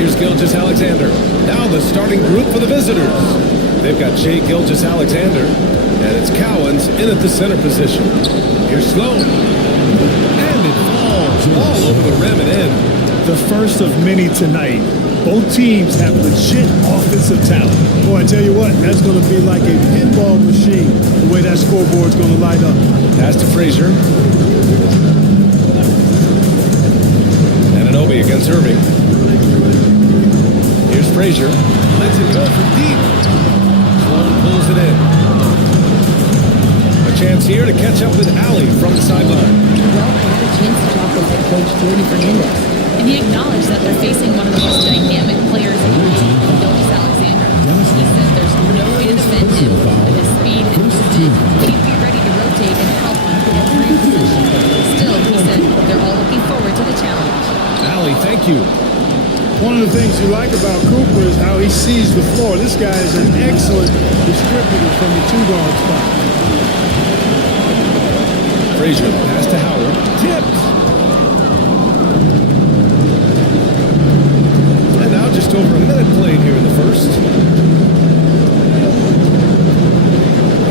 Here's Gilgeous-Alexander. Now the starting group for the visitors. They've got Shai Gilgeous-Alexander, and it's Cowens in at the center position. Here's Sloan. And it falls all over the rim and in. The first of many tonight. Both teams have legit offensive talent. Boy, I tell you what, that's going to be like a pinball machine, the way that scoreboard's going to light up. Pass to Frazier. Anunoby against Irving. Here's Frazier. Lets it go from deep. Sloan pulls it in. A chance here to catch up with Allie from the sideline. Well, I had a chance to talk with head coach Jordy Fernandez, and he acknowledged that they're facing one of the most dynamic players in the league, Gilgeous-Alexander. He says there's no way to defend him with his speed and movement. He'd be ready to rotate and help on every position. Still, he said they're all looking forward to the challenge. Allie, thank you. One of the things you like about Cooper is how he sees the floor. This guy is an excellent distributor from the two-guard spot. Frazier, pass to Howard. Tipped. And now just over a minute played here in the first.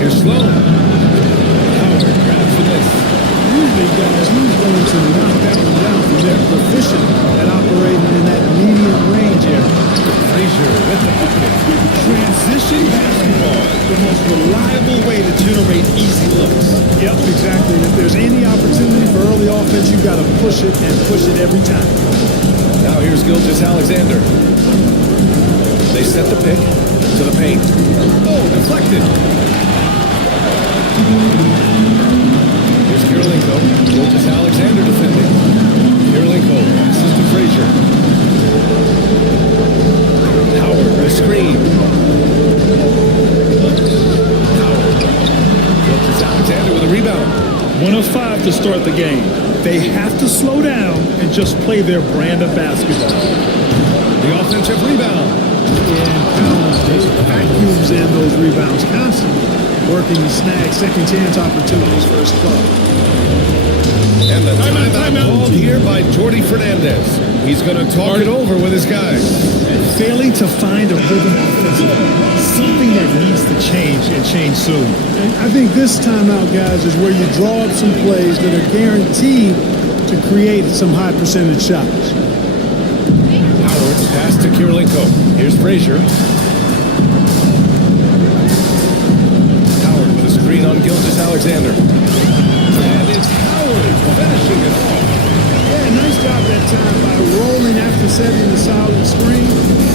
Here's Sloan. Howard grabs the miss. Usually, guys, who's going to knock that one down from there? Proficient at operating in that medium range area. Frazier with the bucket. Transition basketball, the most reliable way to generate easy looks. Yep, exactly. And if there's any opportunity for early offense, you've got to push it and push it every time. Now here's Gilgeous-Alexander. They set the pick to the paint. Oh, deflected. Here's Kirilenko. Gilgeous-Alexander defending. Kirilenko passes to Frazier. Howard with a screen. Howard. Gilgeous-Alexander with a rebound. 1 of 5 to start the game. They have to slow down and just play their brand of basketball. The offensive rebound. And Collins just vacuums in those rebounds constantly, working to snag second chance opportunities for his club. And the timeout called here by Jordi Fernandez. He's going to talk it over with his guys. Failing to find a rhythm offensively, something that needs to change and change soon. And I think this timeout, guys, is where you draw up some plays that are guaranteed to create some high percentage shots. Howard pass to Kirilenko. Here's Frazier. Howard with a screen on Gilgeous-Alexander. And it's Howard finishing it off. Yeah, nice job that time by rolling after setting the solid screen.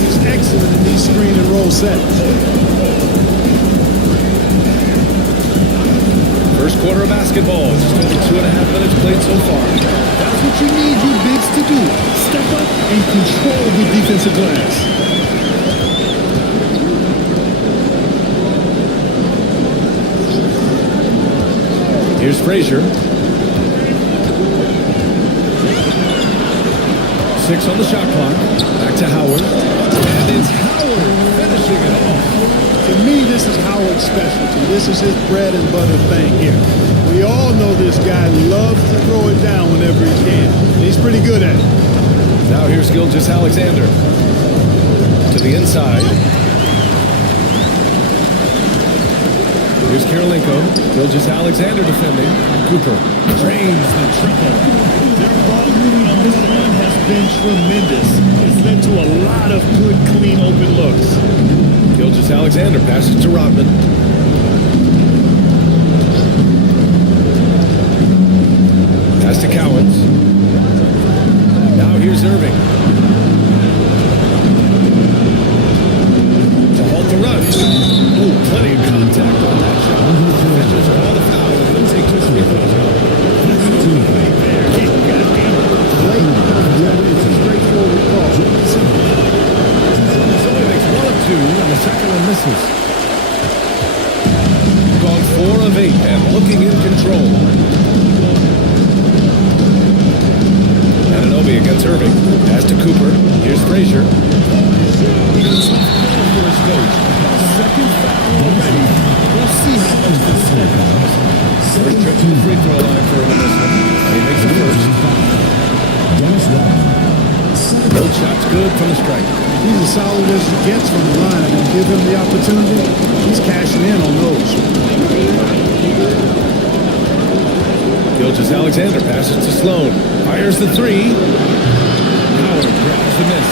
He's excellent in these screen and roll sets. First quarter of basketball. Just over 2.5 minutes played so far. That's what you need your bigs to do. Step up and control the defensive glass. Here's Frazier. 6 on the shot clock. Back to Howard. And it's Howard finishing it off. To me, this is Howard's specialty. This is his bread and butter thing here. We all know this guy loves to throw it down whenever he can. And he's pretty good at it. Now here's Gilgeous-Alexander. To the inside. Here's Kirilenko. Gilgeous-Alexander defending. Cooper drains the triple. Their ball moving on this run has been tremendous. It's led to a lot of good, clean, open looks. Gilgeous-Alexander passes to Rodman. Pass to Cowens. Now here's Irving. To halt the run. Oh, plenty of contact on that shot. Officials are all the foul. They'll take 2 free throws now. And the second one misses. Gone 4 of 8 and looking in control. Anunoby against Irving. Pass to Cooper. Here's Frazier. Tough call for his coach. Second foul already. We'll see how much this goes. First trip to the free throw line for him in this one. He makes the first. Both shots good from the stripe. He's as solid as he gets from the line, and give him the opportunity, he's cashing in on those. Gilgeous-Alexander passes to Sloan. Fires the 3. Howard grabs the miss.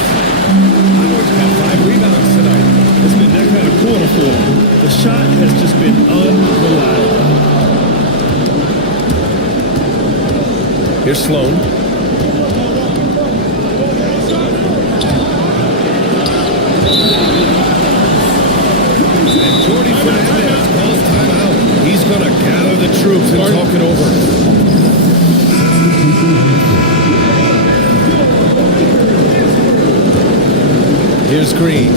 Howard's got 5 rebounds tonight. It's been that kind of quarter for him. The shot has just been unreliable. Here's Sloan. And Jordi Fernandez calls timeout. He's going to gather the troops and talk it over. Here's Green.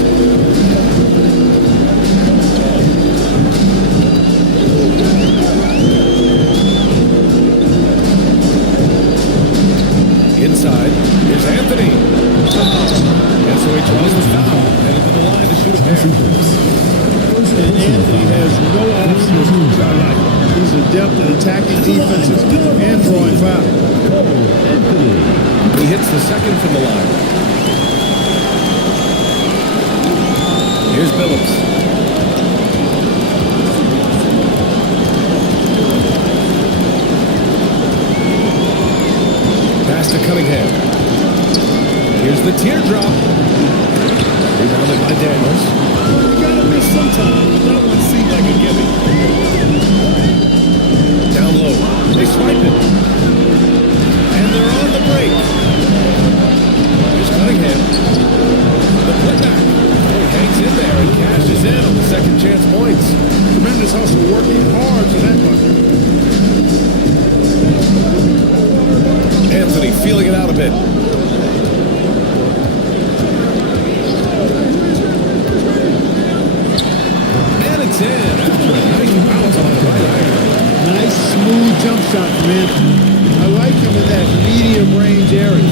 Inside. Here's Anthony. And so he draws the foul. Headed to the line to shoot a pair. And Anthony has no obstacles, which I like. He's adept at attacking defenses and drawing fouls. He hits the second from the line. Here's Billups. Pass to Cunningham. Here's the teardrop. Rebounded by Daniels. You gotta miss sometime. That one seemed like a gimme. Down low. They swipe it. And they're on the break. Here's Cunningham. The putback. Oh, he hangs in there and cashes in on the second chance points. Tremendous hustle, working hard for that bucket. Anthony feeling it out a bit. And it's in after a nice bounce on the right iron. Nice, smooth jump shot from Anthony. I like him in that medium range area.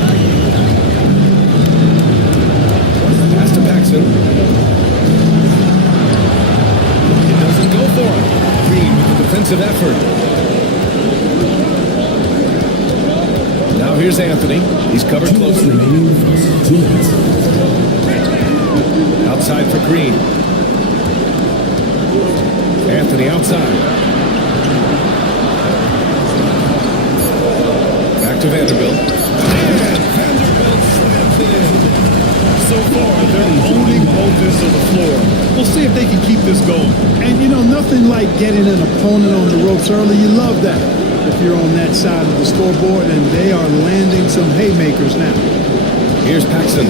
Pass to Paxson. It doesn't go for him. Green with the defensive effort. Now here's Anthony. He's covered closely. Outside for Green. Anthony outside. Back to Vanderbilt. And Vanderbilt slams it in. So far, they're owning both ends of the floor. We'll see if they can keep this going. And you know, nothing like getting an opponent on the ropes early. You love that if you're on that side of the scoreboard, and they are landing some haymakers now. Here's Paxson.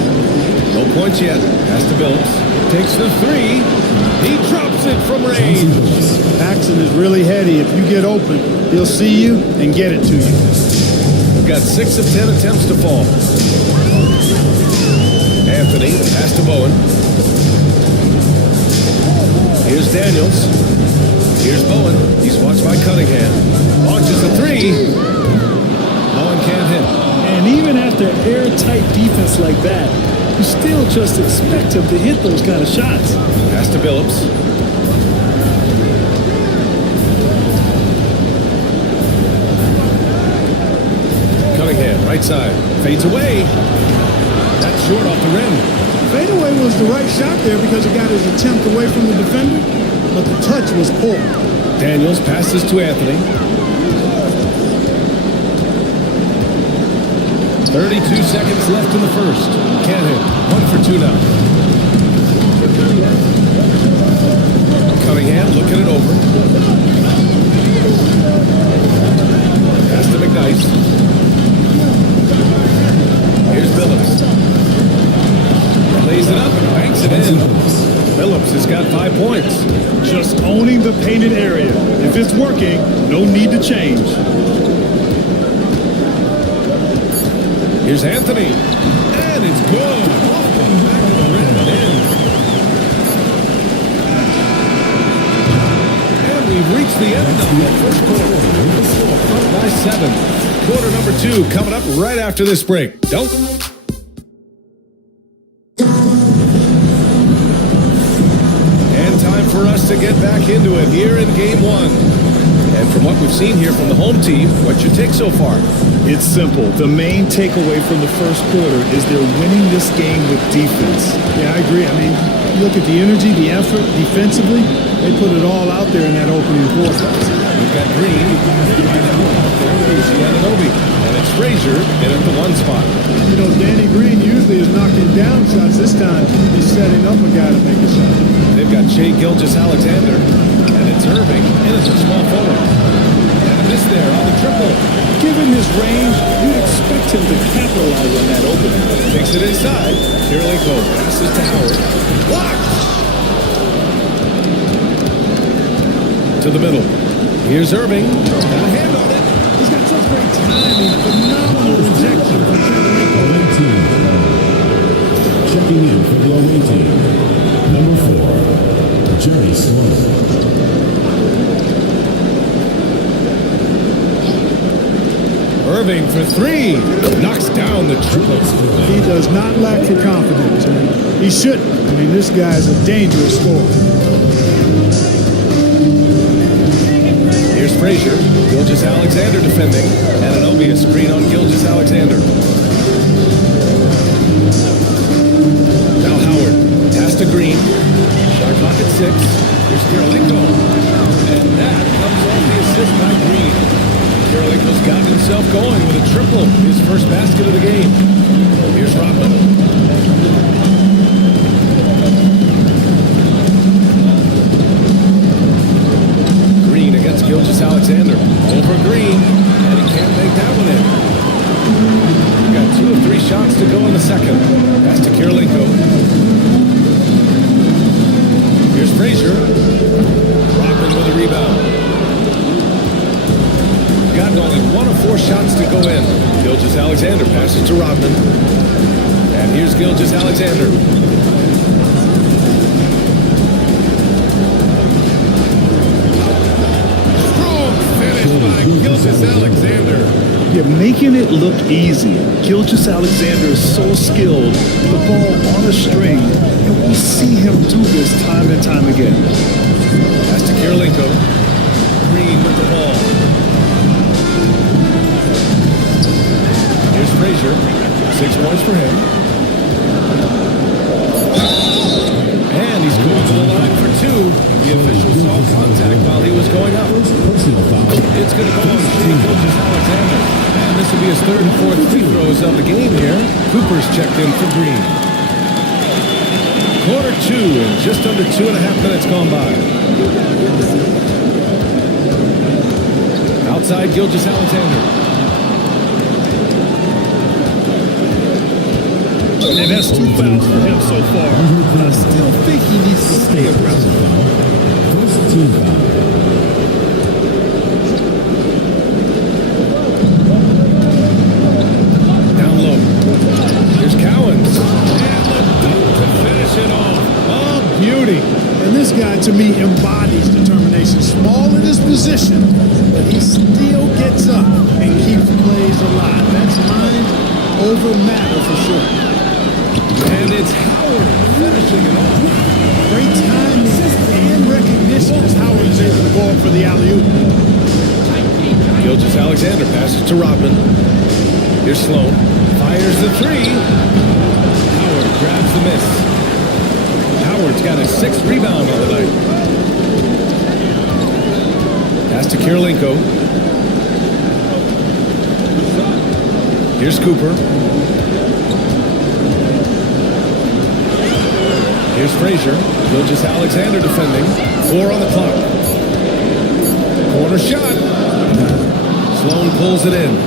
No points yet. Pass to Billups. Takes the three. He drops it from range. Paxson is really heady. If you get open, he'll see you and get it to you. We've got 6 of 10 attempts to fall. Anthony, pass to Bowen. Here's Daniels. Here's Bowen. He's watched by Cunningham. Launches a three. Bowen can't hit. And even after airtight defense like that, you still just expect him to hit those kind of shots. Pass to Billups. Cunningham, right side. Fades away. That's short off the rim. Fadeaway was the right shot there because it got his attempt away from the defender, but the touch was poor. Daniels passes to Anthony. 32 seconds left in the first. Can't hit. 1 for 2 now. Cunningham looking it over. Pass to McNice. Here's Billups. Lays it up and banks it in. Billups has got 5 points. Just owning the painted area. If it's working, no need to change. Here's Anthony. And it's good. Off the back of the rim and in. And we've reached the end of the first quarter. Up by 7. Quarter number 2 coming up right after this break. Don't. And time for us to get back into it here in game 1. And from what we've seen here from the home team, what's your take so far? It's simple. The main takeaway from the first quarter is they're winning this game with defense. Yeah, I agree. I mean, look at the energy, the effort defensively. They put it all out there in that opening quarter. We've got Green. There's Yananobi. And it's Frazier in at the 1 spot. You know, Danny Green usually is knocking down shots. This time, he's setting up a guy to make a shot. They've got Shai Gilgeous-Alexander. And it's Irving in at the small forward. And a miss there on the triple. Given his range, you'd expect him to capitalize on that opening. Takes it inside. Kirilenko passes to Howard. Blocked! To the middle. Here's Irving. Got a hand on it. He's got such great timing. Phenomenal rejection from Kirilenko. Checking in for the away team, number 4, Jerry Sloan. Irving for 3. Knocks down the triple. He does not lack for confidence. And he shouldn't. I mean, this guy is a dangerous scorer. Here's Frazier. Gilgeous-Alexander defending. Anunoby a screen on Gilgeous-Alexander. Now Howard. Pass to Green. Shot clock at 6. Here's Kirilenko. And that comes off the assist by Green. Kirilenko's gotten himself going with a triple. His first basket of the game. Here's Rodman. Green against Gilgeous-Alexander. Over Green. And he can't make that one in. We've got 2 of 3 shots to go in the second. Pass to Kirilenko. Here's Frazier. Rodman with a rebound. Gotten only 1 of 4 shots to go in. Gilgeous-Alexander passes to Rodman. And here's Gilgeous-Alexander. Strong finish by Gilgeous-Alexander. You're making it look easy. Gilgeous-Alexander is so skilled, the ball on a string, and we see him do this time and time again. Pass to Kirilenko. Green with the ball. Here's Frazier. 6 points for him. And he's going to the line for 2. The official saw contact while he was going up. Personal foul. It's going to go on Shea Gilgeous-Alexander. And this will be his 3rd and 4th free throws of the game here. Cooper's checked in for Green. Quarter 2 and just under 2.5 minutes gone by. Outside Gilgeous-Alexander. And that's 2 fouls for him so far. I still think he needs to stay aggressive. First team foul. Down low. Here's Cowens. And the dunk to finish it off. Oh, beauty. And this guy, to me, embodies determination. Small in his position, but he still gets up and keeps plays alive. That's mind over matter for sure. And it's Howard finishing it off. Great timing and recognition as Howard is able to go up for the alley-oop. Gilgeous-Alexander passes to Rodman. Here's Sloan. Fires the 3. Howard grabs the miss. Howard's got his 6th rebound on the night. Pass to Kirilenko. Here's Cooper. Here's Frazier. Gilgeous-Alexander defending. 4 on the clock. Corner shot. Sloan pulls it in.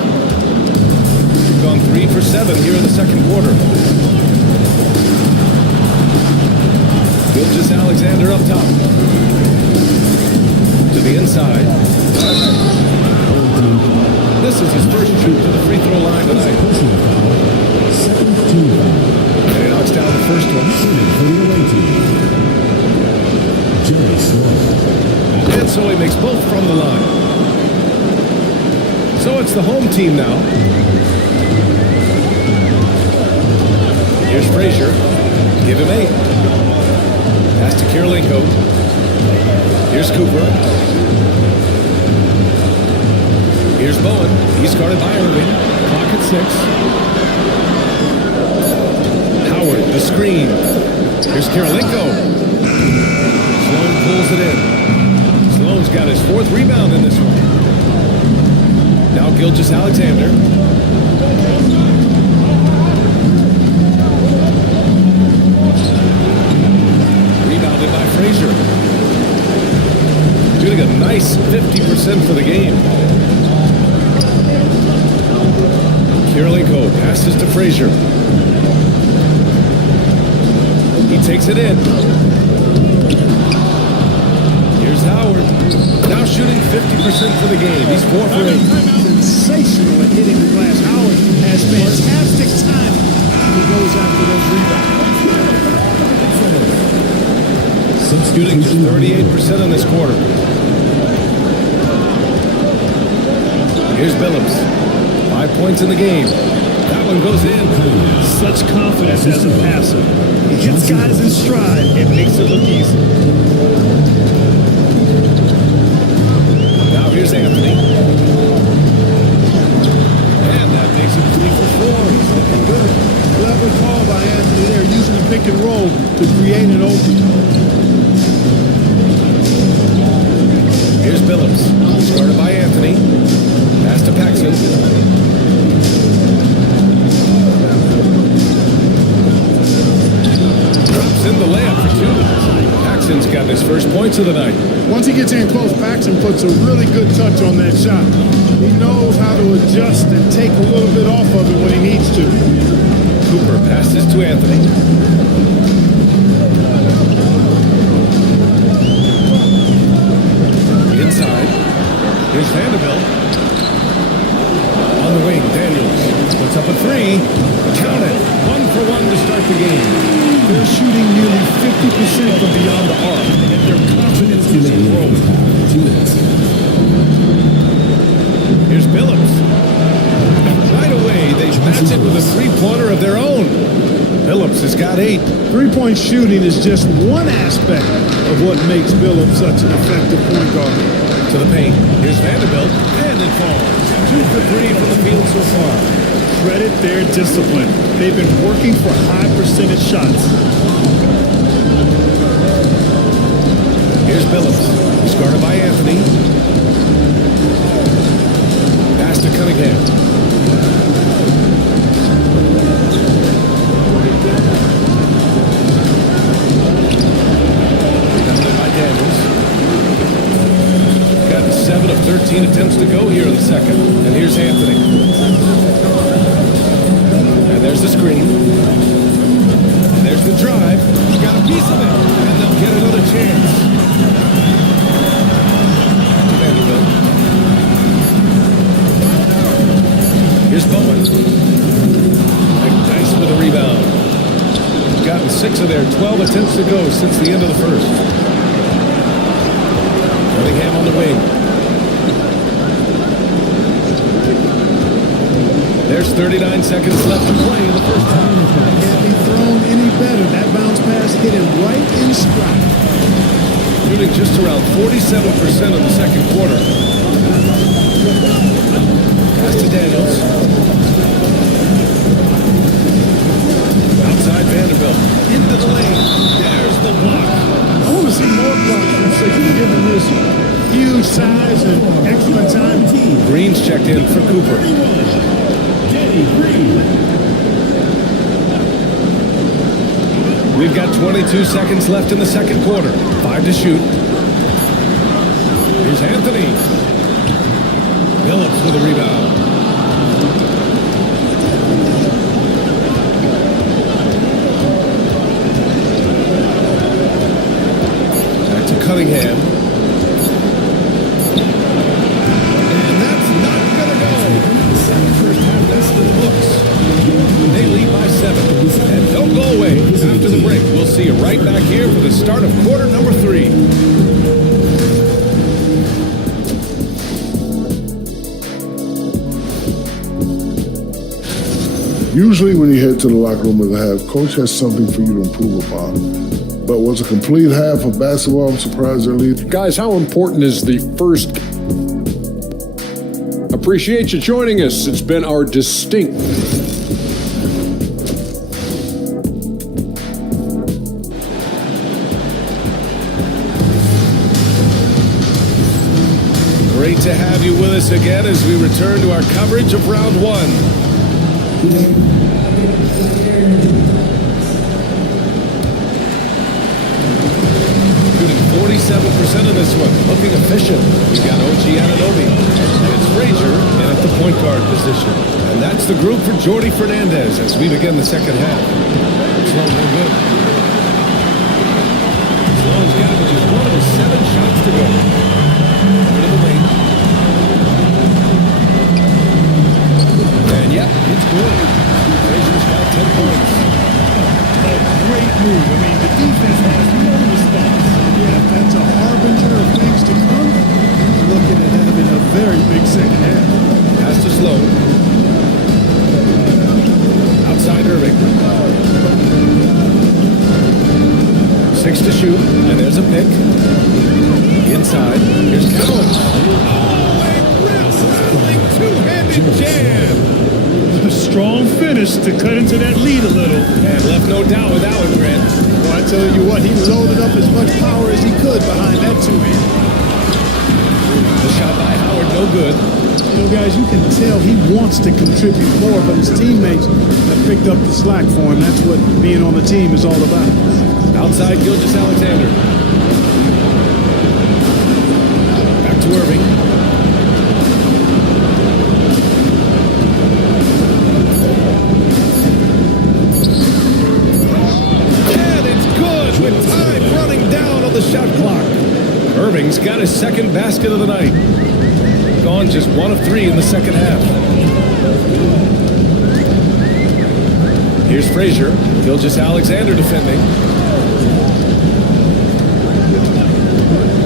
He's gone 3 for 7 here in the 2nd quarter. Gilgeous-Alexander up top. To the inside. This is his first trip to the free throw line tonight. Personal foul. Second team foul. And he knocks down the first one. Shooting for the away team. Jerry Sloan. And so he makes both from the line. So it's the home team now. Here's Frazier. Give him 8. Pass to Kirilenko. Here's Cooper. Here's Bowen. He's guarded by Irving. Clock at 6. Howard, the screen. Here's Kirilenko. Sloan pulls it in. Sloan's got his 4th rebound in this one. Now Gilgeous-Alexander. Rebounded by Frazier. Shooting a nice 50% for the game. Kirilenko passes to Frazier. He takes it in. Here's Howard. Now shooting 50% for the game. He's 4 for 8. Sensational at hitting the glass. Howard has fantastic timing when he goes after those rebounds. Shooting just 38% in this quarter. Here's Billups. 5 points in the game. That one goes in. Such confidence as a passer. He hits guys in stride and makes it look easy. Now here's Anthony. And that makes it 3 for 4. He's looking good. Clever call by Anthony there, using the pick and roll to create an opening. Here's Billups. Started by Anthony. Pass to Paxson. Drops in the layup for 2. Paxson's got his first points of the night. Once he gets in close, Paxson puts a really good touch on that shot. He knows how to adjust and take a little bit off of it when he needs to. Cooper passes to Anthony. Inside. Here's Vanderbilt. On the wing, Daniels. three-pointer of their own. Phillips has got 8. Three-point shooting is just one aspect of what makes Billups such an effective point guard. To the paint. Here's Vanderbilt, and it falls. 2 for 3 from the field so far. Credit their discipline. They've been working for high percentage shots. Here's Billups. He's guarded by Anthony. Pass to Cunningham. By Daniels. Got 7 of 13 attempts to go here in the second. And here's Anthony. And there's the screen. And there's the drive. Got a piece of it. And they'll get another chance. Vanderbilt. Here's Bowen. Nice with a rebound. Gotten 6 of their 12 attempts to go since the end of the first. Cunningham on the wing. There's 39 seconds left to play in the first half. Can't be thrown any better. That bounce pass hit him right in stride. Shooting just around 47% in the second quarter. Pass to Daniels. Outside Vanderbilt. Into the lane. There's the block. I want to see more blocks from Sigma given his huge size and excellent time. Green's checked in for Cooper. We've got 22 seconds left in the second quarter. 5 to shoot. Here's Anthony. Phillips with a rebound. Back to Cunningham. And that's not going to go. First half, that's the books. They lead by 7. And don't go away. After the break, we'll see you right back here for the start of quarter number 3. Usually when you head to the locker room at the half, coach has something for you to improve upon. But was a complete half of basketball, I'm surprised their lead. Guys, how important is the first? Appreciate you joining us. It's been our distinct. Great to have you with us again as we return to our coverage of round 1. Shooting 47% of this one, looking efficient. We've got OG Anunoby, and it's Frazier in at the point guard position. And that's the group for Jordi Fernandez as we begin the second half. Sloan, no good. Sloan's got just 1 of his 7 shots to go. Into the lane. And yeah, it's good. Frazier's got 10 points. A great move. I mean, the defense has no response. Yeah, that's a harbinger of things to come. He's looking at having a very big second half. Pass to Sloan. Outside Irving. 6 to shoot, and there's a pick. Inside, here's Cowan. Oh, a wrist-rattling two-handed jam. A strong finish to cut into that lead a little. And left no doubt with that one, Grant. Well, I tell you what, he loaded up as much power as he could behind that two-hand. The shot by Howard, no good. You know, guys, you can tell he wants to contribute more, but his teammates have picked up the slack for him. That's what being on the team is all about. Outside Gilgeous-Alexander. Back to Irving. And it's good with time running down on the shot clock. Irving's got his second basket of the night. Gone just 1 of 3 in the second half. Here's Frazier. Gilgeous-Alexander defending.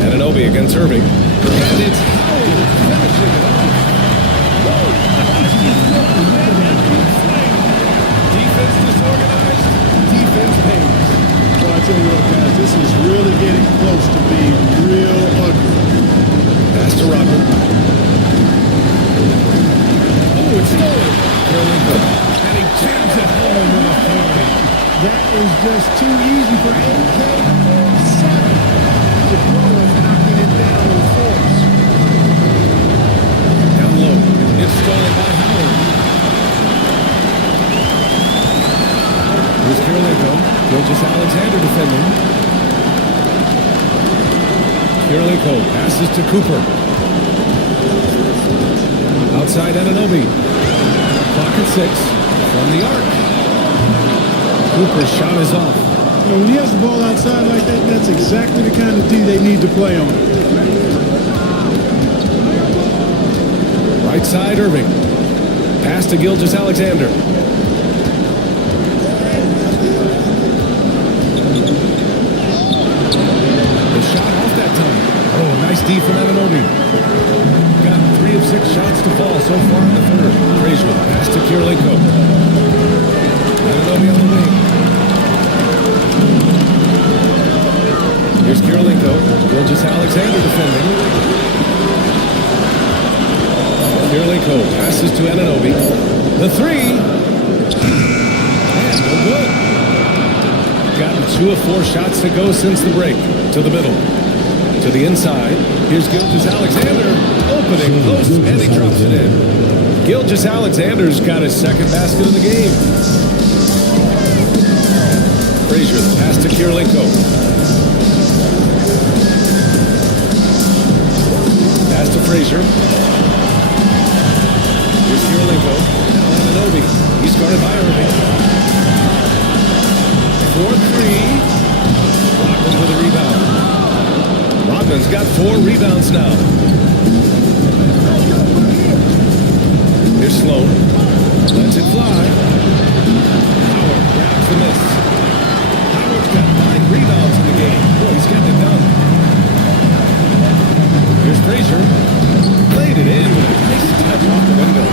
Anunoby against Irving. And it's Howard finishing it off. disorganized, defense pays. Well, I tell you what, guys, this is really getting close to being real ugly. Pass to Rodman. Oh, it's stolen. Kirilenko. And he jams it home with authority. That is just too easy for AK-47. Jabril is knocking it down with force. Down low. It's stolen by Howard. Here's Kirilenko. Gilgeous-Alexander defending. Kirilenko passes to Cooper. Outside Anunoby. Clock at 6. From the arc. Cooper's shot is off. You know, when he has the ball outside like that, that's exactly the kind of D they need to play on. Right side Irving. Pass to Gilgeous-Alexander. The shot off that time. Oh, nice D from Anunoby. Got 3 of 6 shots to fall so far in the third. Frazier, pass to Kirilenko. Anunoby on the wing. Here's Kirilenko. Gilgeous-Alexander defending. Kirilenko passes to Anunoby. The 3. And no good. Gotten 2 of 4 shots to go since the break. To the middle. To the inside. Here's Gilgeous-Alexander. Opening post, and he drops it in. Gilgeous-Alexander's got his second basket of the game. Frazier, the pass to Kirilenko. Pass to Frazier. Here's Kirilenko. Now Anunoby. He's guarded by Irving. 4-3. Rodman with a rebound. Rodman's got 4 rebounds now. Here's Sloan. Lets it fly. Howard grabs the miss. Howard's got 9 rebounds in the game. He's getting it done. Here's Frazier. Played it in with a nice touch off the window.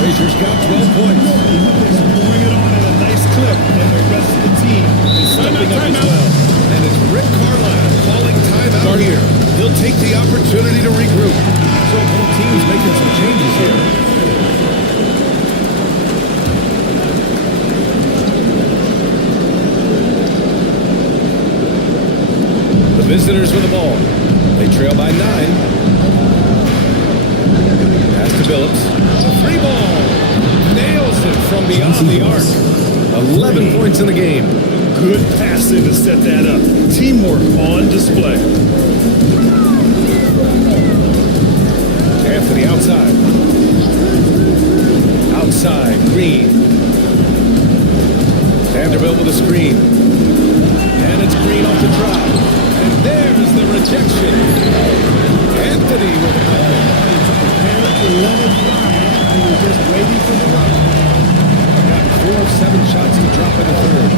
Frazier's got 12 points. He's pouring it on at a nice clip, and the rest of the team is stepping up as well. And it's Rick Carlisle calling timeout here. He'll take the opportunity to regroup. So both teams making some changes here. The visitors with the ball. They trail by 9. Pass to Billups. The 3 ball. Nails it from beyond the arc. 11 points in the game. Good passing to set that up. Teamwork on display. Anthony outside. Outside, Green. Vanderbilt with a screen. And it's Green off the drop. And there's the rejection. Anthony with a bucket. To let it fly. He was just waiting for the run. Got 4 of 7 shots to drop in the third.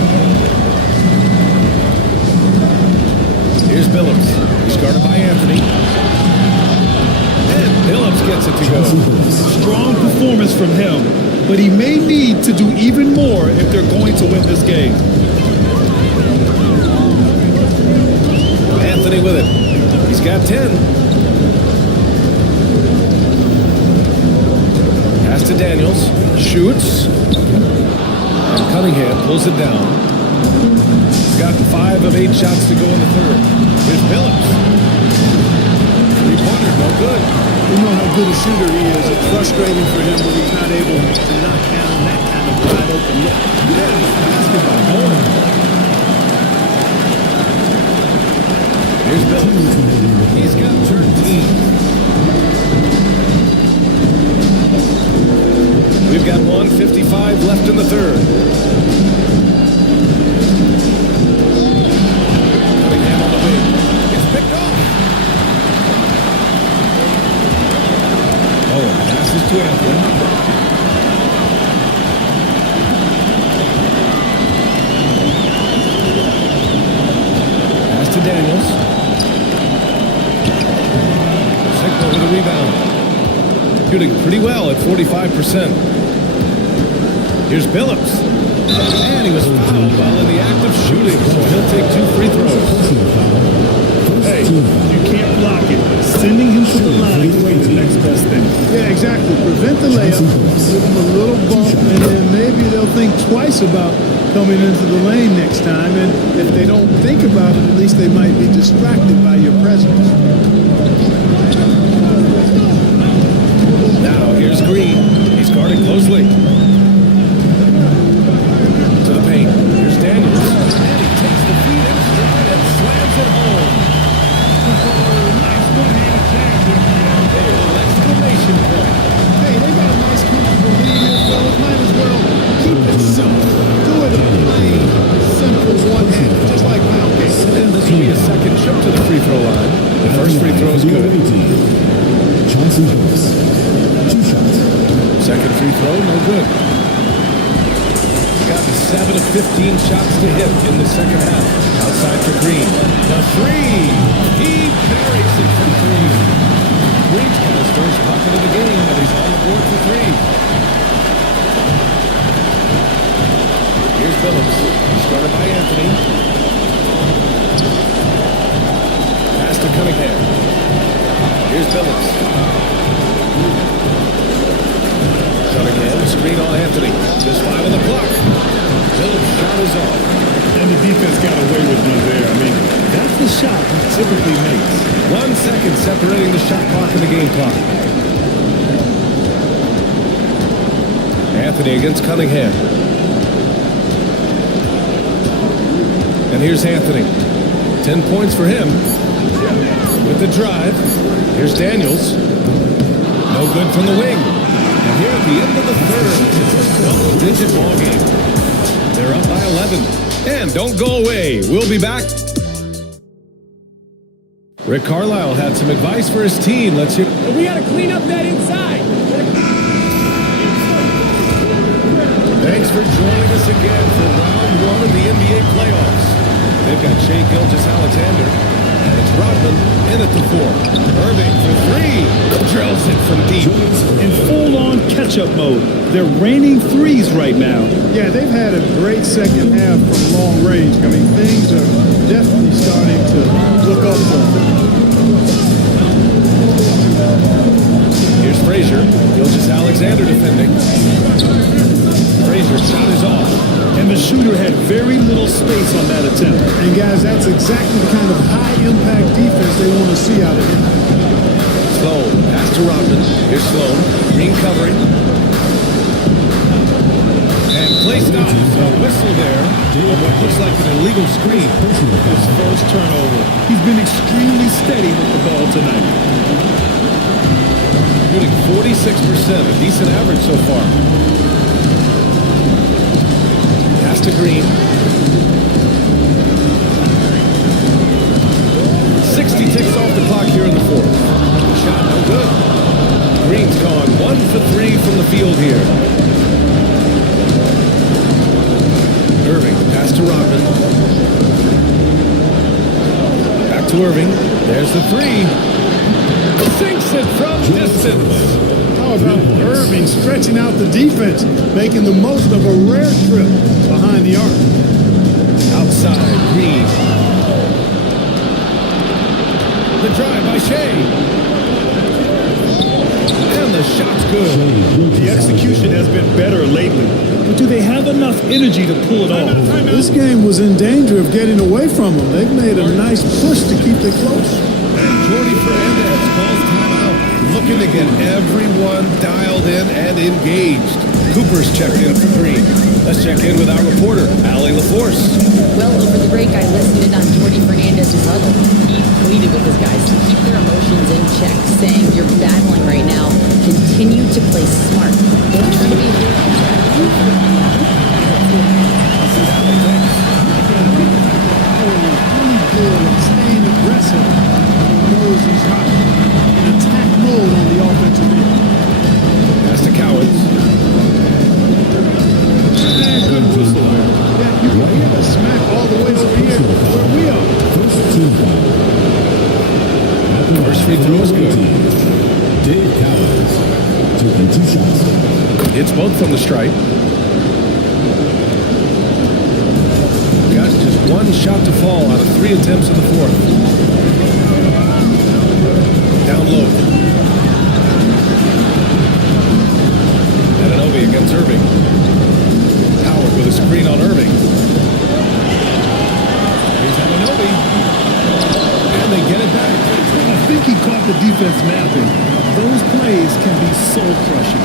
Here's Billups. He's guarded by Anthony. And Billups gets it to go. Strong performance from him, but he may need to do even more if they're going to win this game. Anthony with it. He's got 10. Pass to Daniels. Shoots. And Cunningham pulls it down. He's got 5 of 8 shots to go in the third. Here's Billups. 3-pointer, no good. You know how good a shooter he is. It's frustrating for him when he's not able to knock down that kind of wide open look. Basketball going. Here's Billups. He's got 13. We've got 1:55 left in the third. Cunningham on the wing. It's picked off. Oh, passes to Anthony. Pass to Daniels. Sigma with a rebound. Shooting pretty well at 45%. Here's Billups. And he was fouled while in the act of shooting, so he'll take 2 free throws. Hey, you can't block it. Sending him to the line is the next best thing. Yeah, exactly. Prevent the layup, give them a little bump, and then maybe they'll think twice about coming into the lane next time. And if they don't think about it, at least they might be distracted by your presence. Now here's Green. He's guarded closely. To the paint. Here's Daniels. And he takes the feed in stride and slams it home. Nice one-handed jab there. A little exclamation point. Hey, they got a nice comfortable lead here, fellas. Might as well keep it simple. Do it plain, simple, one-handed, just like pound cake. And this will be a second trip to the free throw line. The first free throw is good. Chauncey Billups. 2 shots. Second free throw, no good. Got 7 of 15 shots to hit in the second half. Outside for Green. The three. He buries it from 3. Green's got his first bucket of the game, and he's on the board for 3. Here's Billups. He's guarded by Anthony. Pass to Cunningham. Here's Billups. Cunningham, screen on Anthony. Just 5 on the clock. Billups' shot is off. And the defense got away with one there. I mean, that's the shot he typically makes. 1 second separating the shot clock and the game clock. Anthony against Cunningham. And here's Anthony. 10 points for him. With the drive. Here's Daniels. No good from the wing. And here at the end of the third, it's a double-digit ball game. They're up by 11. And don't go away. We'll be back. Rick Carlisle had some advice for his team. Let's hear. We got to clean up that inside. Thanks for joining us again for round 1 of the NBA playoffs. They've got Shai Gilgeous-Alexander, and it's Rodman in at the 4. Irving for 3. Drills it from deep. In full-on catch-up mode. They're raining threes right now. Yeah, they've had a great second half from long range. I mean, things are definitely starting to look up for them. Here's Frazier. Gilgeous-Alexander defending. Frazier's shot is off. And the shooter had very little space on that attempt. And guys, that's exactly the kind of high-impact defense they want to see out of him. Sloan, pass to Rodman. Here's Sloan. Green covering. And placed off. A whistle there on what looks like an illegal screen. His first turnover. He's been extremely steady with the ball tonight. Shooting 46%, a decent average so far. Pass to Green. 60 ticks off the clock here in the 4th. Shot no good. Green's gone 1 for 3 from the field here. Irving, pass to Rodman. Back to Irving. There's the 3. Sinks it from distance. How about Irving stretching out the defense, making the most of a rare trip behind the arc? Outside, Green. The drive by Shai. And the shot's good. The execution has been better lately. But do they have enough energy to pull it off? This game was in danger of getting away from them. They've made a nice push to keep it close. And Jordi Fernandez calls timeout, looking to get everyone dialed in and engaged. Cooper's checked in for Green. Let's check in with our reporter, Allie LaForce. Well, over the break, I listened in on Jordi Fernandez's huddle. He pleaded with his guys to keep their emotions in check, saying, "You're battling right now. Continue to play smart. Don't try to be a hero." Staying aggressive. He knows he's hot. In attack mode on the offensive end. Pass to Cowens. And good whistle there. Yeah, you can hear the smack all the way over here where we are. First free throw is good. Dave Cowens taking 2 shots. Hits both from the stripe. shot to fall out of 3 attempts in the fourth. Down low. Anunoby against Irving. Howard with a screen on Irving. Here's Anunoby. And they get it back. I think he caught the defense napping. Those plays can be soul crushing.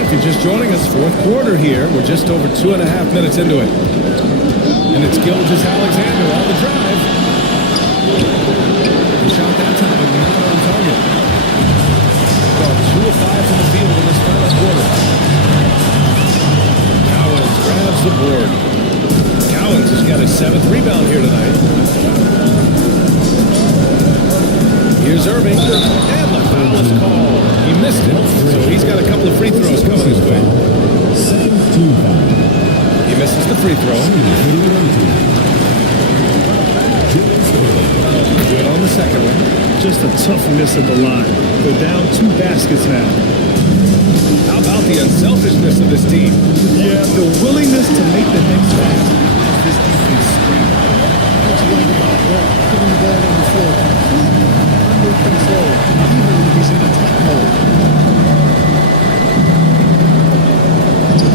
If you're just joining us, fourth quarter here. We're just over 2.5 minutes into it. And it's Gilgeous-Alexander on the drive. He shot that time, but not on target. Well, 2 of 5 from the field in this first quarter. Cowens grabs the board. Cowens has got his 7th rebound here tonight. Here's Irving, and the foul is called. He missed it, so he's got a couple of free throws coming his way. He misses the free throw. Good on the second one. Just a tough miss at the line. They're down 2 baskets now. How about the unselfishness of this team? Yeah, the willingness to make the next pass. This defense screaming. What's right about that? Putting the ball on the floor completely under control, even when he's in attack mode.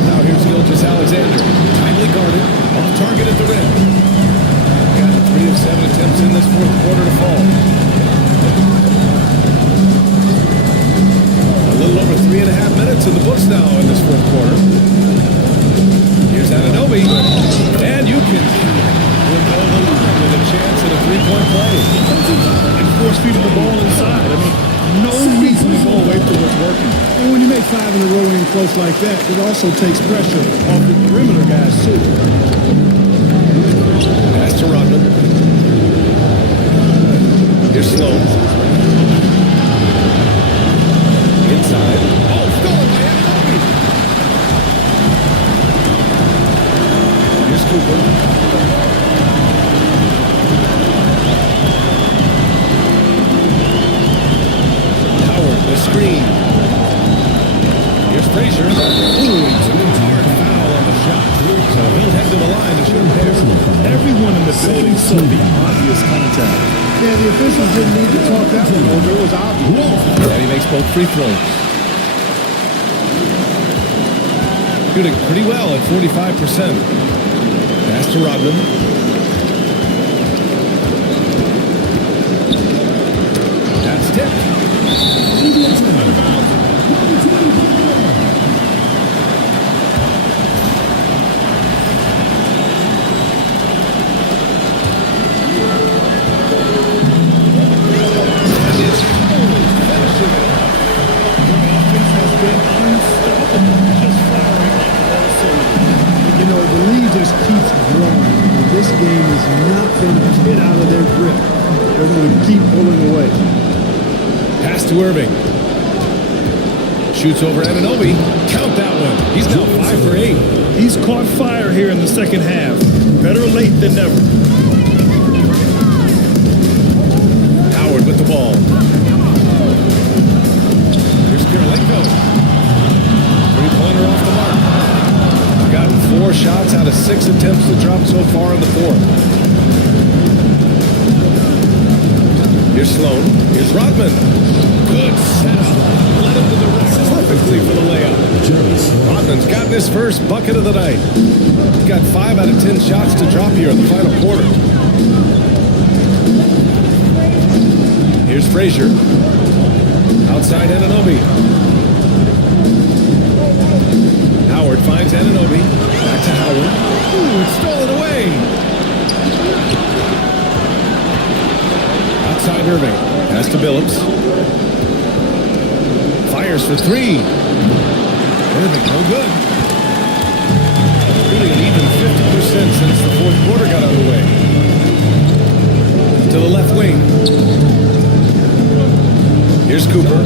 Now here's Gilgeous-Alexander. Tightly guarded, off target at the rim. Got 3 of 7 attempts in this fourth quarter to fall. A little over 3.5 minutes in the books now in this fourth quarter. Here's Anunoby, and you can with a chance at a 3-point play. And force feeding the ball inside. I mean, no reason to go away from what's working. And when you make 5 in a row in close like that, it also takes pressure off the perimeter guys, too. Pass to Rodman. Here's Sloan. Inside. Oh, stolen by Anunoby. Here's Cooper. Howard, the screen. Here's Frazier. Ooh, he took a hard foul on the shot. So he'll head to the line to shoot a pair. Everyone in the building saw the obvious contact. Yeah, the officials didn't need to talk that one over. It was obvious. And he makes both free throws. Shooting pretty well at 45%. Pass to Rodman. That's tipped. You know, the lead just keeps growing. And this game is not going to get out of their grip. They're going to keep pulling away. Pass to Irving. Shoots over Anunoby. Count that one. He's now 5 for 8. He's caught fire here in the second half. Better late than never. Howard with the ball. Here's Kirilenko. Three-pointer off the mark. Gotten 4 shots out of 6 attempts to drop so far in the fourth. Here's Sloan. Here's Rodman. Good setup. Led him to the rack perfectly for the layup. Rodman's got his first bucket of the night. He's got 5 out of 10 shots to drop here in the final quarter. Here's Frazier. Outside Anunoby. Howard finds Anunoby. Back to Howard. Ooh, it's stolen away. Outside Irving. Pass to Billups. Fires for 3. Irving, no good. Really an even 50% since the fourth quarter got underway. To the left wing. Here's Cooper.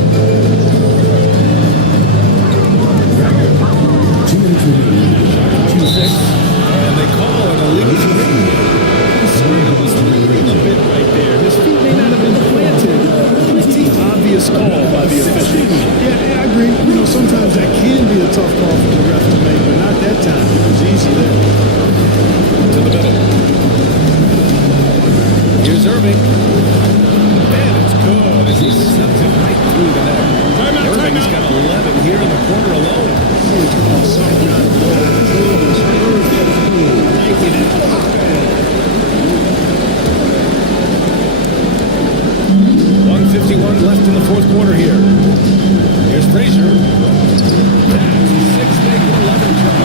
2-6. And they call an illegal screen. The screen was leaning a bit right there. His feet may not have been planted. Pretty obvious call by the official. Yeah, I agree. You know, sometimes that can be a tough call for the ref to make, but not that time because he Irving. And it's good as he slips it right through the net. Irving's got 11 here in the quarter alone. Making it hot. 1:51 left in the fourth quarter here. Here's Frazier. That's a 6-11 try.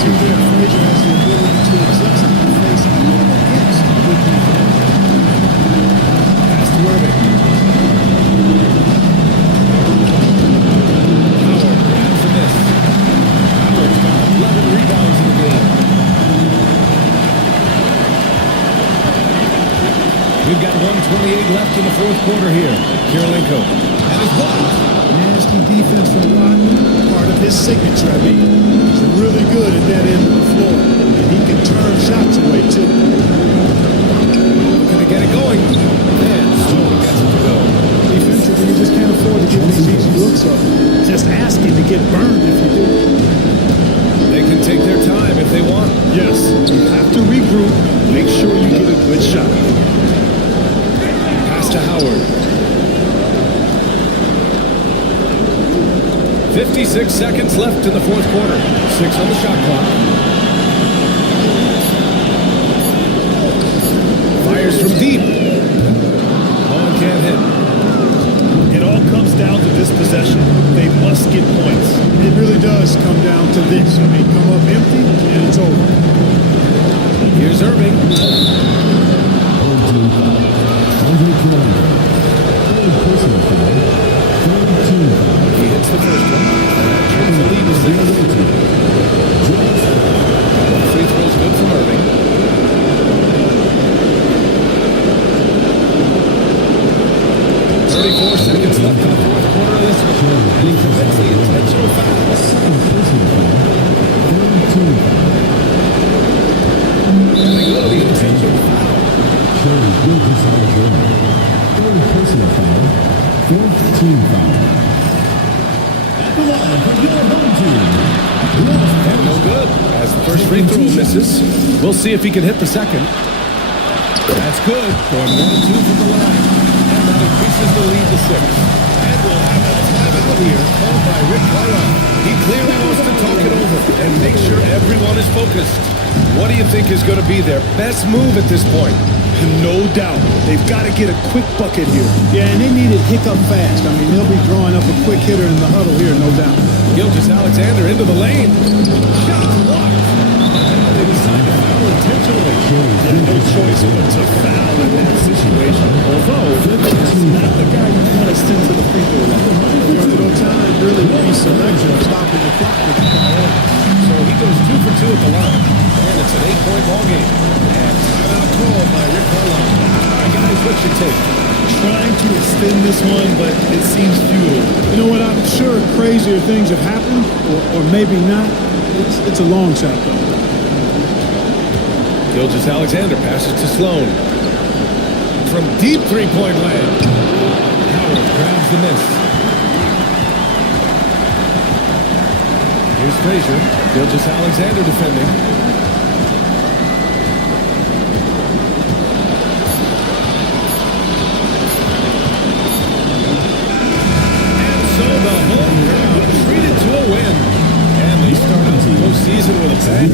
See there, Frazier has the ability to adjust and face even against good defense. Pass to Irving. Howard grabs the miss. Howard's got 11 rebounds in the game. We've got 1:28 left in the fourth quarter here. Kirilenko. And his blocked. Nasty defense from Rodman, part of his signature. I mean, he's really good at that end of the floor. And he can turn shots away, too. Looking to get it going. And Stone gets it to go. Defensively, you just can't afford to give these easy looks up. Just asking to get burned if you do. They can take their time if they want. Yes, you have to regroup. Make sure you get a good shot. Pass to Howard. 56 seconds left in the fourth quarter. 6 on the shot clock. Fires from deep. Ball can't hit. It all comes down to this possession. They must get points. It really does come down to this. I mean, come up empty, and it's over. Here's Irving. He hits the first one. And that turns the lead to 6. Free throw's good from Irving. 34 seconds left in the fourth quarter of this one. And he commits the intentional foul. And they go to the intentional foul. Personal foul. Fourth team foul. At the line for your home team. And no good. As the first free throw misses, we'll see if he can hit the second. That's good. Going 1-2 from the line. And that increases the lead to 6. And we'll have a timeout here called by Rick Carlisle. He clearly wants to talk it over and make sure everyone is focused. What do you think is going to be their best move at this point? No doubt. They've got to get a quick bucket here. Yeah, and they need it hiccup fast. I mean, they'll be drawing up a quick hitter in the huddle here, no doubt. Gilgeous-Alexander into the lane. Shot blocked. They decide to foul intentionally. No choice but to foul in that situation. Although, it's not the guy you want to send to the free throw line. There's no time really to be selective, stopping the clock with the foul. So he goes 2 for 2 at the line. And it's an 8-point ball game. And timeout called by Rick Carlisle. All right, guys, what's your take? Trying to extend this one, but it seems futile. You know what? I'm sure crazier things have happened, or maybe not. It's a long shot, though. Gilgeous-Alexander passes to Sloan. From deep three-point land. Howard grabs the miss. Here's Frazier. Gilgeous-Alexander defending. So the home crowd treated to a win. And they start out the postseason with a bang.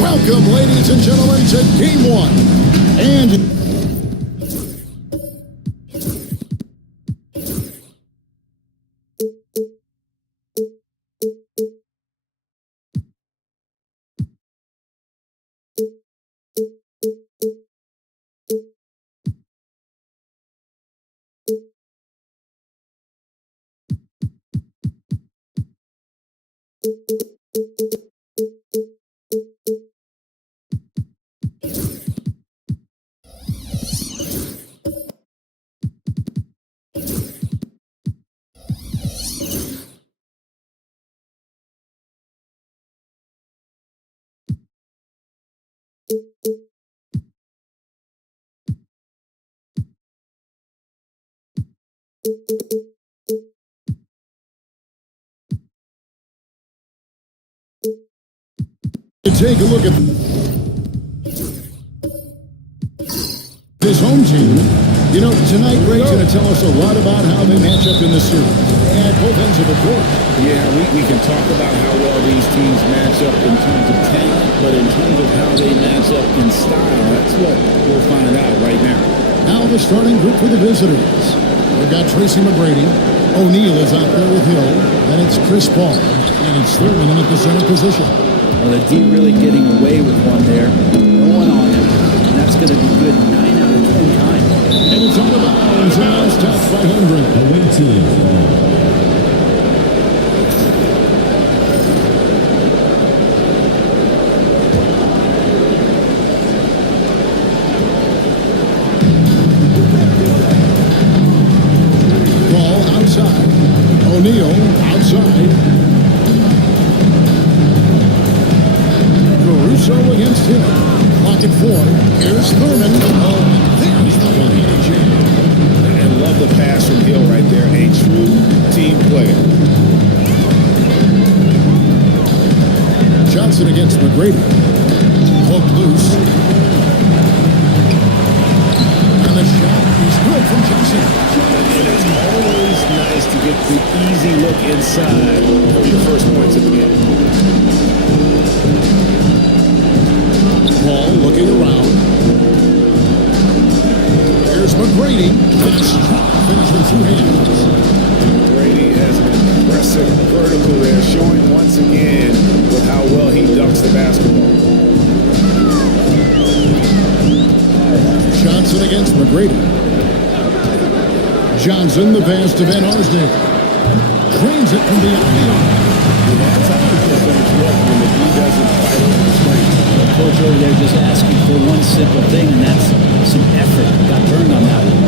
Welcome, ladies and gentlemen, to Game 1. And take a look at this home team. You know, tonight Greg's going to tell us a lot about how they match up in the series at both ends of the court. Yeah, we can talk about how well these teams match up in terms of talent, but in terms of how they match up in style, that's what we'll find out right now. Now the starting group for the visitors. We've got Tracy McGrady. O'Neal is out there with Hill. Then it's Chris Paul. And it's Thurman at the center position. Well, the D really getting away with one there. No one on him. And that's going to be good 9 out of 10 times. And it's out of bounds. And last touch by Hendrick. The win team. O'Neal outside. Caruso against him. Clock at 4. Here's Thurman. Oh, there's the one-handed jam. And love the pass from Hill right there. A true team player. Johnson against McGrady. Hooked loose. And the shot is good from Johnson. It is always nice to get the easy look inside for your first points of the game. Paul looking around. Here's McGrady. Finish with 2 hands. McGrady has an impressive vertical there, showing once again with how well he dunks the basketball. Johnson against McGrady. Johnson, the pass to Van Arsdale. Drains it from beyond the arc. That's how you finish look when the D doesn't fight over the screen. coach over there just asking for one simple thing, and that's some effort. Got burned on that one.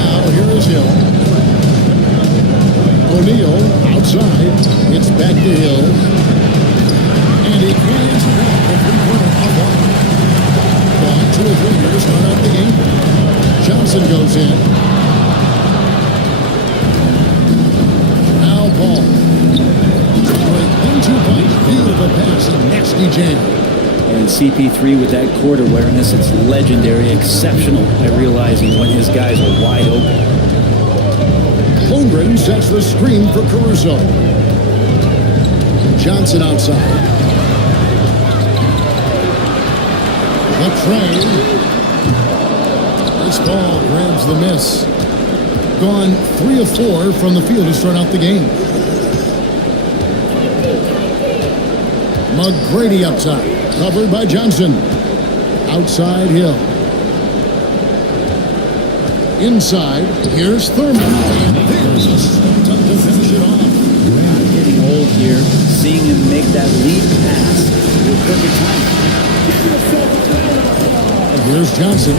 Now here is Hill. O'Neal outside. It's back to Hill. And he carries it out. The three-pointer off one. Gone 2 or 3 years, start out the game. Johnson goes in. Now Paul. Into punch. Beautiful pass. A nasty jam. And CP3 with that court awareness, it's legendary, exceptional at realizing when his guys are wide open. Holmgren sets the screen for Caruso. Johnson outside. The trade. Chris Paul grabs the miss. Gone 3 of 4 from the field to start out the game. McGrady outside. Covered by Johnson. Outside Hill. Inside. Here's Thurman. And there's a stunt to finish it off. Getting old here. Seeing him make that lead pass with perfect time. Here's Johnson.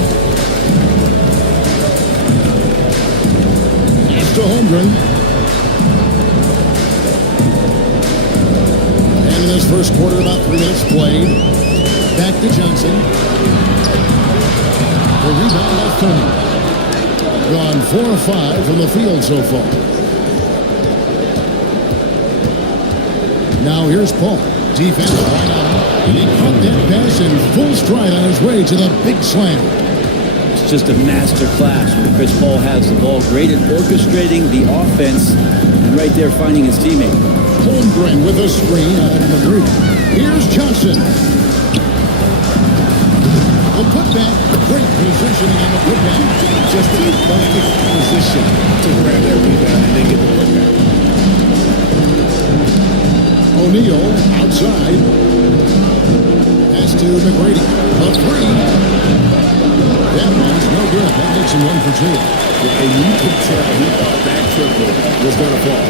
After Holmgren. In this first quarter, about 3 minutes played. Back to Johnson. The rebound by Thurman. Gone 4 of 5 from the field so far. Now here's Paul. Defense right on. And he caught that pass in full stride on his way to the big slam. It's just a master class when Chris Paul has the ball. Great at orchestrating the offense and right there finding his teammate. Holmgren with a screen on McGrady. Here's Johnson. The putback. Great positioning on the putback. Just in a perfect position to grab that rebound and then get the putback. O'Neal outside. Pass to McGrady. The three. That one's no good. That makes him 1 for 2. And you could tell he thought that triple was going to fall.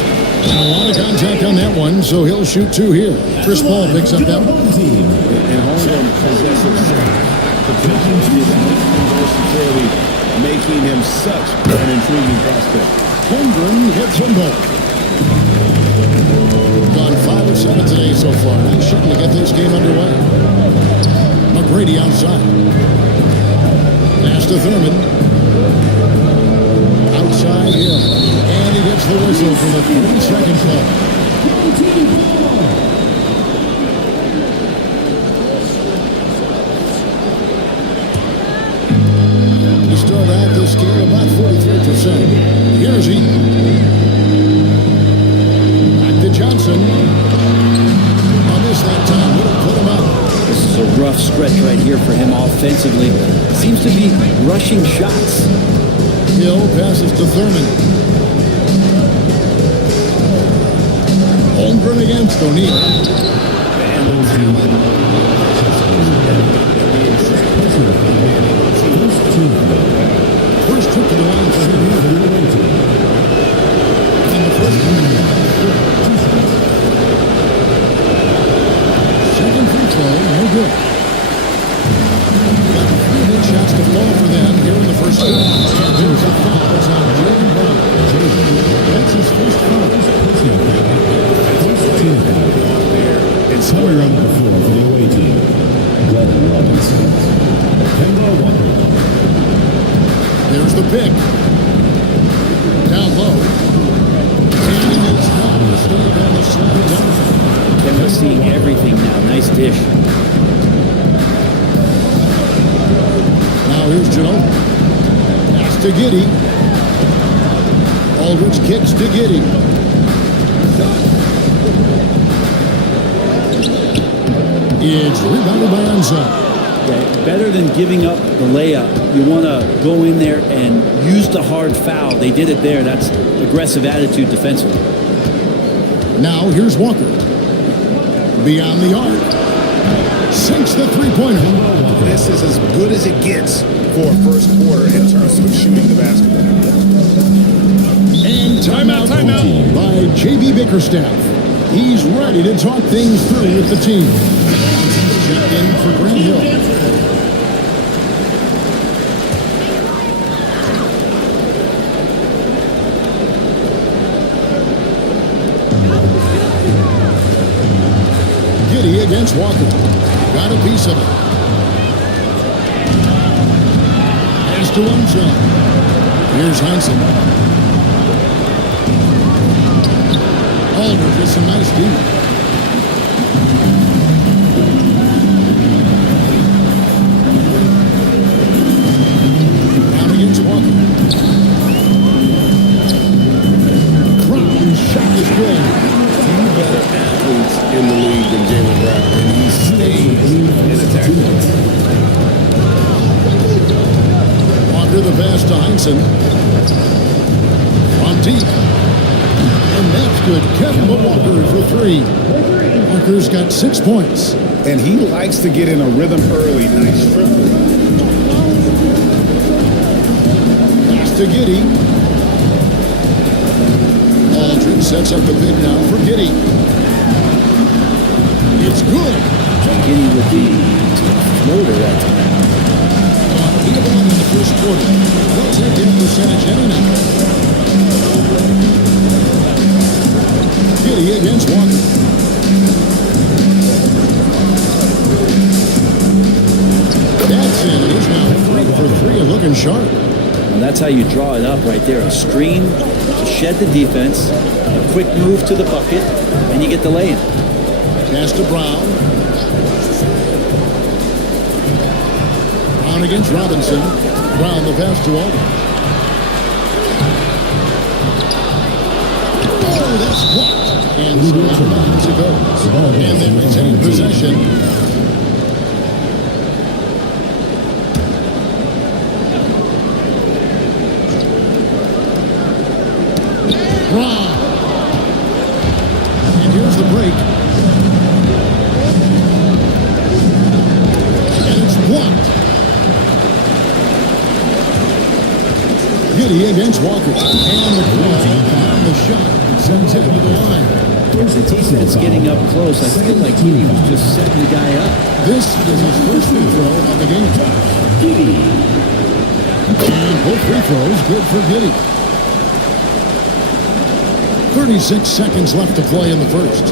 A lot of contact on that one, so he'll shoot 2 here. Chris Paul picks up that one. And Holmgren possesses versatility, making him such an intriguing prospect. Holmgren hits them both. Gone 5 of 7 today so far. He's shooting to get this game underway. McGrady outside. Pass to Thurman. Outside Hill. And he gets the whistle for the 3-second play. To start out this game, about 43%. Here's Eaton. Back to Johnson. On this that time, will put him up. This is a rough stretch right here for him offensively. Seems to be rushing shots. Hill passes to Thurman. Holmgren against O'Neal. First trip to the line for him. And the first second free throw, no good. Got 3 good shots to fall for them here in the first quarter. There's a foul. It's on Jaylen Brown. That's his first foul. It's square on the floor for the away team. Glenn Robinson. Kemba Walker. There's the pick. Down low. And it's not a mistake on the slam dunk. Kemba seeing everything now. Nice dish. Now here's Ginobili. Pass to Giddey. Aldridge kicks to Giddey. It's rebounded by Enzo. Yeah, better than giving up the layup, you want to go in there and use the hard foul. They did it there. That's aggressive attitude defensively. Now here's Walker. Beyond the arc. Sinks the three-pointer. This is as good as it gets for a first quarter in terms of shooting the basketball. And timeout by J.B. Bickerstaff. He's ready to talk things through with the team. in for Grant Hill. Giddy against Walker. Got a piece of it. Pass to Armstrong. Here's Heinsohn. Aldridge with some nice deep. Brown against Walker. Brown's shot is good. Two better athletes in the league than Jaylen Brown, and he stays in attack mode. Walker the pass to Heinsohn. From deep. And that's good. Kevin Walker for three. Walker's got 6 points. And he likes to get in a rhythm early. Nice triple. Pass to Giddy. Aldridge sets up the pick now for Giddy. It's good. Giddy with the floater that time. 8 of 11 in the first quarter. They'll take that percentage anyhow. Giddy against Walker. That's in. He's now 3 for 3 and looking sharp. Now that's how you draw it up right there. A screen to shed the defense, a quick move to the bucket, and you get the lay-in. Pass to Brown. Brown against Robinson. Brown the pass to Aldridge. Oh, that's blocked. And so out of bounds it goes. And they retain possession. Brown. And here's the break. And it's blocked. Giddy against Walker. And the shot. It sends it to the line. As the defense getting up close, I feel like he was just setting the guy up. This is his first free throw of the game. And both free throws good for Giddy. 36 seconds left to play in the first.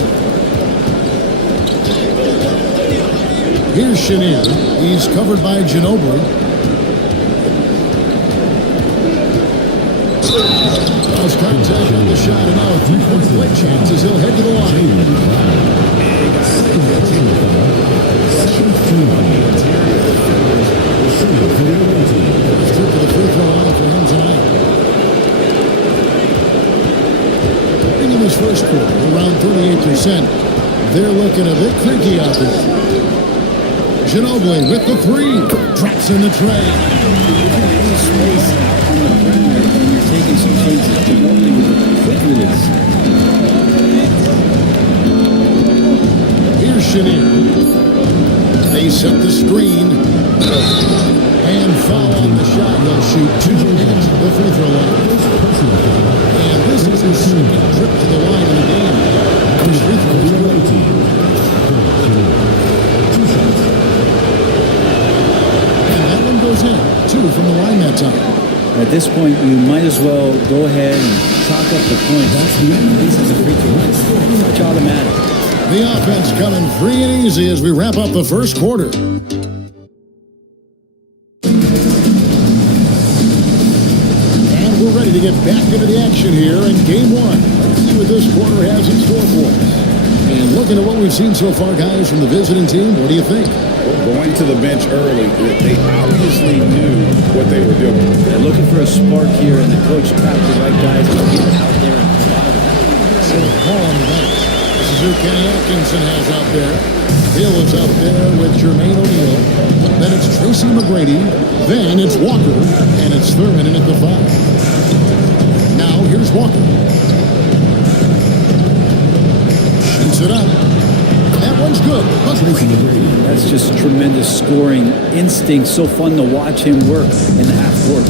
Here's Chenier. He's covered by Ginobili. Lost contact on the shot, and now a three-point play chance as he'll head to the line. First trip to the free throw line for him tonight. In this first quarter, around 38%. They're looking a bit creaky out there. Ginobili with the three. Drops in the tray. Space out on the perimeter, and you're taking some chances. Ginobili with a quick release. Here's Chenier. They set the screen. And foul on the shot. He'll shoot 2 at the free throw line. And this is his second trip to the line in the game. First free throw is good. And that one goes in. 2 from the line that time. At this point, you might as well go ahead and chalk up the points. That's the end. This is a free throw line. Pretty much automatic. The offense coming free and easy as we wrap up the first quarter. Ready to get back into the action here in game 1. Let's see what this quarter has in store for us. And looking at what we've seen so far, guys, from the visiting team, what do you think? Well, going to the bench early, they obviously knew what they were doing. They're looking for a spark here, and the coach tapped the right guys to get out there and provide it. So Paul on the bench. This is who Kenny Atkinson has out there. Hill is out there with Jermaine O'Neal. Then it's Tracy McGrady. Then it's Walker. And it's Thurman in at the 5. Now here's Walker. Shoots it up. That one's good. That's just tremendous scoring instinct. So fun to watch him work in the half court.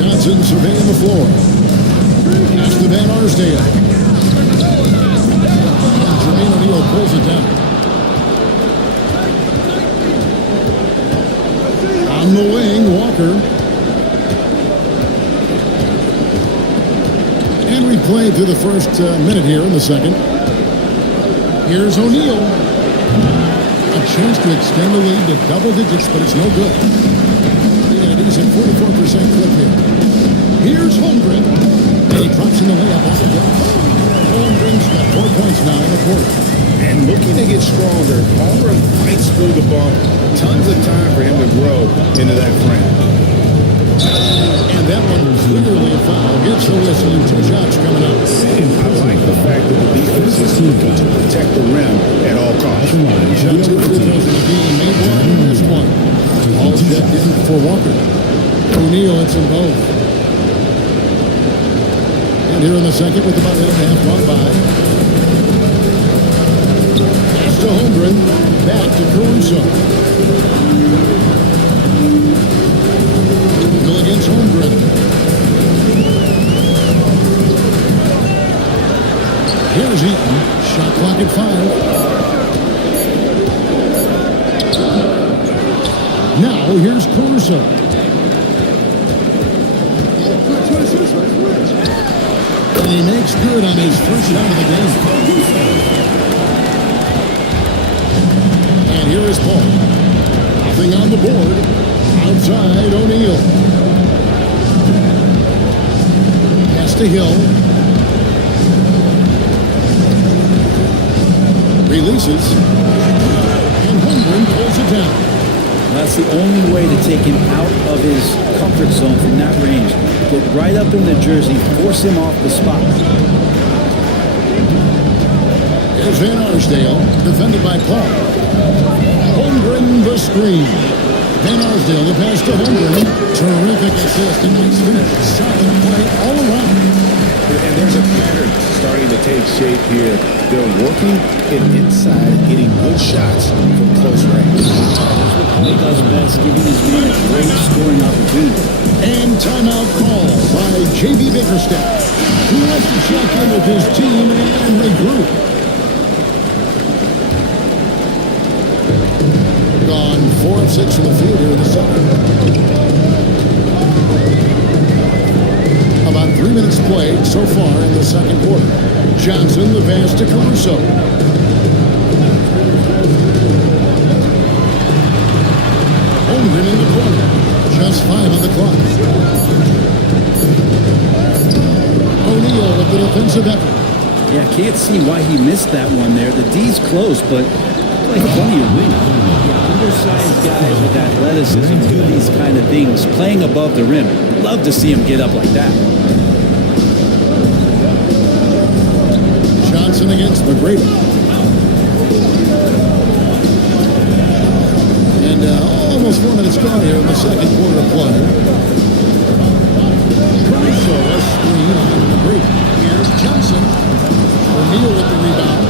Johnson surveying the floor. Pass to Van Arsdale. Jermaine pulls it down. On the wing, Walker. And we played through the first minute here in the second. Here's O'Neal. A chance to extend the lead to double digits, but it's no good. And he's at 44% clip here. Here's Holmgren. And he drops in the layup off the glass. Holmgren's got 4 points now in the quarter. And looking to get stronger, Holmgren fights through the bump. Tons of time for him to grow into that frame. And that one was literally a foul. Gets the whistle and 2 shots coming up. And I like the fact that the defense is looking to protect the rim at all costs. Shot 2 free throws in the game. Made one and missed one. All checked in for Walker. O'Neal hits them both. And here in the second with about a minute and a half gone by. Pass to Holmgren. Back to Caruso. Go against Holmgren. Here's Eaton. Shot clock at 5. Now here's Caruso. And he makes good on his first shot of the game. And here is Paul. Nothing on the board. Outside O'Neal. Pass to Hill. Releases. And Holmgren pulls it down. That's the only way to take him out of his comfort zone from that range. Get right up in the jersey, force him off the spot. Here's Van Arsdale, defended by Paul. Holmgren the screen. Van Arsdale, the pass to Holmgren. Terrific assist and nice finish. Solid play all around. And there's a pattern starting to take shape here. They're working it inside, getting good shots from close range. He does best, giving his man a great scoring opportunity. And timeout call by J.B. Bickerstaff, who wants to check in with his team and regroup. Gone 4 of 6 from the field here in the second. About 3 minutes played so far in the second quarter. Johnson, the pass to Caruso. Holmgren in the corner. Just 5 on the clock. O'Neal with the defensive effort. Yeah, can't see why he missed that one there. The D's close, but like plenty of room. Undersized guys with athleticism do these kind of things, playing above the rim. Love to see him get up like that. Johnson against McGrady. And almost 4 minutes gone here in the second quarter of play. Caruso, a screen on McGrady. Here's Johnson. O'Neal with the rebound.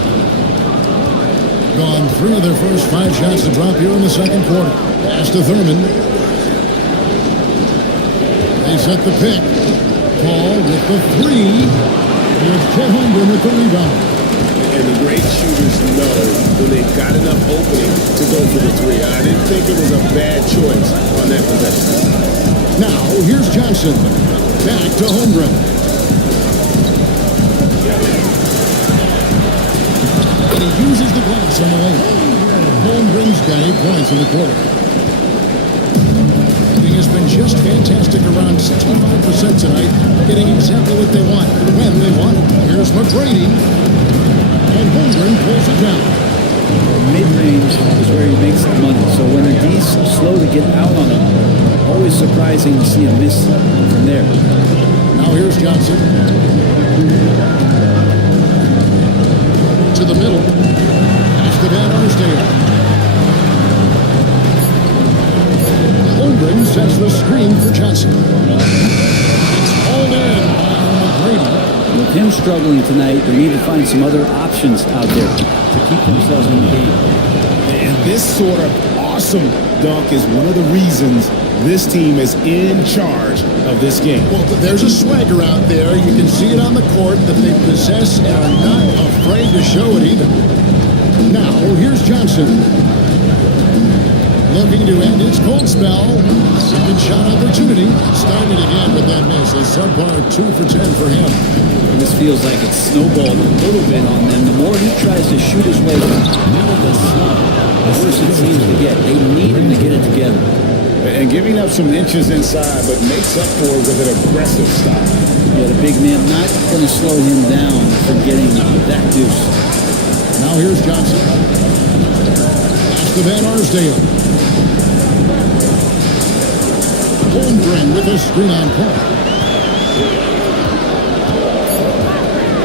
Gone 3 of their first 5 shots to drop here in the second quarter. Pass to Thurman. They set the pick. Paul with the 3. Here's Chet Holmgren with the rebound. And the great shooters know when they've got enough opening to go for the 3. I didn't think it was a bad choice on that possession. Now, here's Johnson. Back to Holmgren. And he uses the glass on the lane. Holmgren's got 8 points in the quarter. He has been just fantastic around 65% tonight, getting exactly what they want, when they want it. Here's McGrady. And Holmgren pulls it down. Mid-range is where he makes the money. So when the D's slow to get out on him, always surprising to see him miss from there. Now here's Johnson. To the middle. Pass to Van Arsdale. Holmgren sets the screen for Johnson. It's all in by McGrady. With him struggling tonight, they need to find some other options out there to keep themselves in the game. And this sort of awesome dunk is one of the reasons this team is in charge of this game. Well, there's a swagger out there. You can see it on the court that they possess and are not afraid to show it either. Now, here's Johnson. Looking to end his cold spell. Second shot opportunity. Started again with that miss. A subpar 2 for 10 for him. This feels like it's snowballed a little bit on them. The more he tries to shoot his way out of the slump, the worse it seems to get. They need him to get it together. And giving up some inches inside, but makes up for it with an aggressive style. Yeah, the big man not going to slow him down for getting that deuce. Now here's Johnson. Pass to Van Arsdale. Holmgren with a screen on point.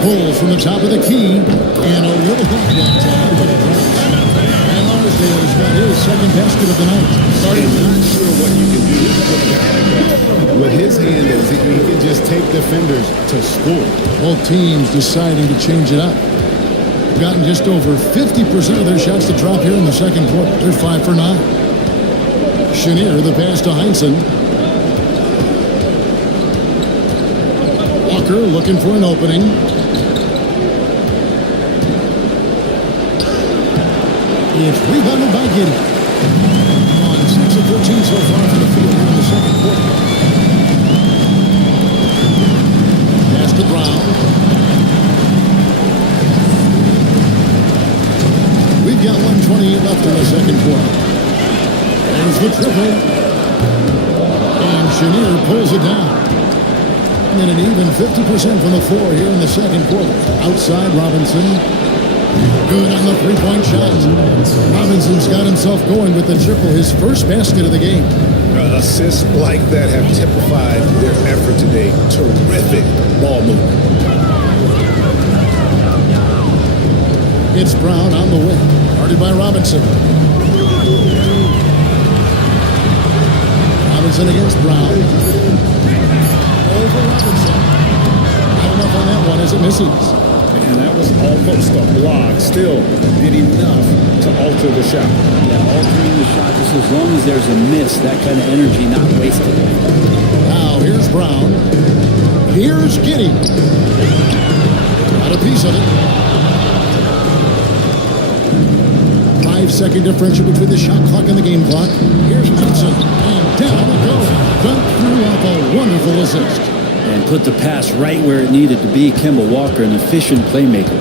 Pulls from the top of the key, and a little hot that time, but it runs. Van Arsdale's got his second basket of the night. I'm not sure what you can do with a guy like that. With his handles, he can just take defenders to school. Both teams deciding to change it up. Gotten just over 50% of their shots to drop here in the second quarter. They're 5 for 9. Chenier, the pass to Heinsohn. Walker looking for an opening. It's rebounded by Giddey. On 6 of 14 so far for the field here in the second quarter. Pass to Brown. We've got 1:28 left in the second quarter. There's the triple. And Chenier pulls it down. And an even 50% from the floor here in the second quarter. Outside Robinson. Good on the three-point shot. Robinson's got himself going with the triple, his first basket of the game. Assists like that have typified their effort today. Terrific ball movement. It's Brown on the wing. Guarded by Robinson. Robinson against Brown. Over Robinson. Not enough on that one as it misses. And that was almost a block. Still did enough to alter the shot. Yeah, altering the shot just as long as there's a miss, that kind of energy not wasted. Now here's Brown. Here's Giddey. Got a piece of it. 5-second differential between the shot clock and the game clock. Here's Hudson. And down it goes. Dunked through off a wonderful assist. And put the pass right where it needed to be. Kemba Walker, an efficient playmaker.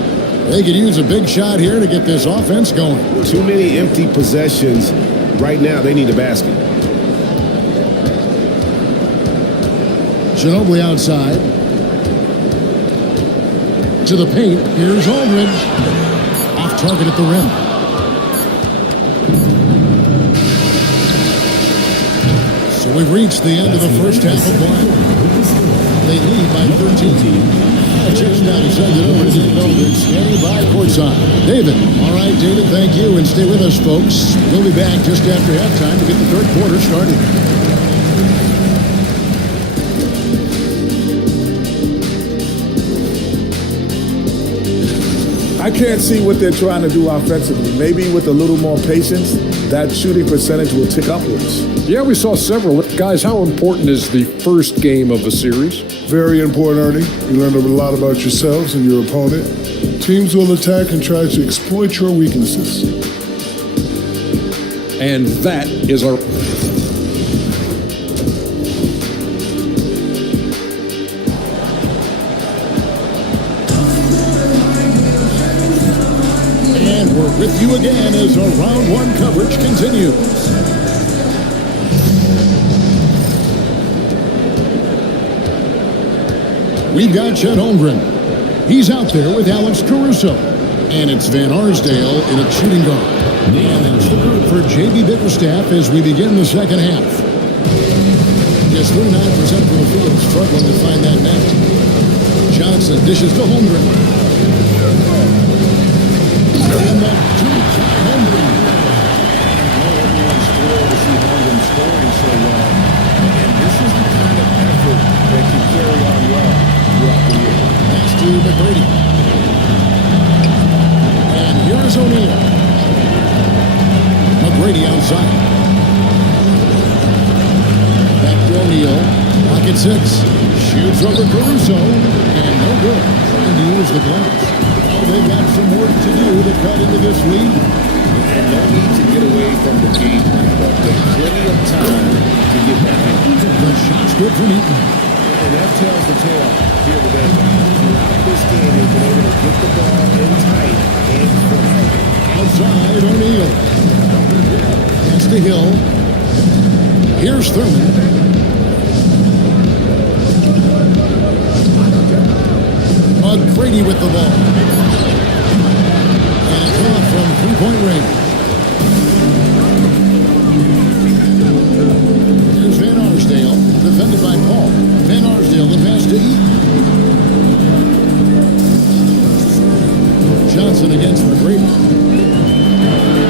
They could use a big shot here to get this offense going. Too many empty possessions. Right now, they need a basket. Ginobili outside. To the paint. Here's Aldridge. Off target at the rim. So we've reached the end of the first half of play. They lead by 13. Just now to send it over to David Aldridge, standing by courtside. David. All right, David, thank you, and stay with us, folks. We'll be back just after halftime to get the third quarter started. I can't see what they're trying to do offensively. Maybe with a little more patience, that shooting percentage will tick upwards. Yeah, we saw several. Guys, how important is the first game of a series? Very important, Ernie. You learn a lot about yourselves and your opponent. Teams will attack and try to exploit your weaknesses. And that is our... And we're with you again as our round one coverage continues. We've got Chet Holmgren. He's out there with Alex Caruso. And it's Van Arsdale in a shooting guard. And it's the group for J.B. Bickerstaff as we begin the second half. Just 39% from the field, struggling to find that net. Johnson dishes to Holmgren. And that juke, Holmgren. Everyone's thrilled to see Holmgren scoring so well. And this is the kind of effort that can carry on well throughout the year. Pass to McGrady. And here is O'Neal. McGrady outside. Back to O'Neal. Pocket 6. Shoots over Caruso. And no good. Trying to use the glass. Oh, they've got some work to do to cut into this lead. And no need to get away from the game plan, but plenty of time to get back in. The shot's good from Eaton. And that tells the tale here today, guys. Throughout this game, they've been able to get the ball in tight and quick. Outside, O'Neal. That's to Hill. Here's Thurman. McGrady with the ball. And it's off from three-point range. Here's Van Arsdale, defended by Paul. Van Arsdale, the pass to Eaton. Johnson against McGrady.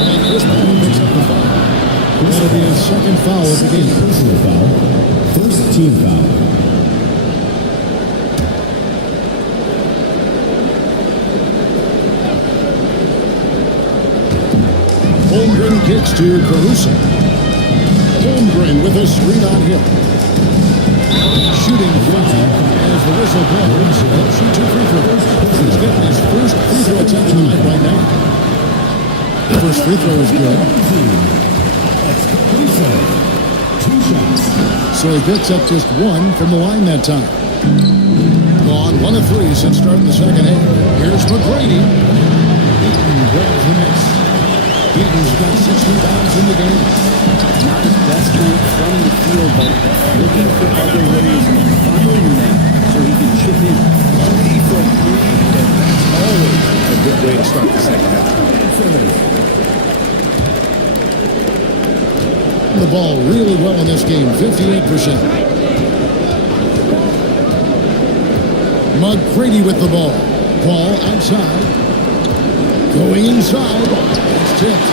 And Chris Paul picks up the foul. That'll be his second foul of the game. Personal foul. First team foul. Holmgren kicks to Caruso. Holmgren with a screen on him. Shooting foul as the whistle blows. He'll shoot 2 free throws. He's getting his first free throw attempt tonight right now. The first free throw is good. So he picks up just one from the line that time. Gone 1 of 3 since starting the second half. Here's McGrady. Eaton grabs the miss. Eaton's got 60 pounds in the game. Not his best night from the field, but looking for other ways of finding them so he can chip in. Early from 3, and that's always a good way to start the second half. The ball really well in this game, 58%. McGrady with the ball. Ball outside. Going inside. It's tipped.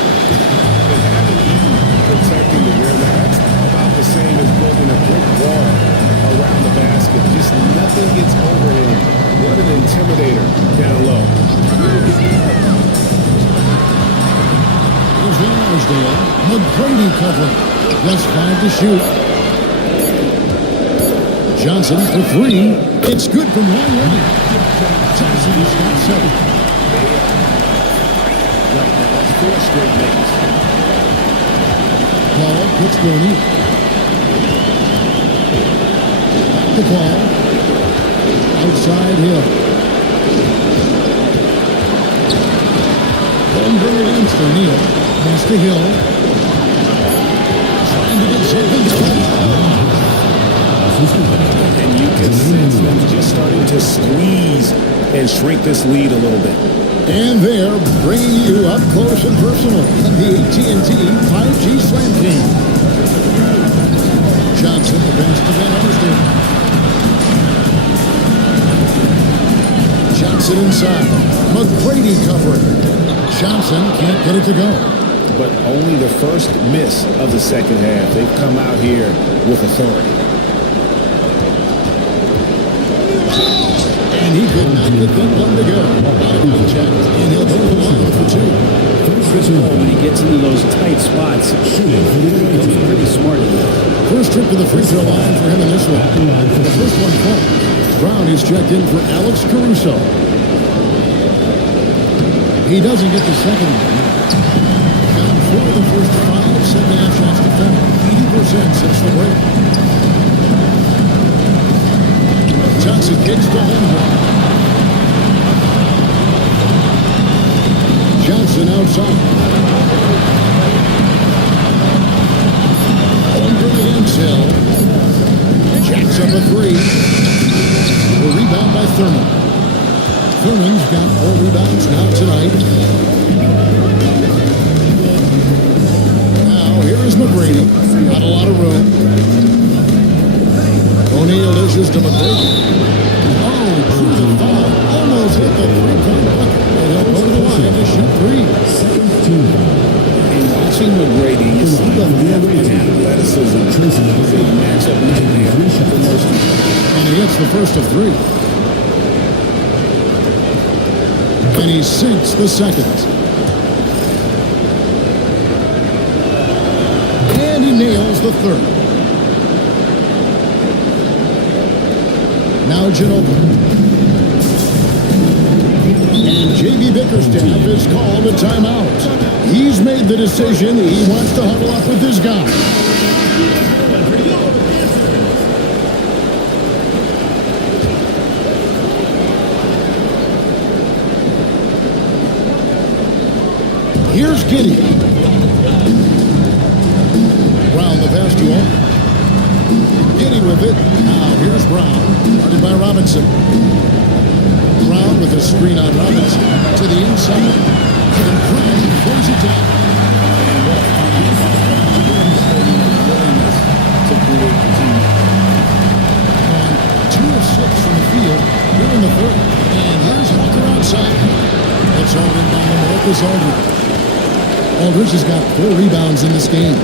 Protecting the rim. That's about the same as building a brick wall around the basket. Just nothing gets over him. What an intimidator down low. Here's Van Arsdale. McGrady covering. That's 5 to shoot. Johnson for 3. It's good from long range. Johnson's got 7. Right now, that's 4 straight makes. Paul puts to O'Neal. The ball. Outside Hill. Holmgren against O'Neal. Pass to Hill. Trying to get something going. And you can sense them just starting to squeeze and shrink this lead a little bit. And they're bringing you up close and personal on the AT&T 5G Slam Team. Johnson, the pass to Van Arsdale. Johnson inside. McGrady covering. Johnson can't get it to go. But only the first miss of the second half. They've come out here with authority. And he could not get that one to go. Check. And he'll go to the line for 2. Chris Paul, when he gets into those tight spots, he's pretty smart. First trip to the free throw line for him in this one. The first one called. Brown is checked in for Alex Caruso. He doesn't get the second one. Down 4 of the first 5 second-half shots to fall. 80% since the break. Johnson kicks to Holmgren. Johnson outside. Holmgren against Hill. Jacks up a 3. The rebound by Thurman. Thurman's got 4 rebounds now tonight. Now here is McGrady. Not a lot of room. O'Neal dishes to McGrady. Oh, through the foul. Almost hit the three-point bucket. And he'll go to the line to shoot 3. In watching McGrady, you see the athleticism. He's a matchup nightmare for most people. And he hits the first of 3. And he sinks the second. And he nails the third. Now Ginobili. And J.B. Bickerstaff has called a timeout. He's made the decision. He wants to huddle up with his guy. Here's Giddey. Brown the pass to him. Giddey with it. Now here's Brown. Guarded by Robinson. Brown with a screen on Robinson. To the inside. And Brown throws it down. On 2 of 6 from the field. Here in the third. And here's Walker outside. It's all in by Marcus Aldridge. Aldridge has got 4 rebounds in this game.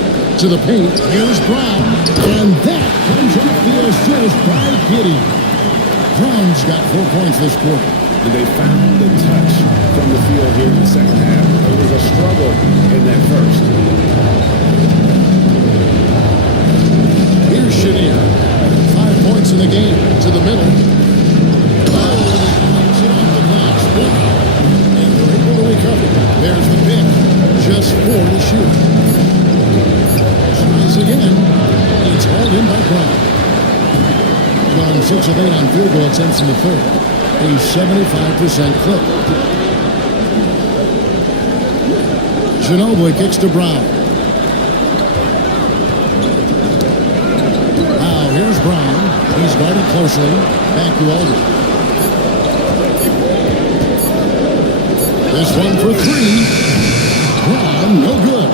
To the paint, here's Brown. And that comes off the assist by Giddey. Brown's got 4 points this quarter. And they found the touch from the field here in the second half. There was a struggle in that first. Here's Chenier. 5 points in the game. To the middle. Oh, knocks it off the glass. And they're able to recover. There's the pick. Just 4 to shoot. Tries again. It's hauled in by Brown. Gone 6 of 8 on field goal attempts in the third. A 75% clip. Ginobili kicks to Brown. Now here's Brown. He's guarded closely. Back to Aldridge. This one for 3. Brown, no good.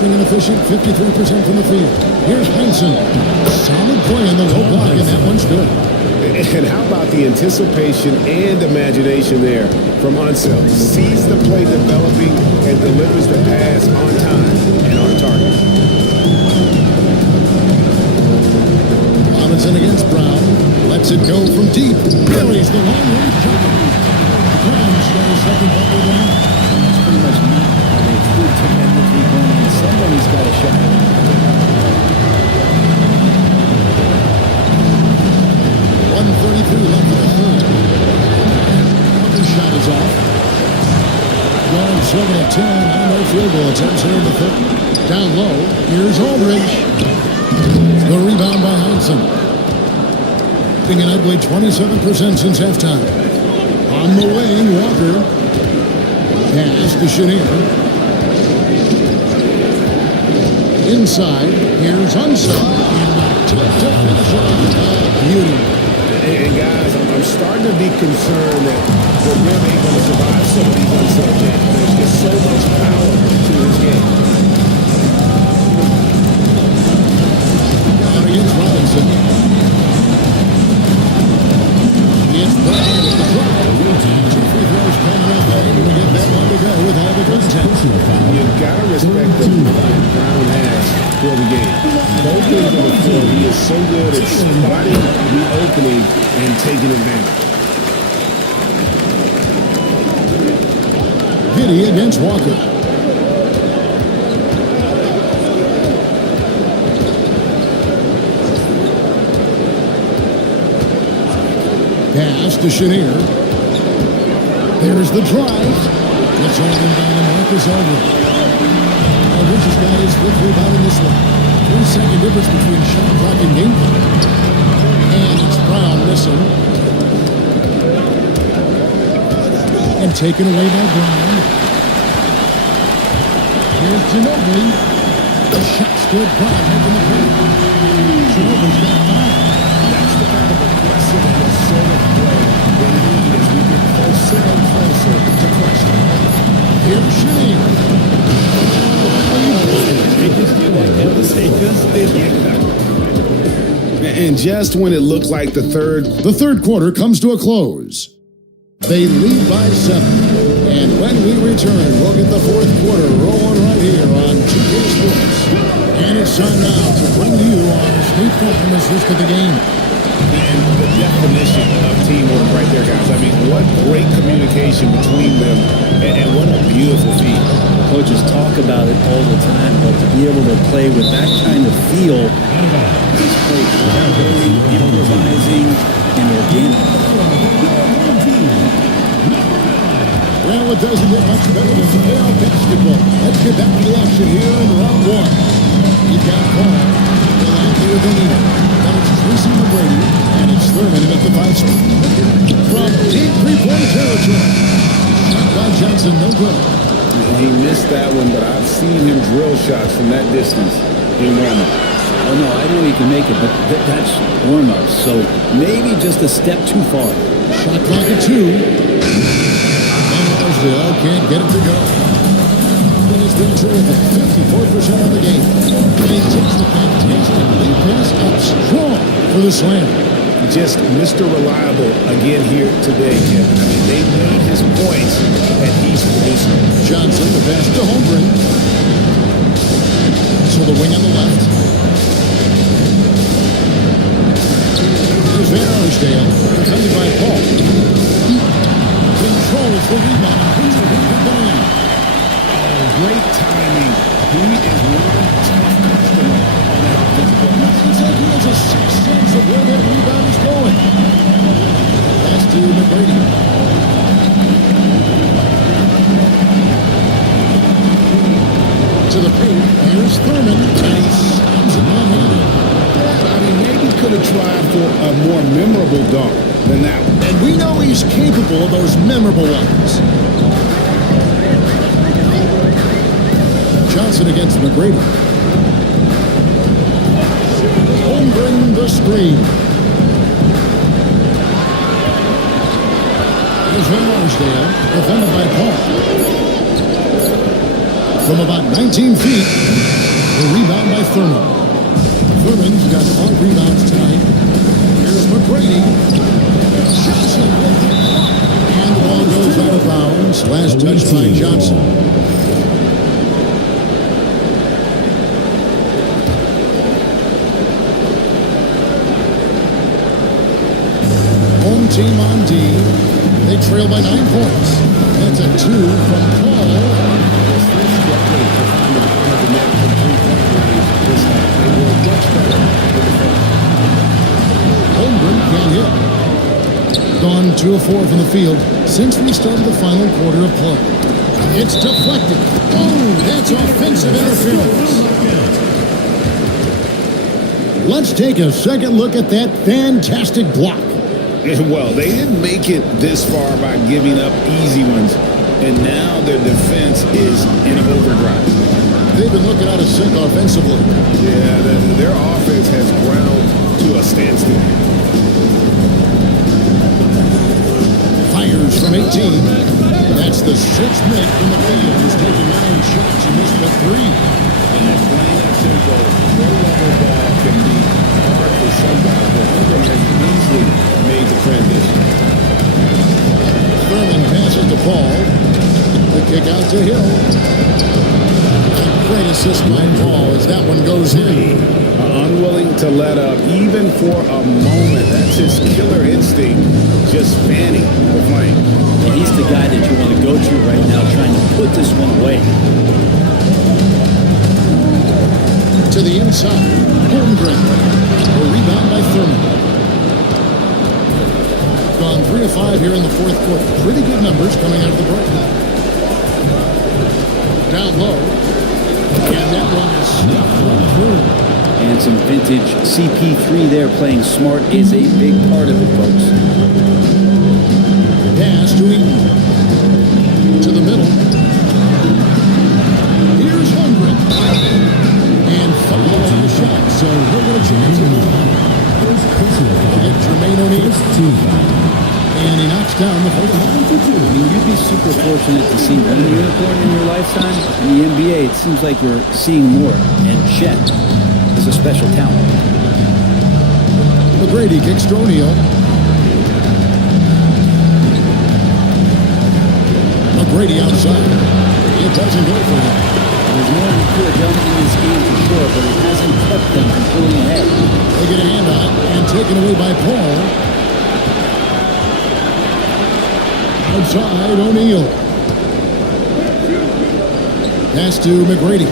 Being an efficient 53% from the field. Here's Henson. Solid play in the low block, and that one's good. And how about the anticipation and imagination there from Unseld? Sees the play developing and delivers the pass on time and on target. Robinson against Brown. Lets it go from deep. Buries the long-range jumper. Brown's got his second bucket down. That's pretty much how they threw to end the 3-point line. Somebody's got a shot. 1:33 left in the third. His shot is off. Gone 7 of 10 on their field goal attempts here in the third. Down low. Here's Aldridge. The rebound by Hansen. Being an ugly 27% since halftime. On the wing, Walker. Pass to Chenier. Inside, here's Unseld. And to finish off. Beauty. And guys, I'm starting to be concerned that the rim ain't going to survive some of these Unseld games. There's just so much power to his game. Out against Robinson. It's Brown with the drive. 2 free throws coming up. Able to get that one to go with all the content. You've got to respect the Brown has for the game. Both ends of the floor, he is so good at spotting the opening and taking advantage. Giddey against Walker. Pass to Chenier. There's the drive. It's all in down to Marcus Aldridge. Aldridge has got his 5th rebound in this one. 3-second difference between shot clock and game clock. And it's Brown missing. And taken away by Brown. Here's Ginobili. The shot's good. Brown making the play. Ginobili's got 5. That's the kind of aggressive and assertive play they need as we get closer and closer to clutch time. Here's Chenier. And just when it looks like the third quarter comes to a close. They lead by 7. And when we return, we'll get the 4th quarter rolling right here on 2K Sports. And it's time now to bring you on State Farm as look at the game. And the definition of teamwork right there, guys. I mean, what great communication between them, and what a beautiful feat. Coaches talk about it all the time, but to be able to play with that kind of feel, just play collaborating, improvising, and organic. Well, it doesn't get much better than playoff basketball. Let's get back to the action here in round one. You've got Paul, Delonte with O'Neal. Then it's Tracy McGrady, and it's Thurman at the 5 spot. From deep three-point territory. Shot by Johnson, no good. He missed that one, but I've seen him drill shots from that distance in warm-up. Oh, no, I know he can make it, but that's warm-up, so maybe just a step too far. Shot clock at 2. And Arsdale can't get it to go. But it's been terrific. 54% on the game. And he takes the fantastic lead pass up strong for the slam. Just Mr. Reliable again here today, Kevin. I mean, they made his points, and he's producing. Johnson, the pass to Holmgren. So the wing on the left. Here's Van Arsdale, defended by Paul. Controls the rebound. Who's the rebound in? Oh, great timing. He is one tough customer on that offensive ball. Looks like he has a sixth sense of where that rebound is going. Pass to McGrady. To the paint. Here's Thurman. And he slams it one-handed. I mean, maybe could have tried for a more memorable dunk than that one. And we know he's capable of those memorable ones. Johnson against McGrady. Holmgren the screen. Here's Van Arsdale, defended by Paul. From about 19 feet, the rebound by Thurman. Thurman's got 5 rebounds tonight. Here's McGrady. Johnson with it. And the ball goes out of bounds. Last touch by Johnson. Home team on D. They trail by 9 points. That's a 2 from Paul. Holmgren can't hit. Gone 2 of 4 from the field since we started the final quarter of play. It's deflected. Oh, that's offensive interference. Let's take a second look at that fantastic block. Well, they didn't make it this far by giving up easy ones, and now their defense is in overdrive. They've been looking out of sync offensively. Yeah, their offense has ground to a standstill. Fires from 18. That's the 6th make from the field. He's taken 9 shots and missed but 3. And playing that tempo, low-level ball can be hard for somebody, but Ingram has easily made the transition. Thurman passes to Paul. The kick out to Hill. A great assist by Paul as that one goes in. Unwilling to let up even for a moment. That's his killer instinct, just fanning the flame. And he's the guy that you want to go to right now trying to put this one away. To the inside. Holmgren. A rebound by Thurman. Gone 3 of 5 here in the 4th quarter. Pretty good numbers coming out of the break. Down low. And that one is stuffed right through. And some vintage CP3 there playing smart is a big part of it, folks. Pass to Eaton. To the middle. Here's Holmgren. And foul on the shot. So he'll get a chance at We'll get Jermaine O'Neal. And he knocks down the first one. I mean, you'd be super fortunate to see one unicorn in your lifetime. In the NBA, it seems like you're seeing more. And Chet is a special talent. McGrady kicks to O'Neal. McGrady outside. It doesn't go for him. There's more he could have done in this game for sure, but it hasn't kept them from pulling ahead. They get a hand on it and taken away by Paul. Outside, O'Neal. Pass to McGrady.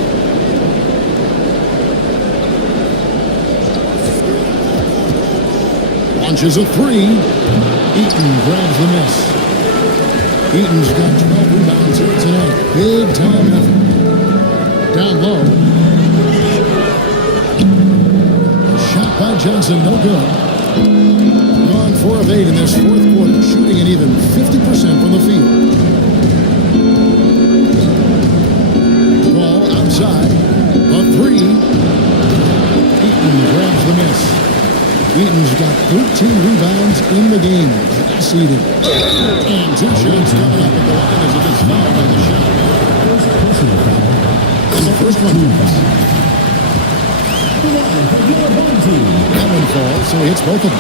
Launches a 3. Eaton grabs the miss. Eaton's got 12 rebounds here tonight. Big time effort. Down low. A shot by Johnson, no good. Gone 4 of 8 in this fourth quarter, shooting at even 50% from the field. Ball outside. A 3. Eaton grabs the miss. Eaton's got 13 rebounds in the game. Seeded. And 2 shots coming up at the line as it gets fouled on the shot. And the first one falls. That one falls, so he hits both of them.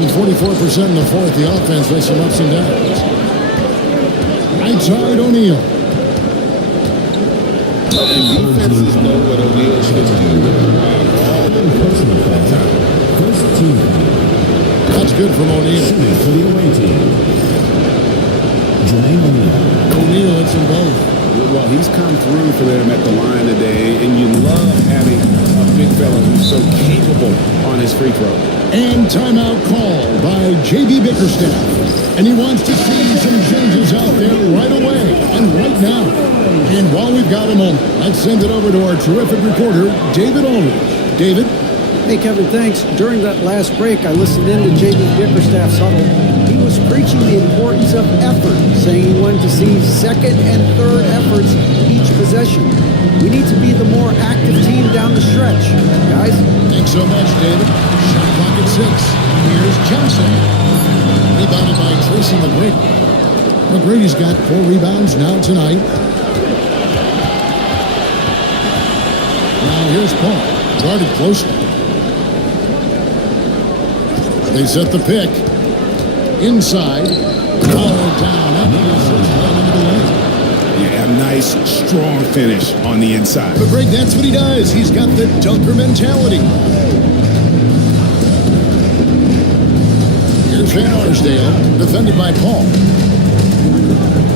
With 44% in the fourth, the offense with some ups and downs. Outside O'Neal. And defenses know what O'Neal should do. That's good from O'Neal. O'Neal hits them both. Well, he's come through for them at the line today, and you love having a big fella who's so capable on his free throw. And timeout call by J.B. Bickerstaff. And he wants to see some changes out there right away and right now. And while we've got a moment, let's send it over to our terrific reporter, David Aldridge. David? Hey, Kevin, thanks. During that last break, I listened in to J.B. Bickerstaff's huddle. He was preaching the importance of effort, saying he wanted to see second and third efforts each possession. We need to be the more active team down the stretch, guys. Thanks so much, David. Shot clock at 6. Here's Johnson. Rebounded by Tracy McGrady. McGrady's got 4 rebounds now tonight. Now here's Paul. Guarded closely. They set the pick. Inside. Fouled down. Yeah, a nice, strong finish on the inside. But Greg, that's what he does. He's got the dunker mentality. Here's Van Arsdale, defended by Paul.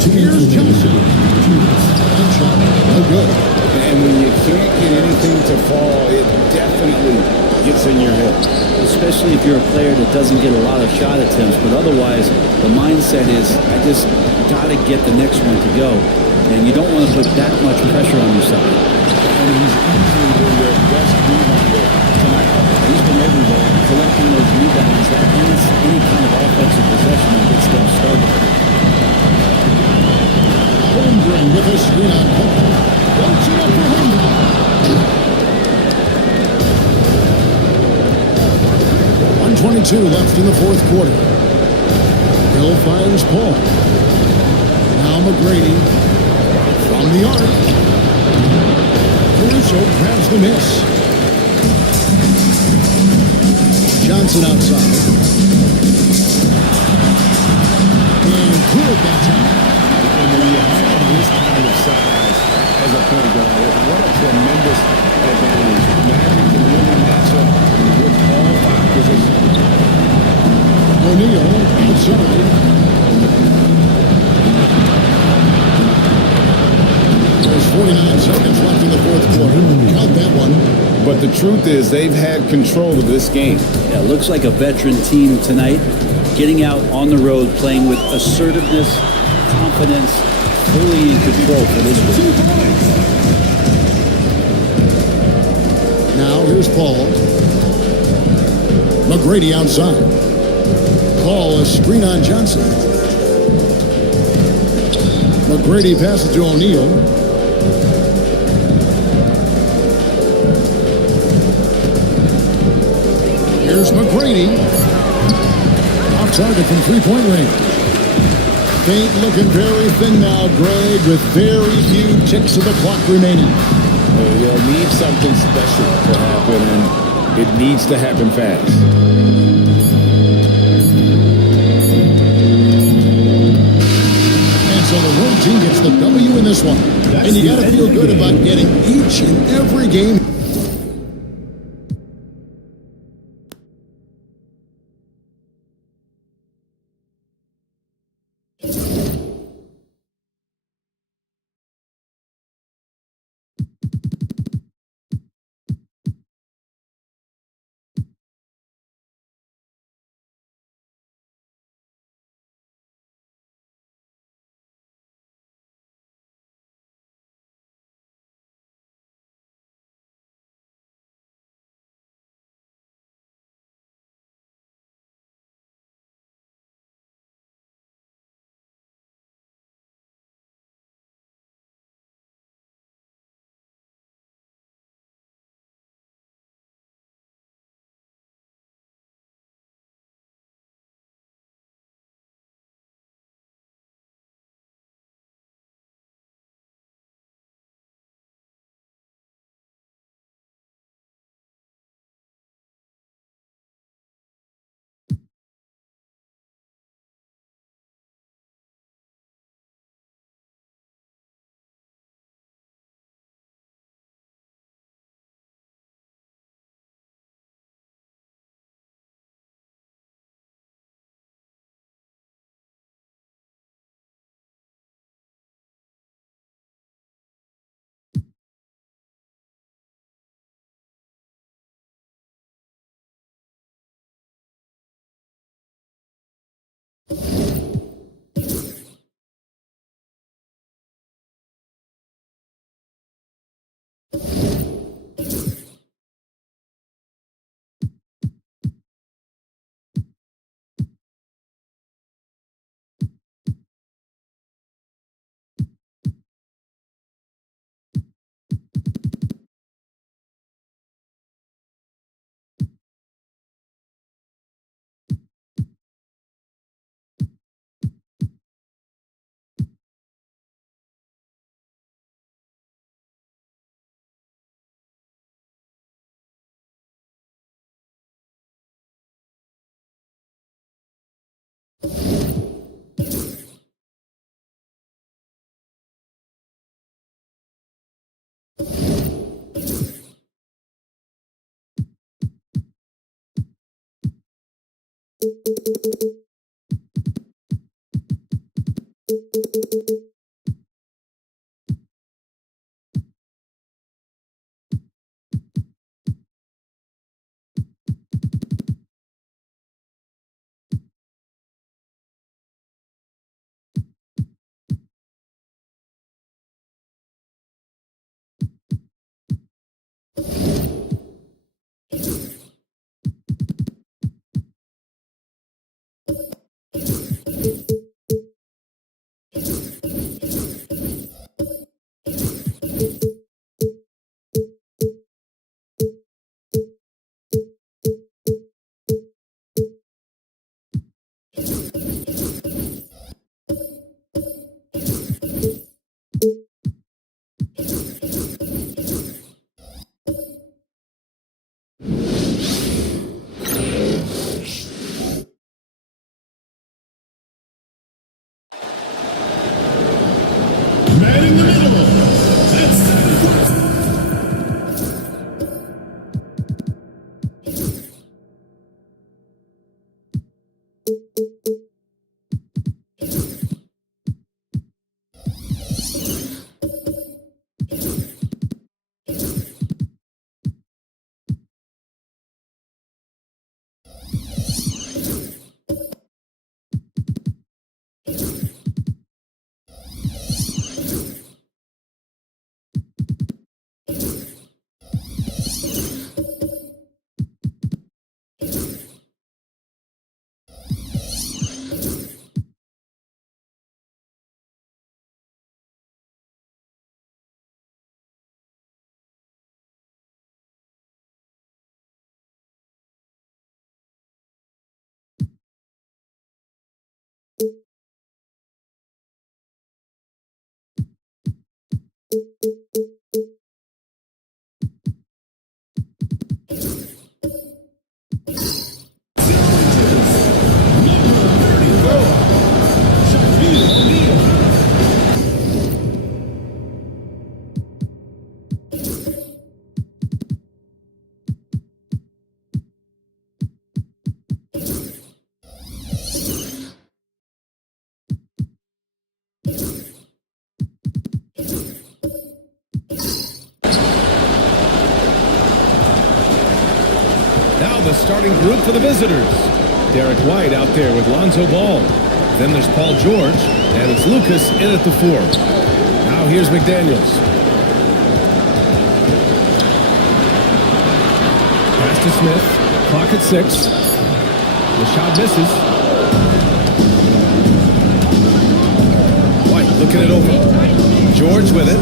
Here's Johnson. Good shot. No good. And when you can't get anything to fall, it definitely gets in your head. Especially if you're a player that doesn't get a lot of shot attempts, but otherwise the mindset is, I just got to get the next one to go. And you don't want to put that much pressure on yourself. And he's easily been their best rebounder tonight. He's been everywhere. Collecting those rebounds, that ends any kind of offensive possession and gets them started. Holmgren with a screen on Paul. Wants it up for Holmgren. 1:22 left in the fourth quarter. Hill finds Paul. Now McGrady from the arc. Caruso grabs the miss. Johnson outside. And good that time. And when you have this kind of size as a point guard, what a tremendous advantage. Magic can really match up with all 5 positions. O'Neal outside. There's 49 seconds left in the fourth quarter. Count that one. But the truth is, they've had control of this game. Yeah, looks like a veteran team tonight, getting out on the road, playing with assertiveness, confidence, fully in control for this one. Now here's Paul. McGrady outside. Paul, a screen on Johnson. McGrady passes to O'Neal. Here's McGrady. Off target from three-point range. Paint looking very thin now, Greg, with very few ticks of the clock remaining. They'll need something special to happen, and it needs to happen fast. And so the road team gets the W in this one. And you got to feel good about getting each and every game Now the starting group for the visitors. Derek White out there with Lonzo Ball. Then there's Paul George, and it's Lucas in at the 4. Now here's McDaniels. Pass to Smith. Clock at 6. The shot misses. White looking it over. George with it.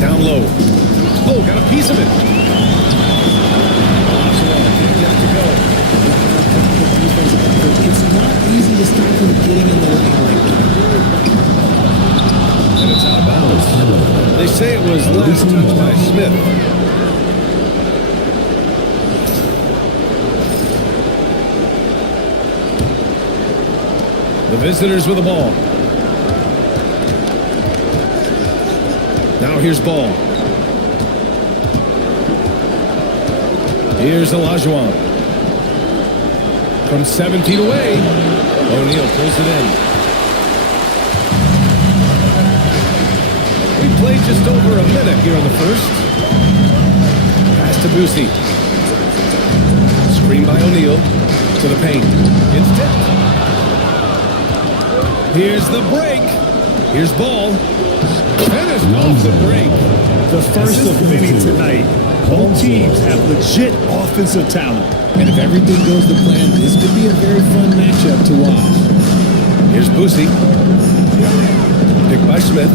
Down low. Oh, got a piece of it. Can't get it to go. It's not easy to stop them getting in the lane like that. And it's out of bounds. They say it was last touched by Smith. The visitors with the ball. Now here's Ball. Here's Olajuwon. From 7 feet away, O'Neal pulls it in. We played just over a minute here in the first. Pass to Boosie. Screen by O'Neal to the paint. It's tipped. Here's the break. Here's Ball. Finished off the break. The first of many tonight. Both teams have legit offensive talent. And if everything goes to plan, this could be a very fun matchup to watch. Here's Boosie. Picked by Smith.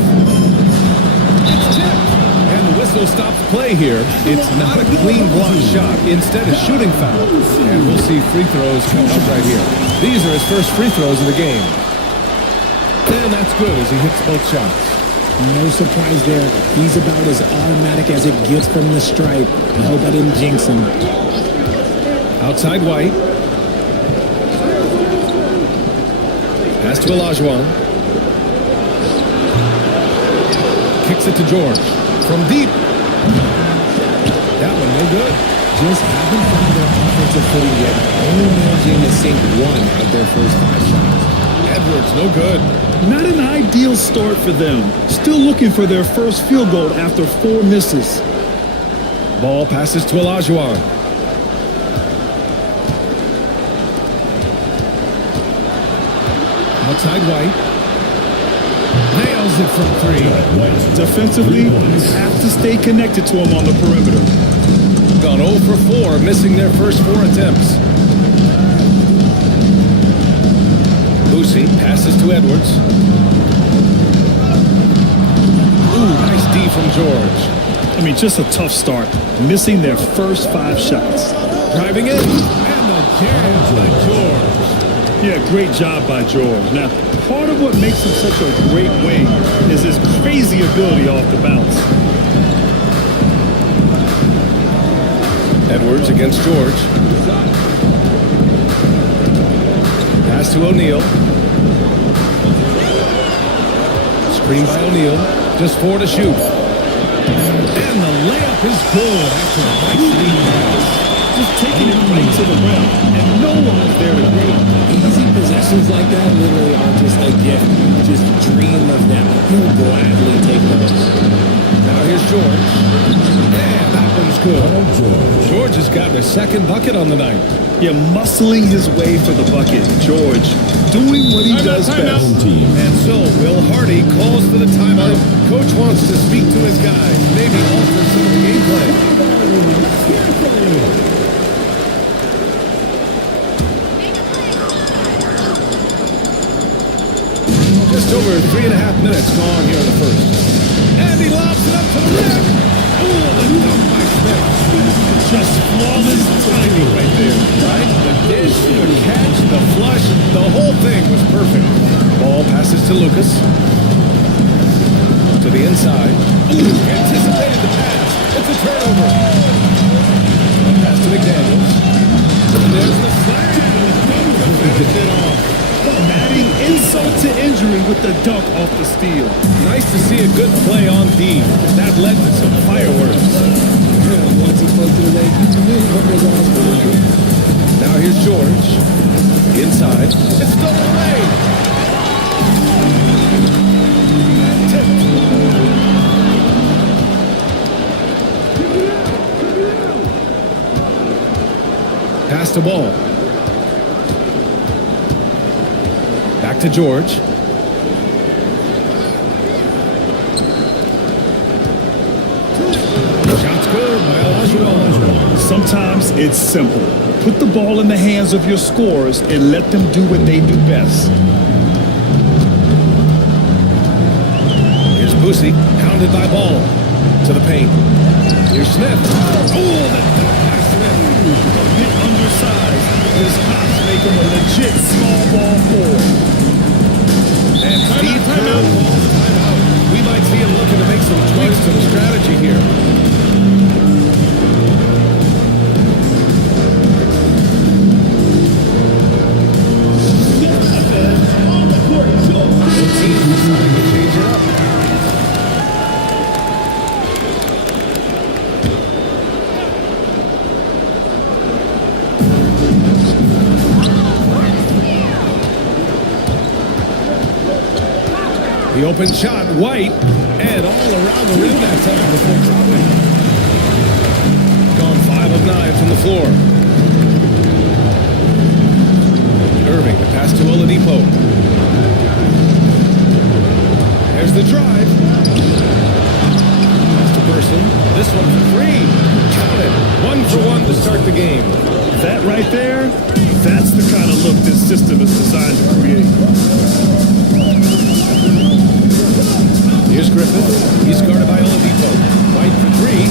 It's tipped. And the whistle stops play here. It's not a clean block shot. Instead, a shooting foul. And we'll see free throws coming up right here. These are his first free throws of the game. And that's good as he hits both shots. No surprise there. He's about as automatic as it gets from the stripe. I hope I didn't jinx him. Outside White. Pass to Olajuwon. Kicks it to George. From deep. That one no good. Just haven't found their offensive footing yet. Only managing to sink 1 of their first 5 shots. Edwards, no good. Not an ideal start for them. Still looking for their first field goal after 4 misses. Ball passes to Olajuwon. Outside White. Nails it from 3. Defensively, you have to stay connected to him on the perimeter. Gone 0 for 4, missing their first 4 attempts. Boosie passes to Edwards. Ooh, nice D from George. I mean, just a tough start. Missing their first 5 shots. Driving in. And the jam by George. Yeah, great job by George. Now, part of what makes him such a great wing is his crazy ability off the bounce. Edwards against George. Pass to O'Neal. Screen by O'Neal. Just 4 to shoot. And the layup is good after a nice lead pass. Just taking it right to the rim, and no one is there to greet. Easy possessions like that literally are just a gift. Just dream of them. He'll gladly take those. Now here's George. And that one's good. George has gotten his second bucket on the night. Yeah, muscling his way for the bucket. George doing what he does best. And so Will Hardy calls for the timeout. Coach wants to speak to his guys. Maybe alter some of the gameplay. Just over 3.5 minutes gone here in the first. And he lobs it up to the rim. Oh, the dunk by Smith. Just flawless timing right there. Right? The dish, the catch, the flush, the whole thing was perfect. Ball Passes to Lucas. To the inside. Anticipated the pass. It's a turnover. Pass to McDaniels. And there's the slam. Finish it off. Adding insult to injury with the dunk off the steal. Nice to see a good play on D. That led to some fireworks. Once he spoke to the leg, you knew what was on his mind. Now here's George. Inside. It's stolen away. Tipped. Pass the ball. Back to George. Shot's good by Olajuwon. Sometimes it's simple. Put the ball in the hands of your scorers and let them do what they do best. Here's Boosie, pounded by Ball. To the paint. Here's Smith. Oh, the dunk by Smith. A bit undersized. His hops make him a legit small ball forward. And Steve Kerr calls timeout. We might see him looking to make some tweaks to the strategy here. The team deciding to change it up. The open shot, White, and all around the rim that time before dropping. Gone 5 of 9 from the floor. Irving, the pass to Oladipo. There's the drive. Pass to Person. This one for 3. Count it. 1 for 1 to start the game. That right there, that's the kind of look this system is designed to create. Here's Griffin. He's guarded by Oladipo. White for 3.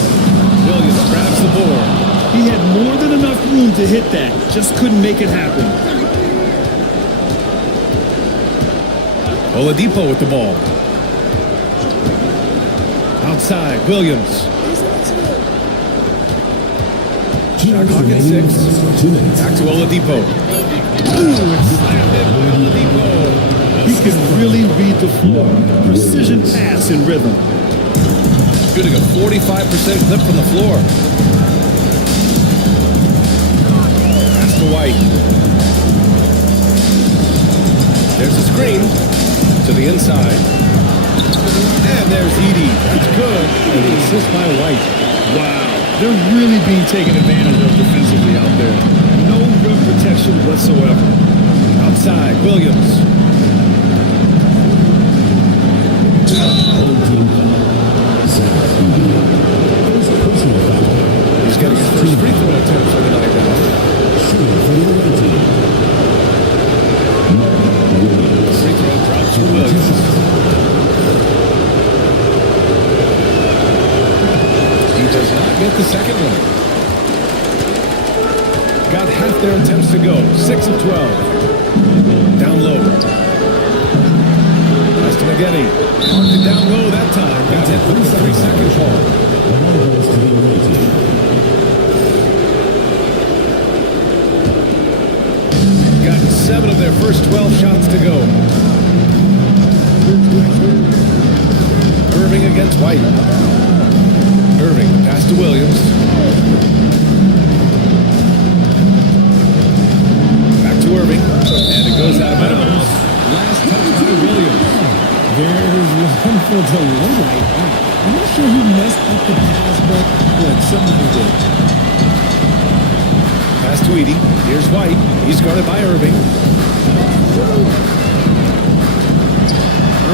Williams grabs the board. He had more than enough room to hit that, just couldn't make it happen. Oladipo with the ball. Outside, Williams. Shot clock at 6. Back to Oladipo. Ooh, it's slammed in by Oladipo. He can really read the floor. Precision pass and rhythm. Shooting a 45% clip from the floor. Pass to White. There's a screen to the inside. And there's Edey. That's good. And the assist by White. Wow. They're really being taken advantage of defensively out there. No rim protection whatsoever. Outside, Williams. He's getting his first free throw attempt for the night now. Free throw drops for Williams. He does not get the second one. Got half their attempts to go. 6 of 12. Down low. Pass to McGinney. Marked it down low that time. Got hit with the 3-second call. Got 7 of their first 12 shots to go. Irving against White. Irving, pass to Williams. Back to Irving. And it goes out of bounds. Last touch by Williams. There's one for the right back. I'm not sure who messed up the pass, but somebody did. Pass to Edey. Here's White. He's guarded by Irving.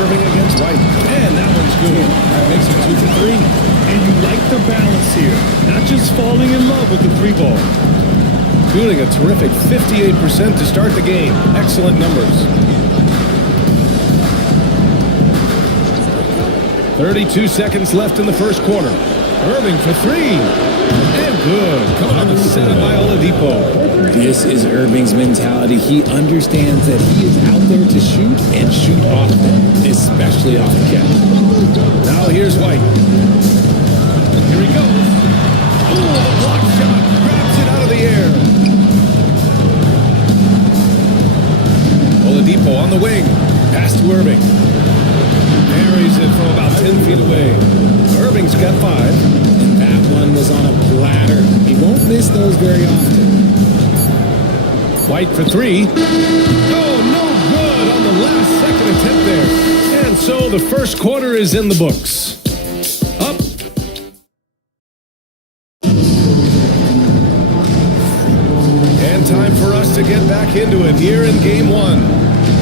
Irving against White. And that one's good. That makes it 2 for 3. And you like the balance here. Not just falling in love with the 3 ball. Shooting a terrific 58% to start the game. Excellent numbers. 32 seconds left in the first quarter. Irving for three. And good. Come on, set it by Oladipo. This is Irving's mentality. He understands that he is out there to shoot and shoot often, especially off the catch. Now here's White. Here he goes. Ooh, the block shot. Grabs it out of the air. Oladipo on the wing. Pass to Irving. Buries it from about 10 feet away. Irving's got 5. And that one was on a platter. He won't miss those very often. White for 3. Oh, no good on the last second attempt there. And so the first quarter is in the books. Up. And time for us to get back into it here in game 1.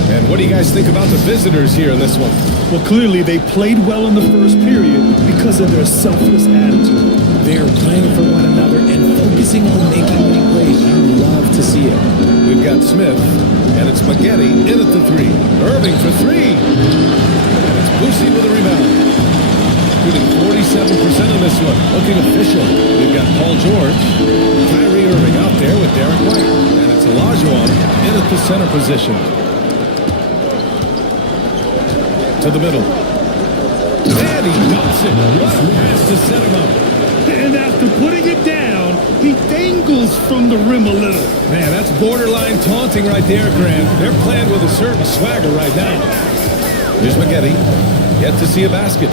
And what do you guys think about the visitors here in this one? Well, clearly they played well in the first period because of their selfless attitude. They are playing for one another and focusing on making winning plays. You love to see it. We've got Smith, and it's Spaghetti in at the 3. Irving for 3. And it's Boosie with a rebound. Shooting 47% on this one. Looking official. We've got Paul George. Kyrie Irving out there with Derek White. And it's Olajuwon in at the center position. To the middle. And he dumps it. What a pass to set him up. And after putting it down, he dangles from the rim a little. Man, that's borderline taunting right there, Grant. They're playing with a certain swagger right now. Here's McGetty. Yet to see a basket.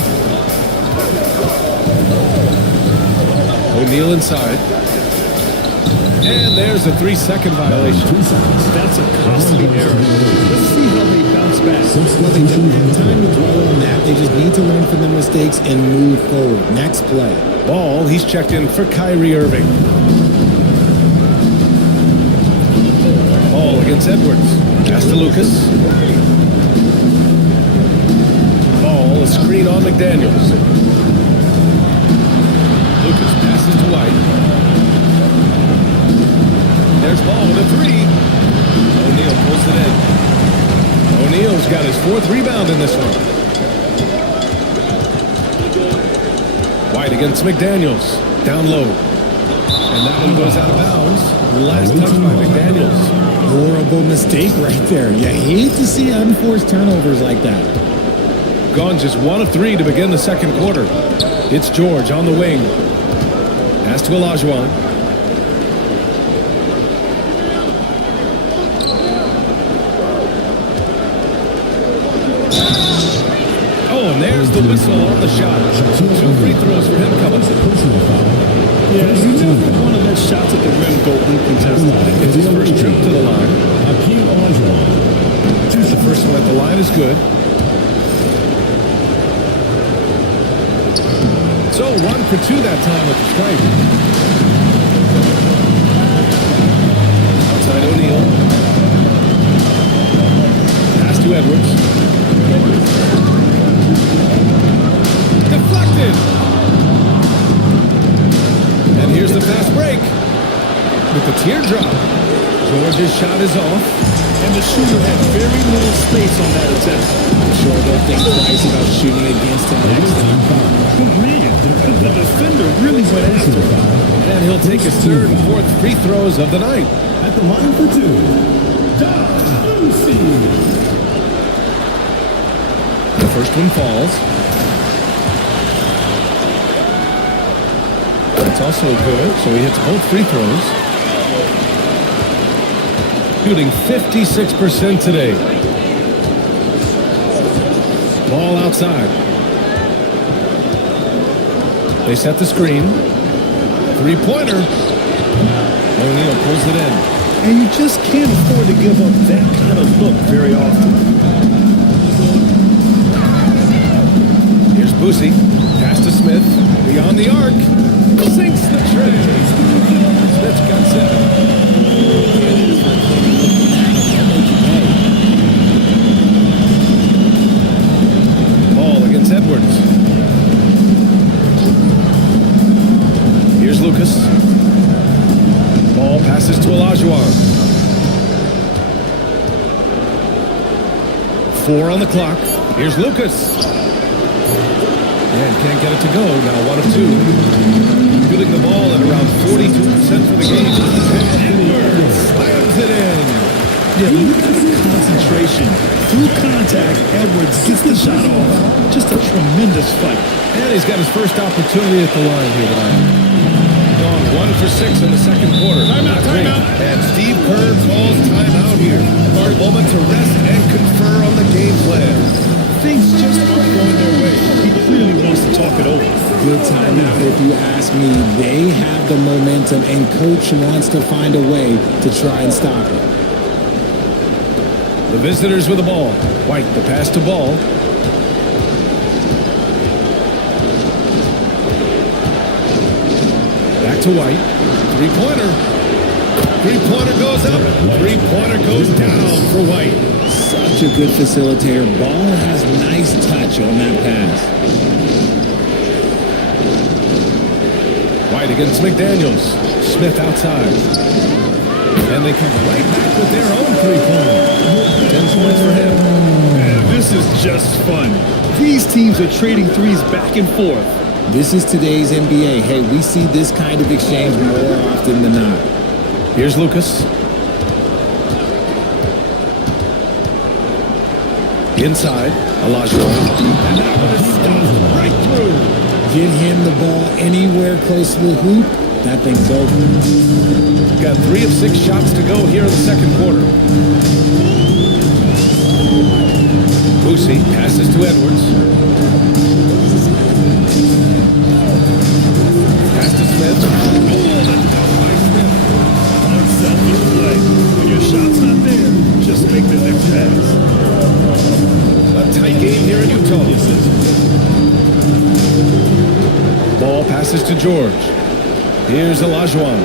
O'Neal inside. And there's a 3-second violation. That's a costly error. Let's see how they bounce back. Well, they don't have time to dwell on that. They just need to learn from their mistakes and move forward. Next play. Ball, he's checked in for Kyrie Irving. Ball against Edwards. Pass to Lucas. Ball, a screen on McDaniels. Lucas passes to White. There's Ball with a 3. O'Neal pulls it in. O'Neal's got his 4th rebound in this one. White against McDaniels. Down low. And that one goes out of bounds. Last touch by McDaniels. Horrible mistake right there. You hate to see unforced turnovers like that. Gone just 1 of 3 to begin the second quarter. It's George on the wing. Pass to Olajuwon. And there's the whistle on the shot. 2 free throws for him coming. Yeah, you never want to let shots at the rim go uncontested. It's his first trip to the line. The first one at the line is good. So 1 for 2 that time with the strike. Outside O'Neal. Pass to Edwards. Deflected. And here's the fast break with the teardrop. George's shot is off. And the shooter had very little space on that attempt. I'm sure they'll think twice about shooting against him next time. Oh, man, the defender really went after him. And he'll take his 3rd and 4th free throws of the night. At the line for 2, Boosie. The first one falls. That's also good, so he hits both free throws. Shooting 56% today. Ball outside. They set the screen. 3-pointer. O'Neal pulls it in. And you just can't afford to give up that kind of look very often. Here's Boosie. Pass to Smith. Beyond the arc. Sinks the tray. Smith's got 7. Ball against Edwards. Here's Lucas. Ball passes to Olajuwon. 4 on the clock. Here's Lucas. And can't get it to go. Now 1 of 2. Shooting the ball at around 42% for the game. And Edwards slams it in. Yeah, look at the concentration. Through contact, Edwards gets the shot off. Just a tremendous fight. And he's got his first opportunity at the line here tonight. Gone 1 for 6 in the second quarter. Timeout. And Steve Kerr calls timeout here. For a moment to rest and confer on the game plan. Things just aren't going their way. He clearly wants to talk it over. Good timeout if you ask me. They have the momentum and coach wants to find a way to try and stop it. The visitors with the ball. White, the pass to Ball. Back to White. Three-pointer. Three-pointer goes up. Three-pointer goes down for White. Such a good facilitator. Ball has nice touch on that pass. White against McDaniels. Smith outside. And they come right back with their own three-pointer. 10 points for him. Man, this is just fun. These teams are trading threes back and forth. This is today's NBA. Hey, we see this kind of exchange more often than not. Here's Lucas. Inside, Olajuwon. And that one is stopped right through. Get him the ball anywhere close to the hoop. That thing's over. Got 3 of 6 shots to go here in the second quarter. Boosie passes to Edwards. Pass to Smith. Unselfish play. When your shot's not there, just make the next pass. A tight game here in Utah. Ball passes to George. Here's Olajuwon.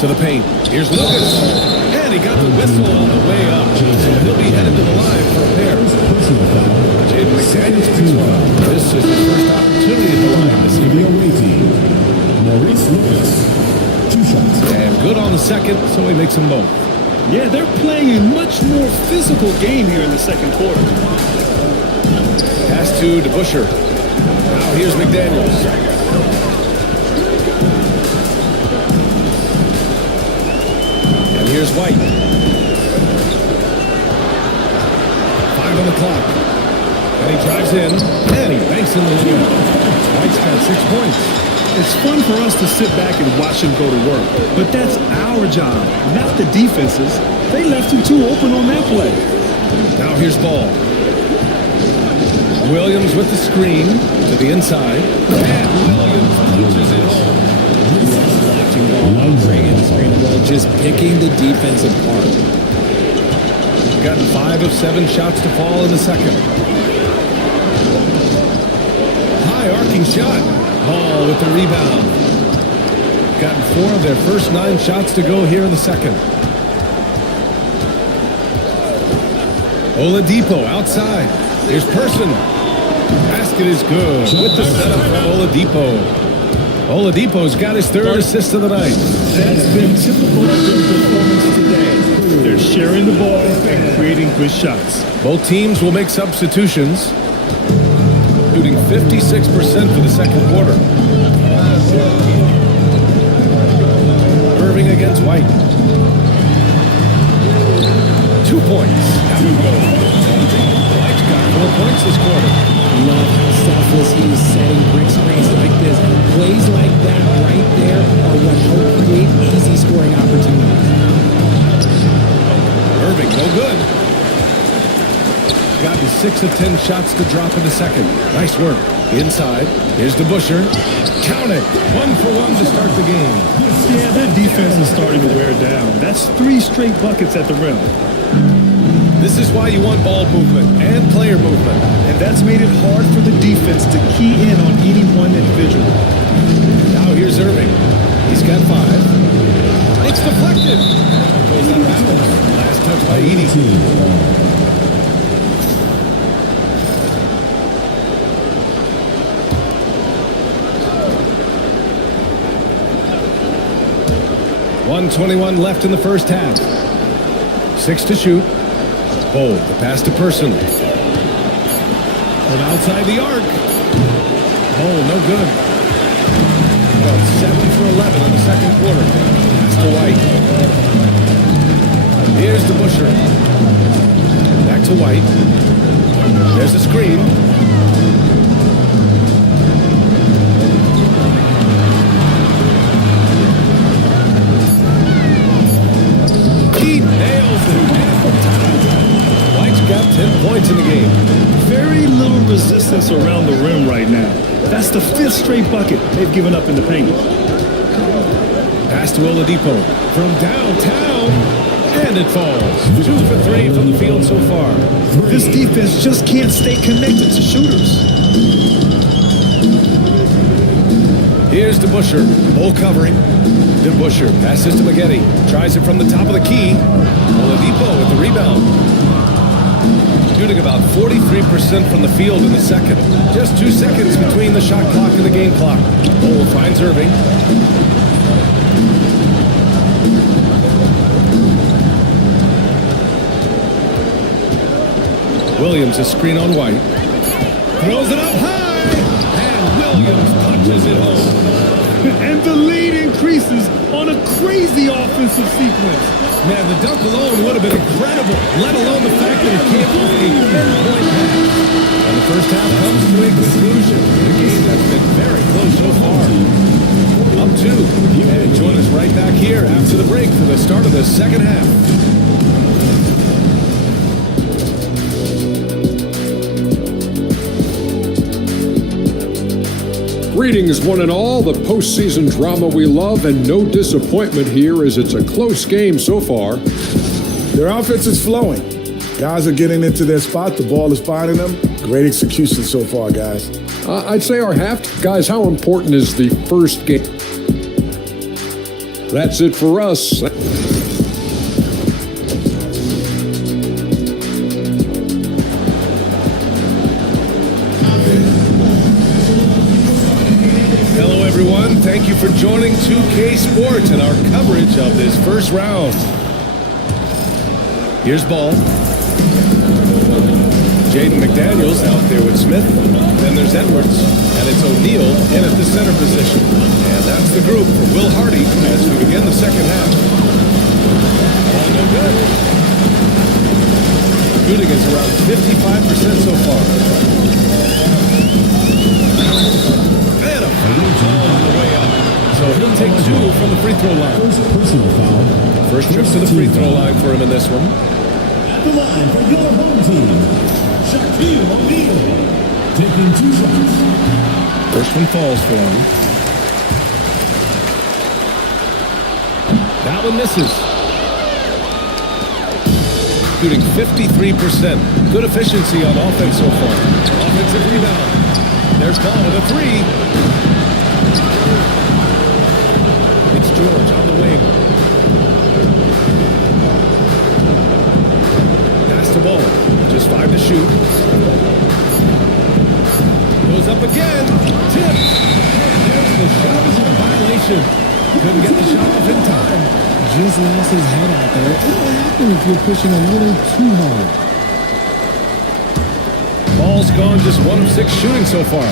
To the paint. Here's Lucas. And he got the whistle on the way up. So he'll be headed to the line for a pair. Jaden McDaniels picks one. This is his first opportunity at the line this evening. Maurice Lucas. 2 shots. And good on the second, so he makes them both. Yeah, they're playing a much more physical game here in the second quarter. Pass to DeBusschere. Now here's McDaniels. And here's White. 5 on the clock. And he drives in. And he banks in the lane. White's got 6 points. It's fun for us to sit back and watch him go to work. But that's our job, not the defense's. They left him too open on that play. Now here's Ball. Williams with the screen to the inside. And Williams punches it home. Watching Ball bringing the screen well, just picking the defense apart. Got 5 of 7 shots to fall in the second. High arcing shot. Ball with the rebound. Gotten 4 of their first 9 shots to go here in the second. Oladipo outside. Here's Person. Basket is good with the setup from Oladipo. Oladipo's got his 3rd assist of the night. That's been typical of their performance today. They're sharing the ball and creating good shots. Both teams will make substitutions. Shooting 56% for the second quarter. Irving against White. 2 points. White's got 4 points this quarter. Love how selfless he is setting brick screens like this. Plays like that right there are what help create easy scoring opportunities. Irving, no good. Gotten 6 of 10 shots to drop in the second. Nice work. Inside. Here's DeBusschere. Count it. 1 for 1 to start the game. Yeah, that defense is starting to wear down. That's 3 straight buckets at the rim. This is why you want ball movement and player movement. And that's made it hard for the defense to key in on any one individual. Now here's Irving. He's got 5. It's deflected. Goes out of bounds. Last touch by Edey. .121 left in the first half. 6 to shoot. Hold the pass to Person. And outside the arc. Oh, no good. Well, 7 for 11 in the second quarter. Pass to White. Here's the Busher. Back to White. There's a screen. He nails it. White's got 10 points in the game. Very little resistance around the rim right now. That's the 5th straight bucket they've given up in the paint. Pass to Oladipo from downtown, and it falls. 2 for 3 from the field so far. This defense just can't stay connected to shooters. Here's DeBuscher, full covering. DeBuscher passes to Maggette. Tries it from the top of the key. Oladipo with the rebound. Shooting about 43% from the field in the second. Just 2 seconds between the shot clock and the game clock. Cole finds Irving. Williams, a screen on White. Throws it up high! And Williams punches it home. And the lead increases on a crazy offensive sequence. Man, the dunk alone would have been incredible, let alone the fact that it came off a 10-point pass. And the first half comes to a conclusion in a game that's been very close so far. Up 2. And join us right back here after the break for the start of the second half. Greetings, one and all. The postseason drama we love, and no disappointment here as it's a close game so far. Their offense is flowing. Guys are getting into their spot. The ball is finding them. Great execution so far, guys. I'd say our half. Guys, how important is the first game? That's it for us. Everyone, thank you for joining 2K Sports and our coverage of this first round. Here's ball. Jaden McDaniels out there with Smith. Then there's Edwards. And it's O'Neal in at the center position. And that's the group for Will Hardy as we begin the second half. Ball no good. Shooting is around 55% so far. So he'll take 2 from the free throw line. First trip to the free throw line for him in this one. At the line for your home team, Shaquille O'Neal, taking 2 shots. First one falls for him. That one misses. Shooting 53%. Good efficiency on offense so far. Offensive rebound. There's Ball with a 3. It's George on the wing. Pass the ball. Just 5 to shoot. Goes up again. Tipped. There's the shot. Is a violation. Couldn't get the shot off in time. Just lost his head out there. What will happen if you're pushing a little too hard? Ball's gone, just 1 of 6 shooting so far.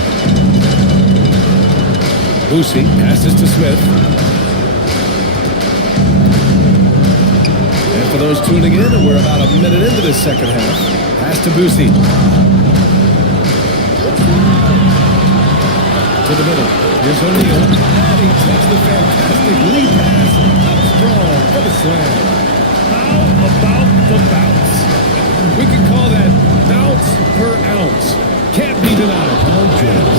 Boosie passes to Smith. And for those tuning in, we're about a minute into this second half. Pass to Boosie. To the middle. Here's O'Neal. And he takes the fantastic lead pass. Up strong for the slam. How about the bounce? We could call that bounce per ounce. Can't be denied.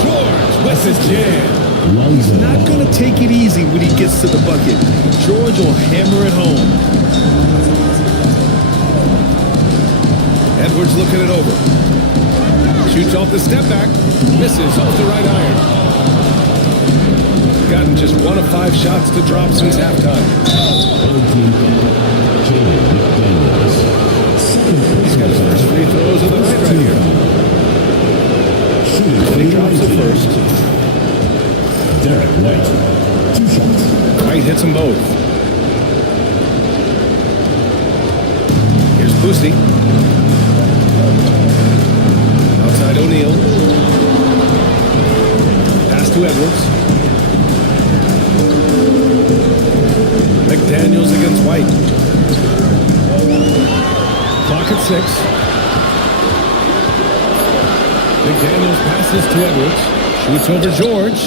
George with the jam. He's not going to take it easy when he gets to the bucket. George will hammer it home. Edwards looking it over. Shoots off the step back. Misses off the right iron. Gotten just 1 of 5 shots to drop since halftime. He's got his first free throws of the night right here. And he drops it first. Derek White, 2 shots. White hits them both. Here's Boosie. Outside O'Neal. Pass to Edwards. McDaniels against White. Clock at 6. McDaniels passes to Edwards. Shoots over George.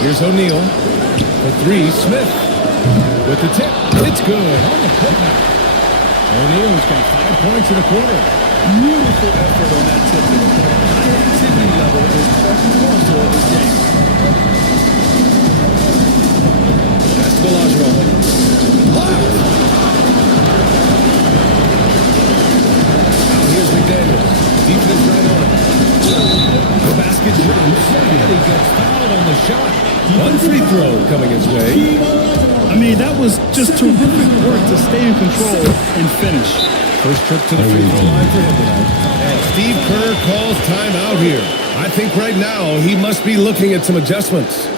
Here's O'Neal. For 3, Smith. With the tip. It's good. On the putback. O'Neal's got 5 points in the quarter. Beautiful effort on that tip. High activity level is part and parcel of this game. That's Olajuwon. Blocked. Now here's McDaniels. Defense right on it. The basket shoots. And he gets fouled on the shot. 1 free throw coming his way. I mean, that was just terrific work to stay in control and finish. First trip to the free throw line for him tonight. And Steve Kerr calls timeout here. I think right now he must be looking at some adjustments.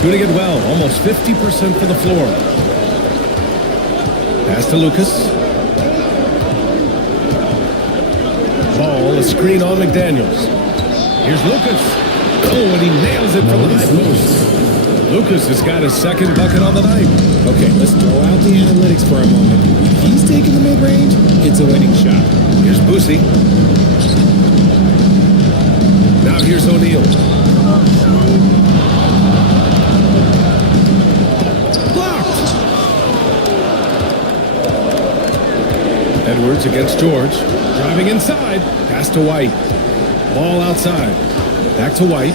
Shooting it well, almost 50% for the floor. Pass to Lucas. Ball, a screen on McDaniels. Here's Lucas. Oh, and he nails it from the high post. Lucas has got his second bucket on the night. Okay, let's throw out the analytics for a moment. If he's taking the mid-range, it's a winning shot. Here's Boosie. Now here's O'Neal. Edwards against George. Driving inside. Pass to White. Ball outside. Back to White.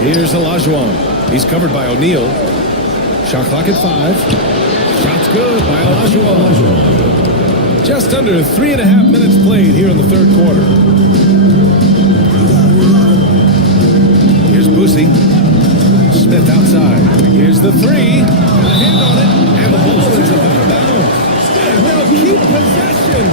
Here's Olajuwon. He's covered by O'Neal. Shot clock at 5. Shot's good by Olajuwon. Just under 3.5 minutes played here in the third quarter. Here's Boosie. Smith outside. Here's the 3. A hand on it, and the ball is out of bounds. And they'll keep possession.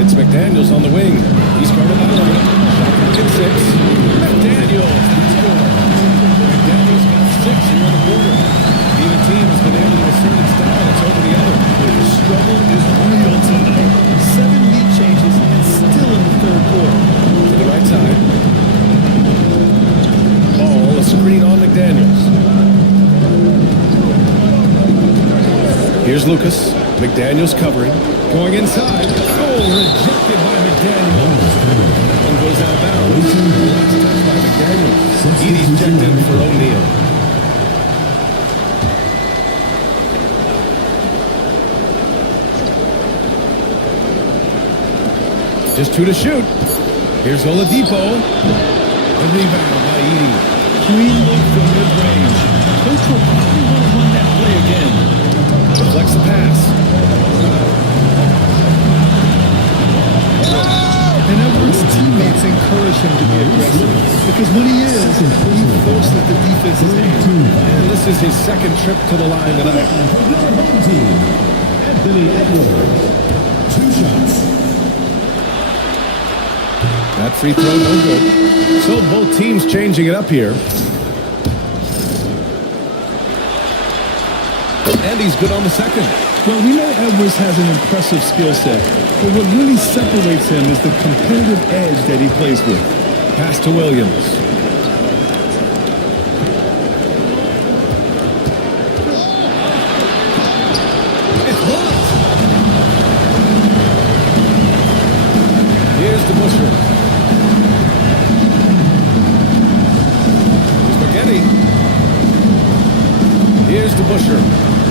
It's McDaniels on the wing. He's guarded by White. Shot clock at 6. McDaniels. That's good. McDaniels got 6 here in the quarter. Neither team has been able to assert its dominance over the other. The struggle is real tonight. 7 lead changes and still in the third quarter. To the right side. Ball, a screen on McDaniels. Here's Lucas. McDaniels covering. Going inside. Oh, rejected by McDaniels. That one goes out of bounds. Last touch by McDaniels. Edie's checked in for O'Neal. Just 2 to shoot. Here's Oladipo. The rebound by Edie. Clean look from mid-range. Coach will probably want to run that play again. Deflects the pass. And Edwards' teammates encourage him to be aggressive. Because when he is, he forces the defense's hand. And this is his second trip to the line tonight. Anthony Edwards. 2 shots. That free throw, no good. So both teams changing it up here. And he's good on the second. Well, we know Edwards has an impressive skill set, but what really separates him is the competitive edge that he plays with. Pass to Williams. It's blocked. Here's the Busher. Here's the Busher.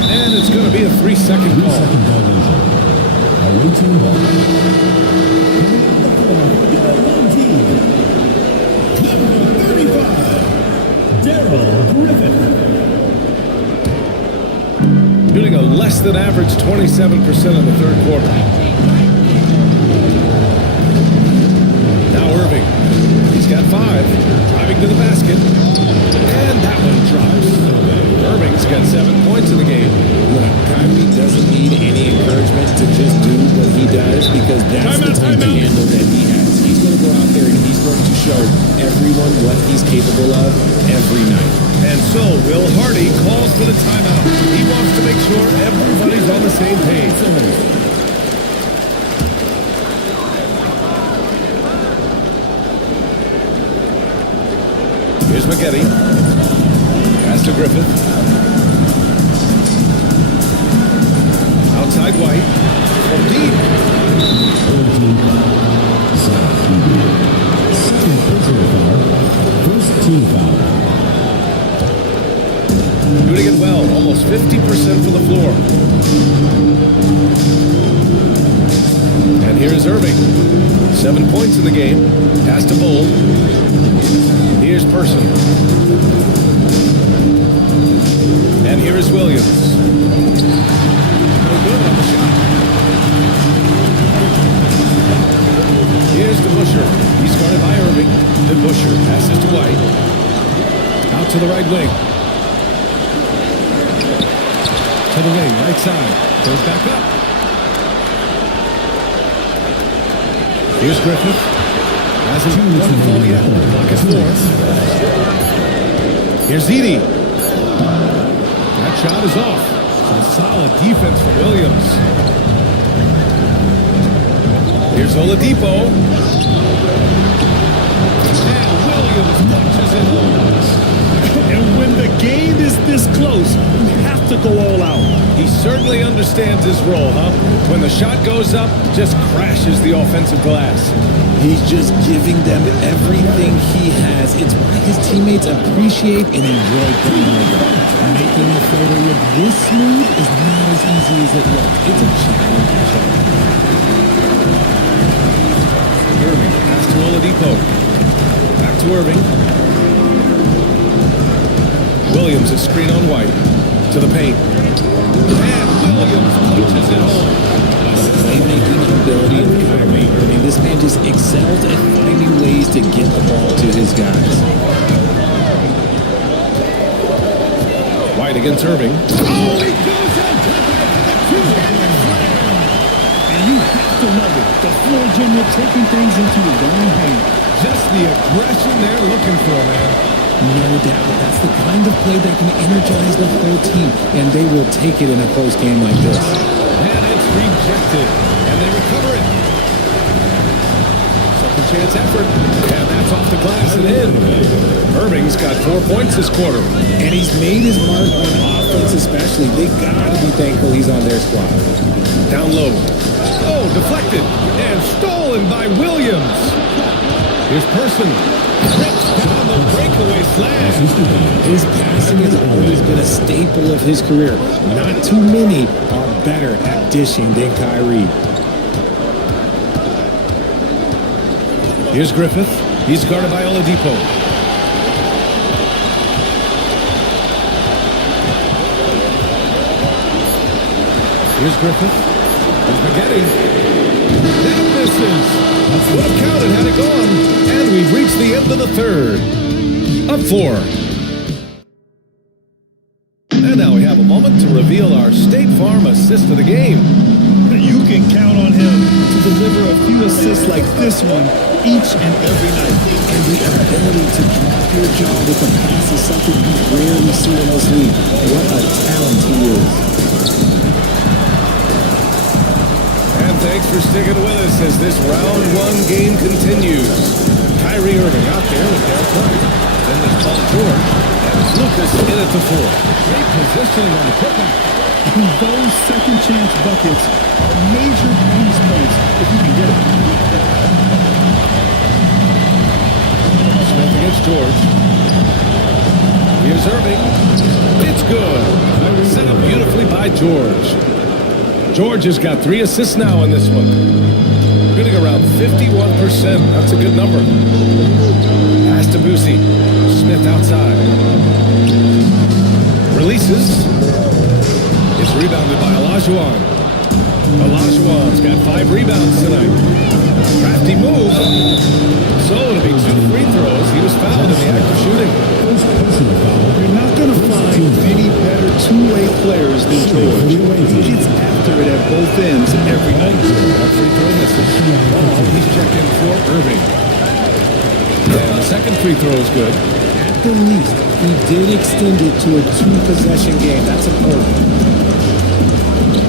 And it's going to be a 3-second call. A routine ball. Number 35, Daryl Griffin. Shooting a less than average averaged 27% in the third quarter. Now Irving. He's got 5. Driving to the basket. And that one drops. Irving's got 7 points in the game. Look, Kyrie doesn't need any encouragement to just do what he does because that's the type of handle that he has. He's going to go out there and he's going to show everyone what he's capable of every night. And so Will Hardy calls for the timeout. He wants to make sure everybody's on the same page. Here's McGetty. Pass to Griffith. Outside White. From deep. First team foul. Doing it well. Almost 50% from the floor. And here's Irving. 7 points in the game. Pass to Bull. Here's Person. And here is Williams. No good on the shot. Here's DeBusschere. He's guarded by Irving. DeBusschere passes to White. Out to the right wing. To the wing, right side. Goes back up. Here's Griffith. Hasn't one ball yet. Clock is 4. Here's Edey. That shot is off. Some solid defense for Williams. Here's Oladipo. And Williams punches it home. And when the game is this close, you have to go all out. He certainly understands his role, huh? When the shot goes up, just crashes the offensive glass. He's just giving them everything he has. It's why his teammates appreciate and enjoy playing with him. Making the photo look this smooth is not as easy as it looks. It's a challenge. Irving, pass to Oladipo. Back to Irving. Williams is screen on White. To the paint. And Williams punches it home. Playmaking ability of Kyrie Irving. This man just excels at finding ways to get the ball to his guys. White against Irving. Oh, he goes on top of it for the two-handed slam. And you have to love it. The floor general taking things into his own hands. Just the aggression they're looking for, man. No doubt. That's the kind of play that can energize the whole team, and they will take it in a close game like this. And it's rejected, and they recover it. Second chance effort, and that's off the glass and in. Irving's got 4 points this quarter. And he's made his mark on offense especially. They gotta be thankful he's on their squad. Down low. Oh, deflected, and stolen by Williams. Here's Person. Trips down the breakaway slam. His passing has always been a staple of his career. Not too many are better at dishing than Kyrie. Here's Griffith. He's guarded by Oladipo. Here's Griffith. Here's McGetty. That misses. Would have counted had it gone. And we've reached the end of the third. Up 4. And now we have a moment to reveal our State Farm assist of the game. You can count on him to deliver a few assists like this one each and every night. And the ability to drop your jaw with the pass is something you rarely see in this league. What a talent he is. And thanks for sticking with us as this round 1 game continues. Kyrie Irving out there with Derek White. Then there's Paul George. And it's Lucas in at the 4. Great positioning on the putback. And those second chance buckets are major bonus points if you can get it. Smith against George. Here's Irving. It's good. Set up beautifully by George. George has got 3 assists now in this one. Shooting around 51%. That's a good number. Pass to Boosie. Smith outside. Releases. It's It's rebounded by Olajuwon. Olajuwon's got 5 rebounds tonight. Crafty move. So it'll be 2 free throws. He was fouled in the act of shooting. You're not going to find many better two-way players than George. He gets after it at both ends every night. That free throw misses. Ball, he's checked in for Irving. And the second free throw is good. At the least, he did extend it to a 2-possession game. That's important.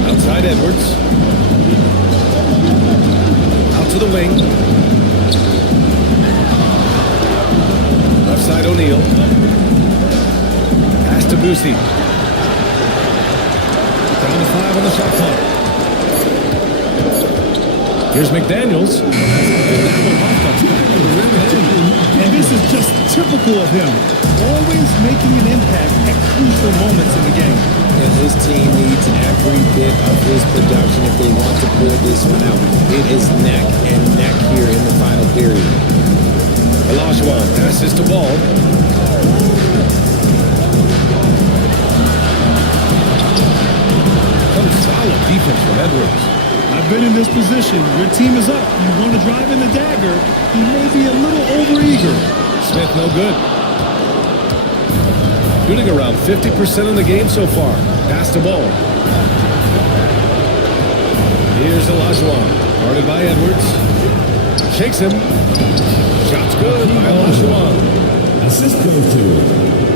Outside Edwards. Out to the wing. Left side O'Neal. Pass to Boosie. Down to 5 on the shot clock. Here's McDaniels. And this is just typical of him. Always making an impact at crucial moments in the game. And his team needs every bit of his production if they want to pull this one out. It is neck and neck here in the final period. Olajuwon passes to Ball. Some solid defense from Edwards. I've been in this position. Your team is up. You want to drive in the dagger. He may be a little overeager. Smith no good. Shooting around 50% in the game so far. Pass to Ball. Here's Olajuwon. Guarded by Edwards. Shakes him. Shot's good by Olajuwon. Assist goes to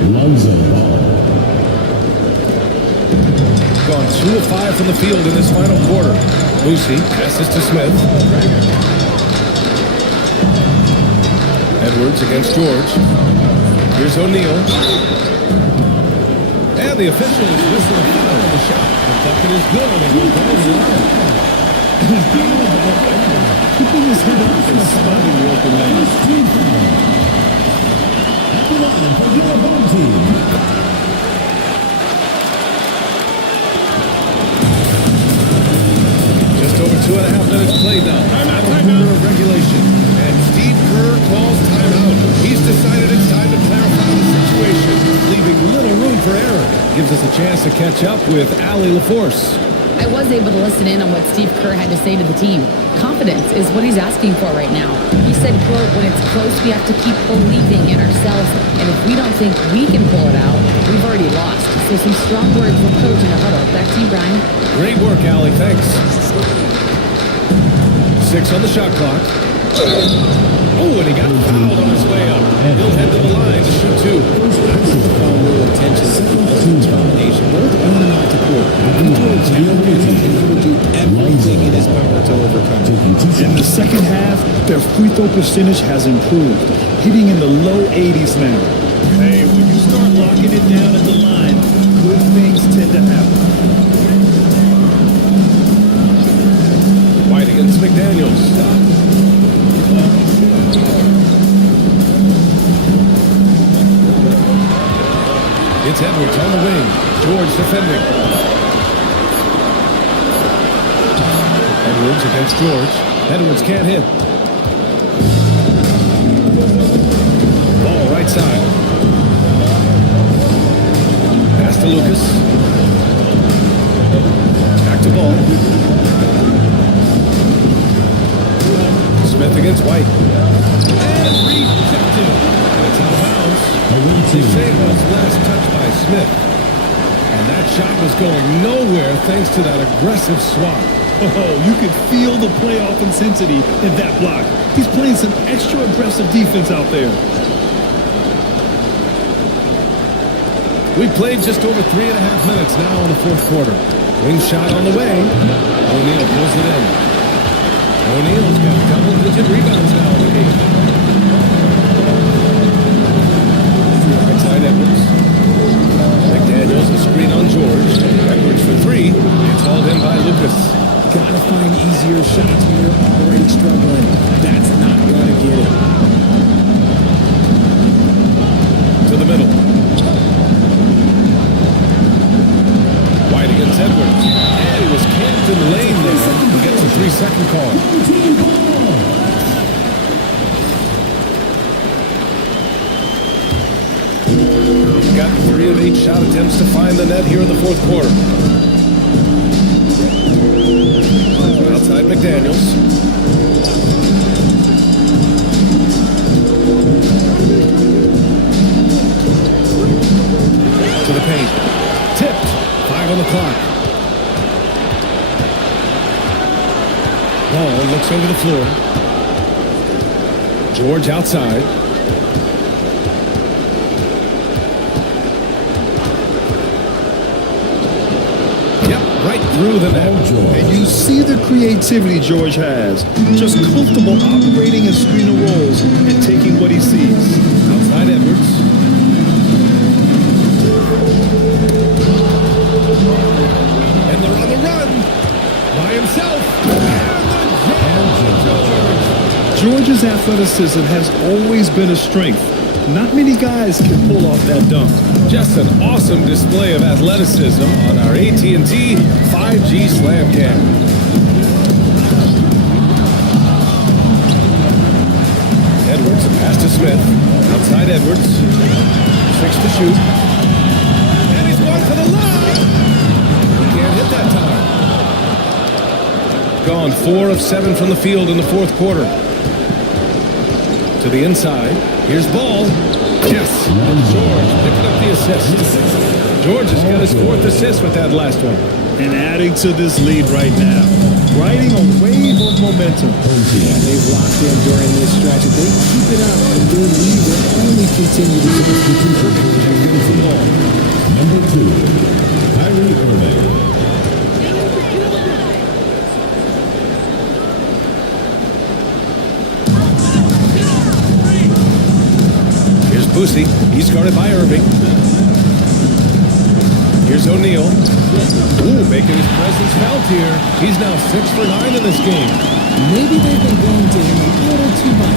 Lonzo Ball. Gone 2 of 5 from the field in this final quarter. Boosie passes to Smith. Edwards against George. Here's O'Neal. And the official is whistling a foul on the shot. The bucket is good and will go to the line. Keeping his head up and spotting the open man. At the line for your home team. Just over 2.5 minutes played now. Final quarter of regulation. And Steve Kerr calls timeout. He's decided it's time to clarify the situation, leaving little room for error. Gives us a chance to catch up with Allie LaForce. I was able to listen in on what Steve Kerr had to say to the team. Confidence is what he's asking for right now. He said, quote, when it's close, we have to keep believing in ourselves. And if we don't think we can pull it out, we've already lost. So some strong words from coach in the huddle. Back to you, Brian. Great work, Allie. Thanks. 6 on the shot clock. Oh, and he got fouled on his way up. He'll head to the line to shoot 2. Call real attention to the team's combination. Both on and off the court. He will do everything in his power to overcome it. In the second half, their free throw percentage has improved, hitting in the low 80s now. Hey, when you start locking it down at the line, good things tend to happen. White against McDaniels. It's Edwards on the wing. George defending. Edwards against George. Edwards can't hit. Ball right side. Pass to Lucas. Back to Ball. Smith against White. And rejected. It's out of bounds. They say it was last touched by Smith. And that shot was going nowhere thanks to that aggressive swat. Oh, you could feel the playoff intensity in that block. He's playing some extra aggressive defense out there. We played just over 3.5 minutes now in the fourth quarter. Wing shot on the way. O'Neal pulls it in. O'Neal's got double-digit rebounds now in the game. Right side Edwards. McDaniels a screen on George. Edwards for 3. It's hauled in by Lucas. Gotta find easier shots when you're already struggling. That's not gonna get it. To the middle. White against Edwards. And he was camped in the lane there. He gets a 3-second call. Got 3 of 8 shot attempts to find the net here in the fourth quarter. McDaniels. To the paint. Tipped. 5 on the clock. Ball looks over the floor. George outside. Yep, right through the net. And you see the creativity George has. Just comfortable operating in screener roles and taking what he sees. Outside Edwards. And they're on the run. By himself. George's athleticism has always been a strength. Not many guys can pull off that dunk. Just an awesome display of athleticism on our AT&T 5G Slam Cam. Edwards, a pass to Smith. Outside Edwards. 6 to shoot. And he's going for the line. He can't hit that time. Gone 4 of 7 from the field in the fourth quarter. To the inside. Here's Ball. Yes. And George picking up the assist. George has got his 4th assist with that last one. And adding to this lead right now. Riding a wave of momentum. Yeah, they've locked in during this stretch. If they keep it up, their lead will only continue to improve. Number 2, Kyrie Irving. Boosie, he's guarded by Irving. Here's O'Neal. Ooh, making his presence felt here. He's now 6 for 9 in this game. Maybe they've been going to him a little too much.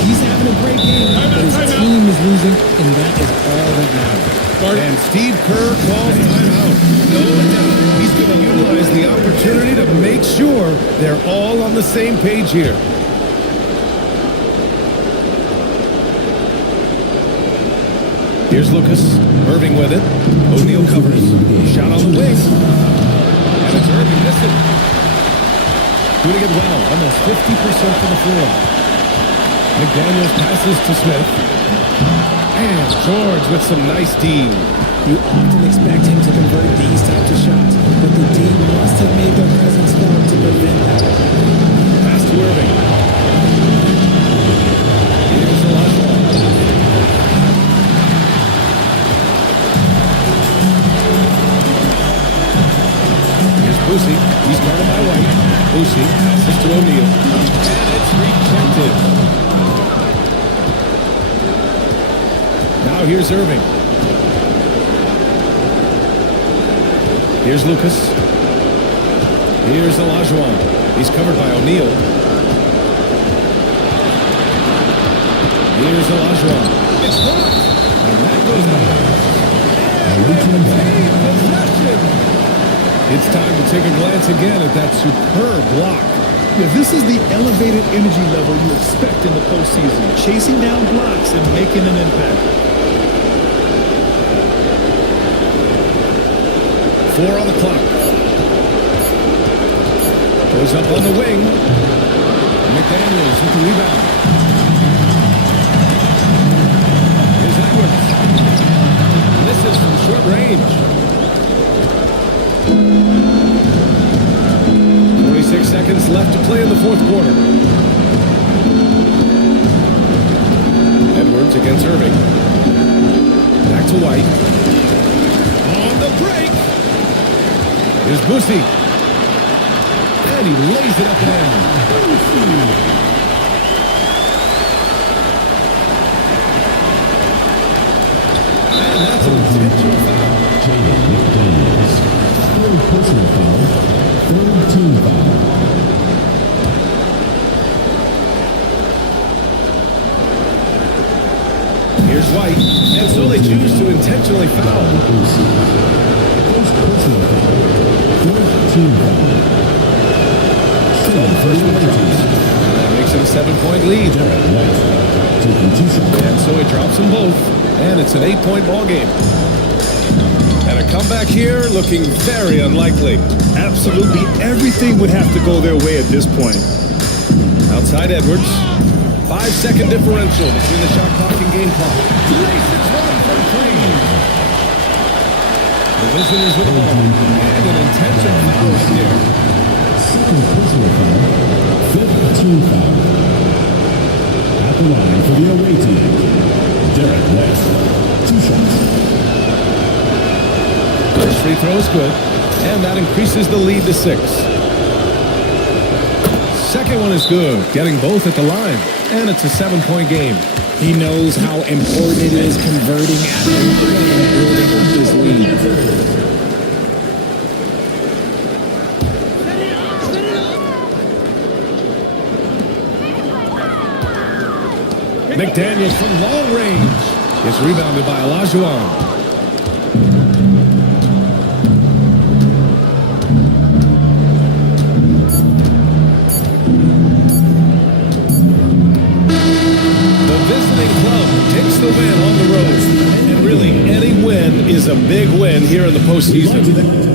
He's having a great game, but his team is losing, and that is all that matters. And Steve Kerr calls timeout. No doubt he's going to utilize the opportunity to make sure they're all on the same page here. Here's Lucas. Irving with it. O'Neal covers. Shot on the wing. And it's Irving missing. Doing it well. Almost 50% from the floor. McDaniels passes to Smith. And George with some nice D. You often expect him to convert these types of shots, but the D must have made their presence felt to prevent that. Pass to Irving. Here's Olajuwon. Boosie, he's guarded by White. Boosie passes to O'Neal. And it's rejected. Now here's Irving. Here's Lucas. Here's Olajuwon. He's covered by O'Neal. Here's Olajuwon. It's blocked. And that goes down. It's time to take a glance again at that superb block. Yeah, this is the elevated energy level you expect in the postseason. Chasing down blocks and making an impact. 4 on the clock. Goes up on the wing. McDaniels with the rebound. Here's Edwards. Misses from short range. 46 seconds left to play in the fourth quarter. Edwards against Irving. Back to White. On the break. Here's Boosie. And he lays it up and in. And that's an intentional foul. Jaden McDaniels. Third personal foul. Third team foul. Here's White. And so they choose to intentionally foul. First personal foul. Third team foul. First one drops. That makes it a 7-point lead. And so he drops them both. And it's an 8-point ball game. And And a comeback here looking very unlikely. Absolutely everything would have to go their way at this point. Outside Edwards. 5-second differential between the shot clock and game clock. Laces one for three. The visitors with the ball. And an intentional foul right there. Second personal foul. Fifth team foul. At the line for the away team, Derek West. 2 shots. First free throw is good. And that increases the lead to 6. Second one is good. Getting both at the line. And it's a 7-point game. He knows how important it is converting at the line and building up his lead. McDaniels from long range is rebounded by Olajuwon. Takes the win on the road. And really, any win is a big win here in the postseason.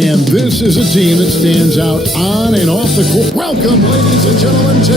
And this is a team that stands out on and off the court. Welcome, ladies and gentlemen, to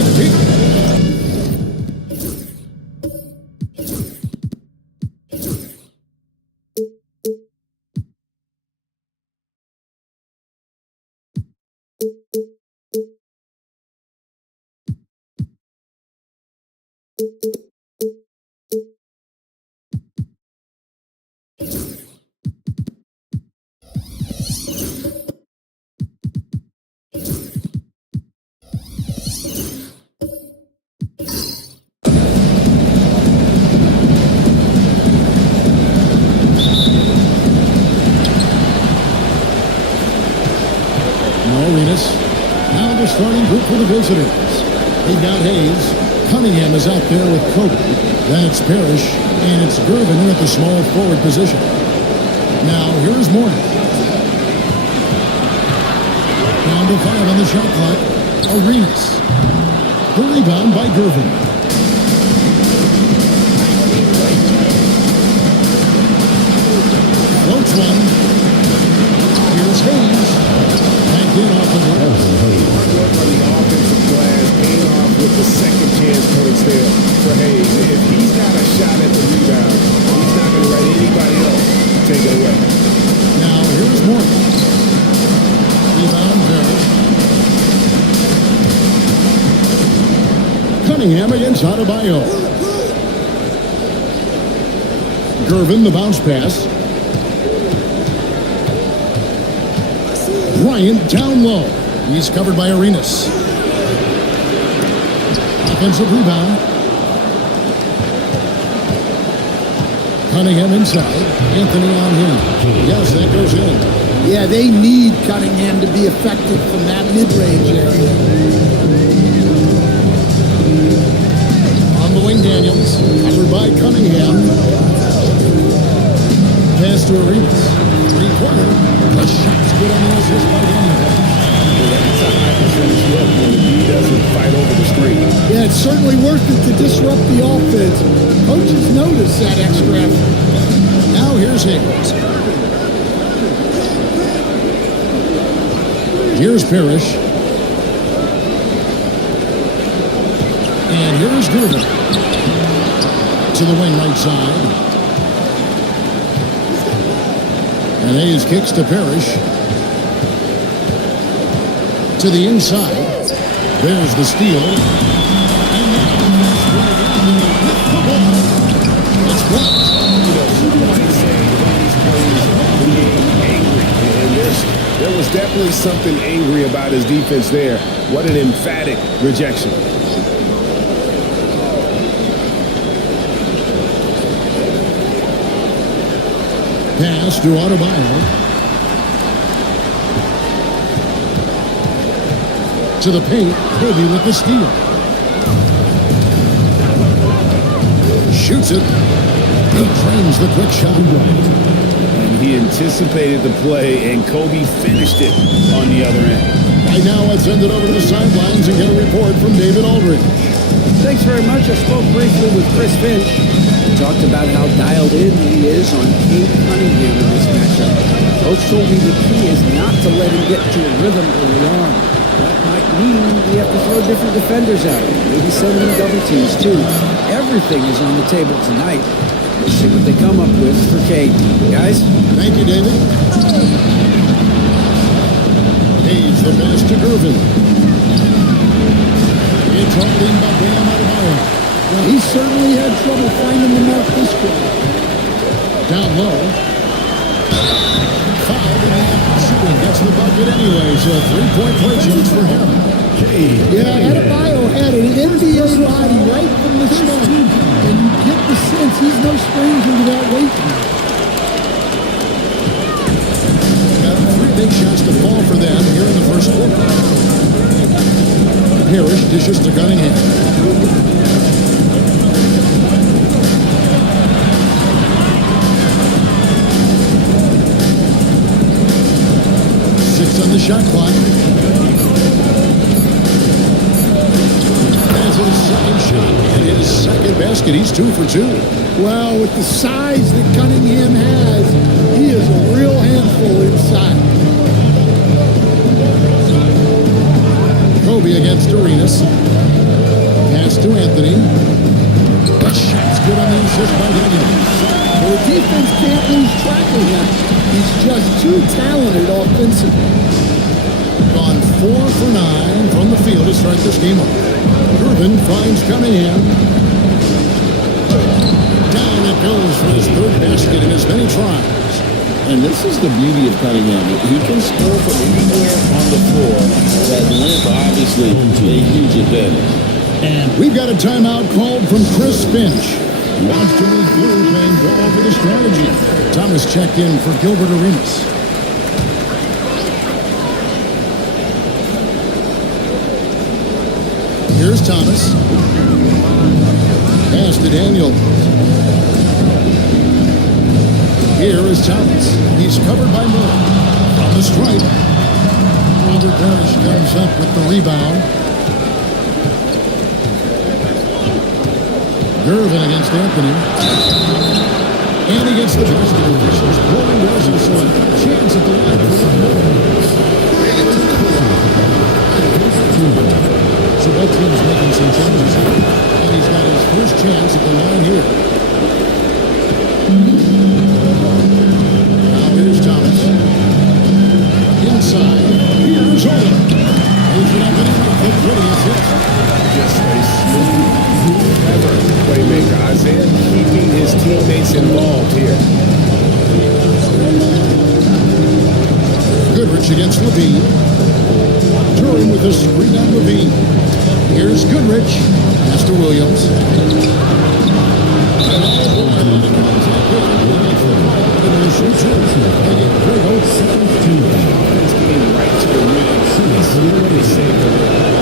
Arenas. Now the starting group for the visitors. They got Hayes. Cunningham is out there with Kobe. That's Parrish. And it's Gervin at the small forward position. Now here's Mourning. Down to 5 on the shot clock. Arenas. The rebound by Gervin. Floats one. Here's Hayes. If he's got a shot at the rebound, he's not going to let anybody else take it away. Now, here's Morton. Rebound, Parrish. Cunningham against Adebayo. Gervin, the bounce pass. Bryant down low. He's covered by Arenas. Offensive rebound. Cunningham inside. Anthony on him. Yes, that goes in. Yeah, they need Cunningham to be effective from that mid-range area. On the wing, Daniels. Covered by Cunningham. Pass to Arenas. Three-pointer. The shot's good on the assist by Daniels. That's a high percentage look when the D doesn't fight over the screen. Yeah, it's certainly worth it to disrupt the offense. Coaches notice that extra effort. Now here's Higgins. Here's Parrish. And here's Gervin. To the wing right side. And Hayes kicks to Parrish. To the inside. There's the steal. It's blocked. You know, somebody saying these plays being angry. And there was definitely something angry about his defense there. What an emphatic rejection. Pass to Adebayo. To the paint, Kobe with the steal. Shoots it. He trains the quick shot. And he anticipated the play, and Kobe finished it on the other end. Right now, let's send it over to the sidelines and get a report from David Aldridge. Thanks very much. I spoke briefly with Chris Finch. He talked about how dialed in he is on Cade Cunningham in this matchup. Coach told me the key is not to let him get to a rhythm early on. That might mean we have to throw different defenders out. Maybe send them double teams too. Everything is on the table tonight. Let's see what they come up with for Cade. Guys? Thank you, David. Hayes the pass to Gervin. It's all in by Bam Adebayo. Well, he certainly had trouble finding the mark this quarter. Down low. Foul in the act. Shooting gets the bucket anyway, so a three-point play chance for him. Yeah, Adebayo had an NBA body right from the start. And you get the sense he's no stranger to that weight. Got three big shots to fall for them here in the first quarter. Parrish dishes to Cunningham. On the shot clock. Has his second shot and his second basket. He's 2 for 2. Well, with the size that Cunningham has, he is a real handful inside. Kobe against Arenas. Pass to Anthony. The shot's good on the assist by Daniels. Well, the defense can't lose track of him. He's just too talented offensively. Gone 4 for 9 from the field to start this game off. Gervin finds Cunningham. Down it goes for his third basket in as many tries. And this is the beauty of Cunningham. He can score from anywhere on the floor. That length, obviously, a huge advantage. And we've got a timeout called from Chris Finch. Wants to regroup and go over the strategy. Thomas checked in for Gilbert Arenas. Here's Thomas. Pass to Daniel. Here is Thomas. He's covered by Miller. On the stripe. Robert Parrish comes up with the rebound. Gervin against Anthony. And he gets the basket. Officials blowing whistles, so a chance at the line for one more. So that team's making some changes. And he's got his first chance at the line here. Now here's Thomas. Inside. Here's Owen. He's not going to make the prettiest hit. Just a smooth, clever playmaker. Isaiah keeping his teammates involved here. Goodrich against Levine. Duran with a screen on Levine. Here's Goodrich. Pass to Williams.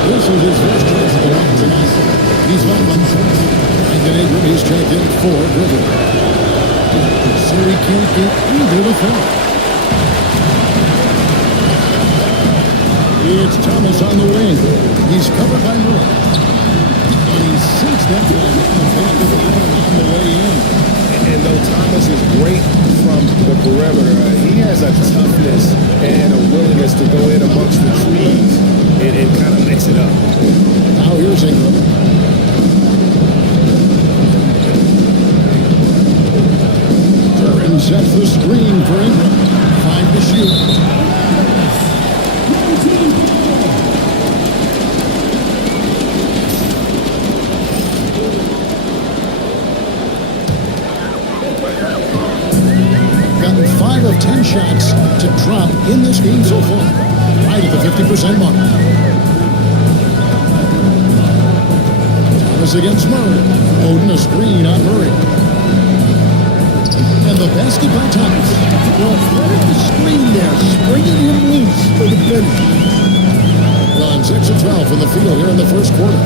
This is his first chance at the line tonight. He's on one. And Ingram, he's checked in for Goodrich. So he can't get either the foul. It's Thomas on the wing. He's covered by Murray. And he sinks that one on the back of the rim on the way in. And though Thomas is great from the perimeter, he has a toughness and a willingness to go in amongst the trees and kind of mix it up. Now here's Ingram. Duran sets the screen for Ingram. 5 to shoot. Gotten 5 of 10 shots to drop in this game so far. Right at the 50% mark. Thomas against Murray. Oden a screen on Murray. And the basket by Thomas. Well, credit the screen there, springing him loose for the finish. Well, 6 of 12 from the field here in the first quarter.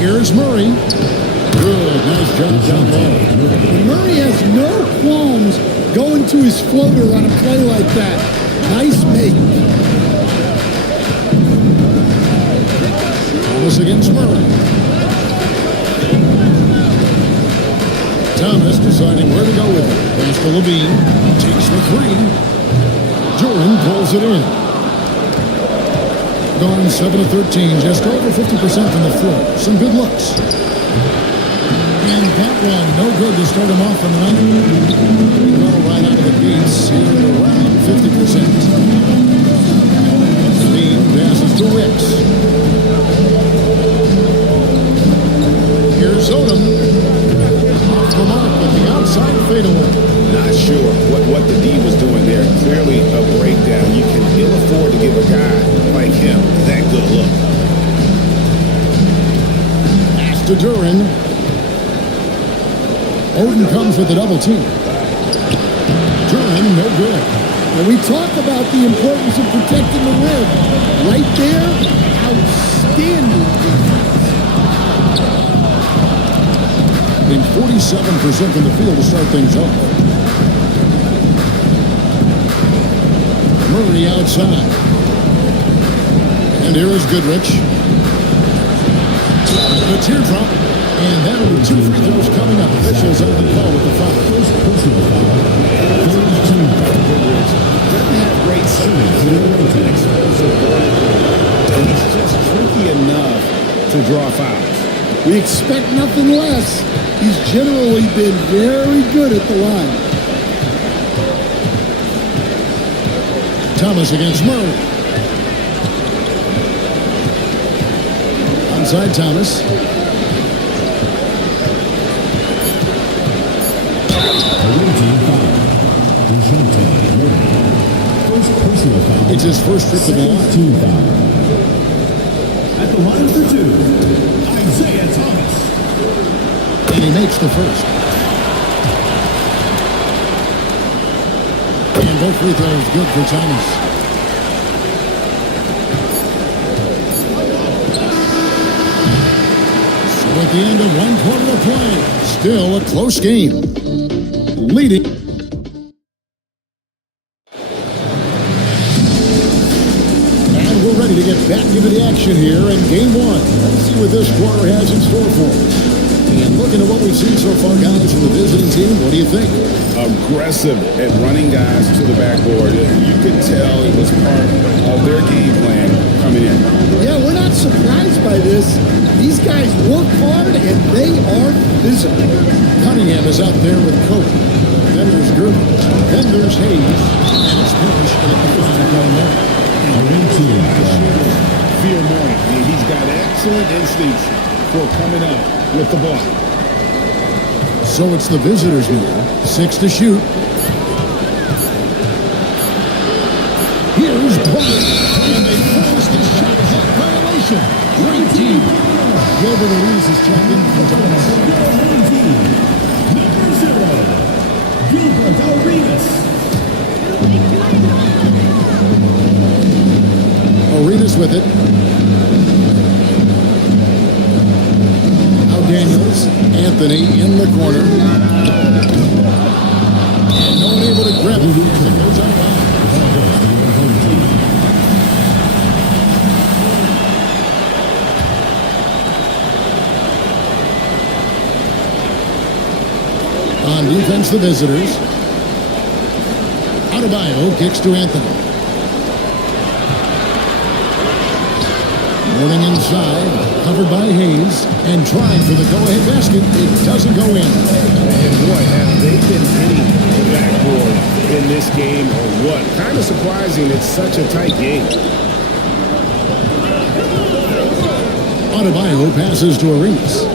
Here's Murray. Good, nice job down low. Murray has no qualms going to his floater on a play like that. Nice make. Thomas against Murray. Thomas deciding where to go with it. Pass to Levine. Takes the 3. Duran pulls it in. Gone 7 of 13. Just over 50% from the floor. Some good looks. And that one, no good to start him off on the night. Well, right out of the gates, here at around 50%. Levine passes to Ricks. Here's Odom. Off the mark with the outside fadeaway. Not sure what the D was doing there. Clearly a breakdown. You can ill afford to give a guy like him that good look. Pass to Duran. Oden comes with a double team. Duran, no good. When we talk about the importance of protecting the rim, right there, outstanding defense. In 47% from the field to start things off. Murray outside. And here is Goodrich. The teardrop. And that'll be 2 free throws coming up. Officials have the call with the foul. Doesn't have great size. And he's just tricky enough to draw fouls. We expect nothing less. He's generally been very good at the line. Thomas against Murray. Onside Thomas. It's his first trip to the line. At the line for 2, Isaiah Thomas. And he makes the first. And both free throws good for Thomas. So at the end of 1 quarter of play, still a close game. Leading. And we're ready to get back into the action here in game 1. Let's see what this quarter has in store for us. And looking at what we've seen so far, guys, from the visiting team, what do you think? Aggressive at running guys to the backboard. You could tell it was part of their game plan coming in. Yeah, we're not not surprised by this. These guys work hard and they are physical. Cunningham is out there with Kobe. Then there's Gerber. Then there's Hayes. And it's Parrish at the final down there. Fear Murray. He's got excellent instincts for coming up with the ball. So it's the visitors now. 6 to shoot. Here's Bryant. And they force the shot clock violation. Great team. Gilbert Arenas is checked in for Thomas. Number 0, Gilbert Arenas. Arenas with it. Now Daniels. Anthony in the corner. And no one able to grab it. And it goes out of bounds. On defense, the visitors. Adebayo kicks to Anthony. Morning inside, covered by Hayes, and trying for the go-ahead basket. It doesn't go in. And boy, have they been hitting the backboard in this game or what? Kind of surprising it's such a tight game. Adebayo passes to Arenas.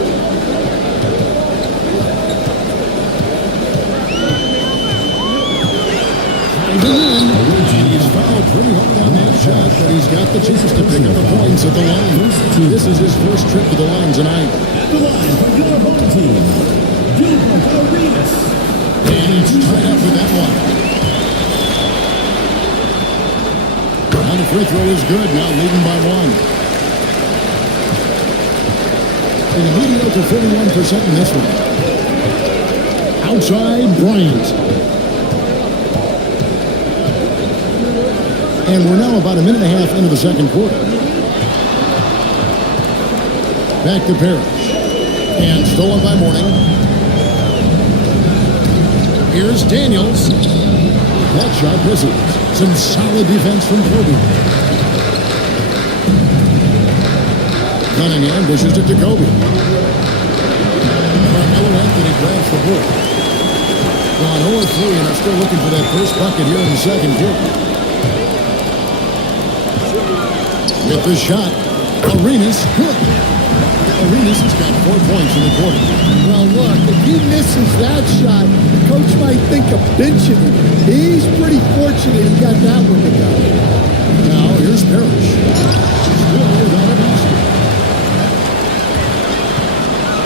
He's fouled pretty hard on that shot, but he's got the chance to pick up the points at the line. This is his first trip to the line tonight. The line for your home team, Gilbert Arenas. And he's tied up with that one. And the free throw is good, now leading by 1. And leading up to 41% in this one. Outside, Bryant. And we're now about a minute and a half into the second quarter. Back to Parrish. And stolen by Morning. Here's Daniels. That shot misses. Some solid defense from Kobe. Cunningham dishes it to Kobe. Carmelo Anthony grabs the ball. Gone 0-3 and are still looking for that first bucket here in the second quarter. With the shot, Arenas good. Arenas has got 4 points in the quarter. Well, look, if he misses that shot, the coach might think of benching him. He's pretty fortunate he got that one to go. Now, here's Parrish. Still without a basket.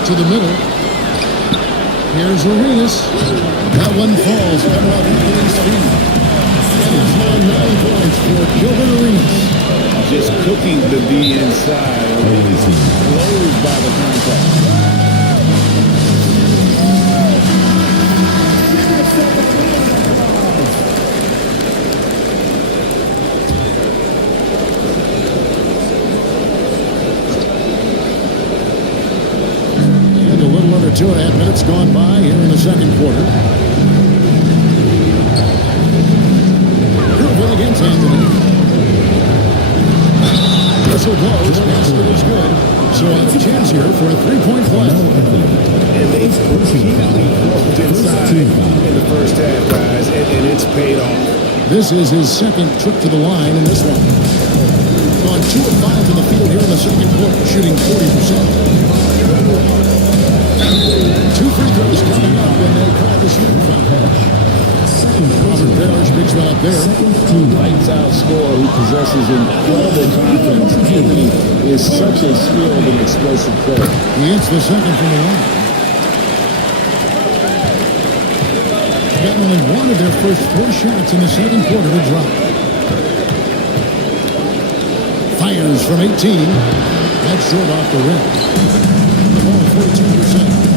To the middle. Here's Arenas. That one falls. Coming off Anthony's feet. And it's now 9 points for Gilbert Arenas. Just cooking the D inside. Blows by the contact. And a little under 2.5 minutes gone by here in the second quarter. Irvin against Anthony. Whistle blows, basket is good. So a chance here for a 3-point play. And they've repeatedly worked inside in the first half, guys, and it's paid off. This is his second trip to the line in this one. Gone 2 of 5 in the field here in the second quarter, shooting 40%. 2 free throws coming up when they call the shooting foul. Robert Parrish picks one up there. Lights out scorer who possesses incredible confidence. Anthony is such a skilled and explosive player. He hits the second from the line. Got only one of their first 4 shots in the second quarter to drop. Fires from 18. That's short off the rim. The ball 42%.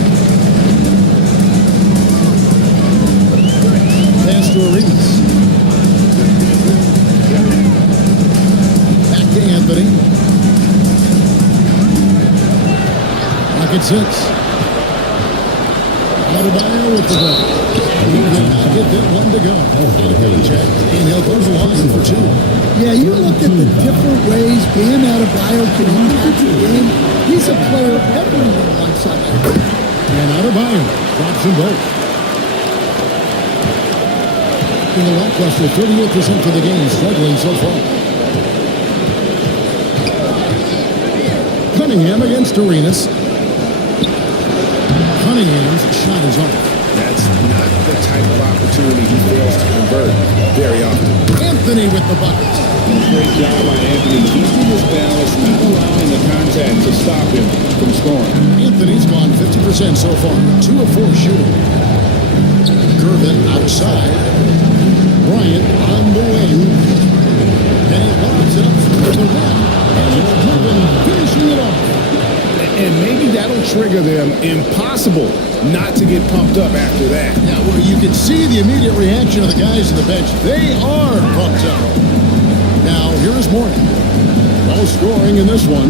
Pass to Arenas. Back to Anthony. Pocket 6. Adebayo with the ball. He did not get that one to go. Check, and he'll go to the line for two. Yeah, you look at the different ways Bam Adebayo can impact the game. He's a player everyone wants on that team. And Adebayo drops them both. In the lackluster 38% for the game, struggling so far. Cunningham against Arenas. Cunningham's shot is off. That's not the type of opportunity he fails to convert very often. Anthony with the bucket. Great job by Anthony. Keeping his balance, not allowing the contact to stop him from scoring. Anthony's gone 50% so far. 2 of 4 shooting. Gervin outside. Bryant on the wing. And he lobs up for the net. And it's Gervin finishing it off. And maybe that'll trigger them. Impossible not to get pumped up after that. Yeah, well, you can see the immediate reaction of the guys on the bench. They are pumped up. Now, here's Morton. No scoring in this one.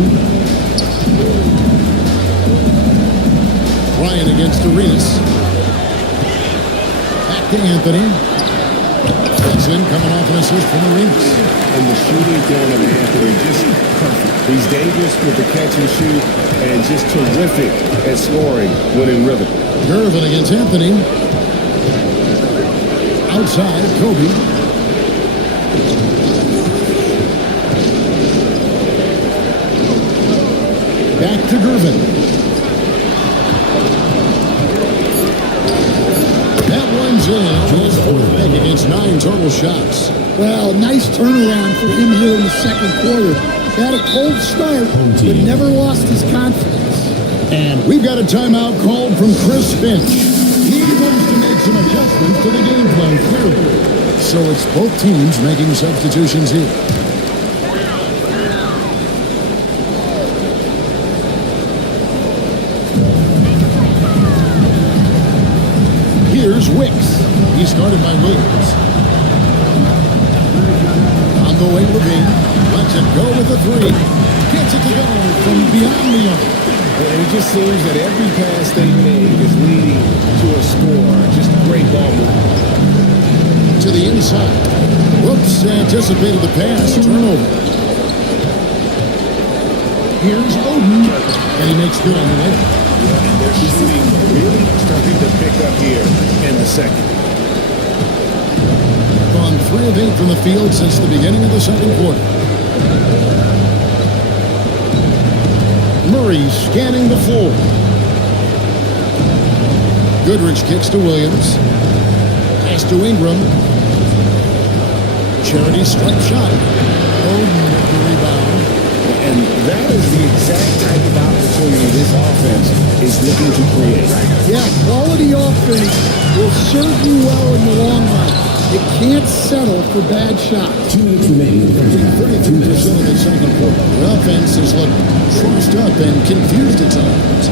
Ryan against Arenas. Back to Anthony. Hudson coming off an assist from Arenas. And the shooting form of Anthony just perfect. He's dangerous with the catch and shoot and just terrific at scoring when in rhythm. Gervin against Anthony. Outside, Kobe. Back to Gervin. That one's in. His fourth pick against 9 total shots. Well, nice turnaround for him here in the second quarter. Had a cold start, but never lost his confidence. And we've got a timeout called from Chris Finch. He wants to make some adjustments to the game plan, clearly. So it's both teams making substitutions here. Here's Wicks. He's started by Williams. On the wing, Levine. Lets it go with the 3. Gets it to go from beyond the arc. And it just seems that every pass they make is leading to a score. Just a great ball move. To the inside. Whoops, anticipated the pass. Turnover. Here's Oden. And he makes good on the way. Yeah, and their shooting really starting to pick up here in the second. Gone 3 of 8 from the field since the beginning of the second quarter. Murray scanning the floor. Goodrich kicks to Williams. Pass to Ingram. Charity strike shot. Oden with the rebound. And that is the exact type of opportunity this offense is looking to create. Yeah, quality offense will serve you well in the long run. You can't settle for bad shots. 2 minutes remaining. 32% of the second quarter. The offense has looked crossed up and confused at times.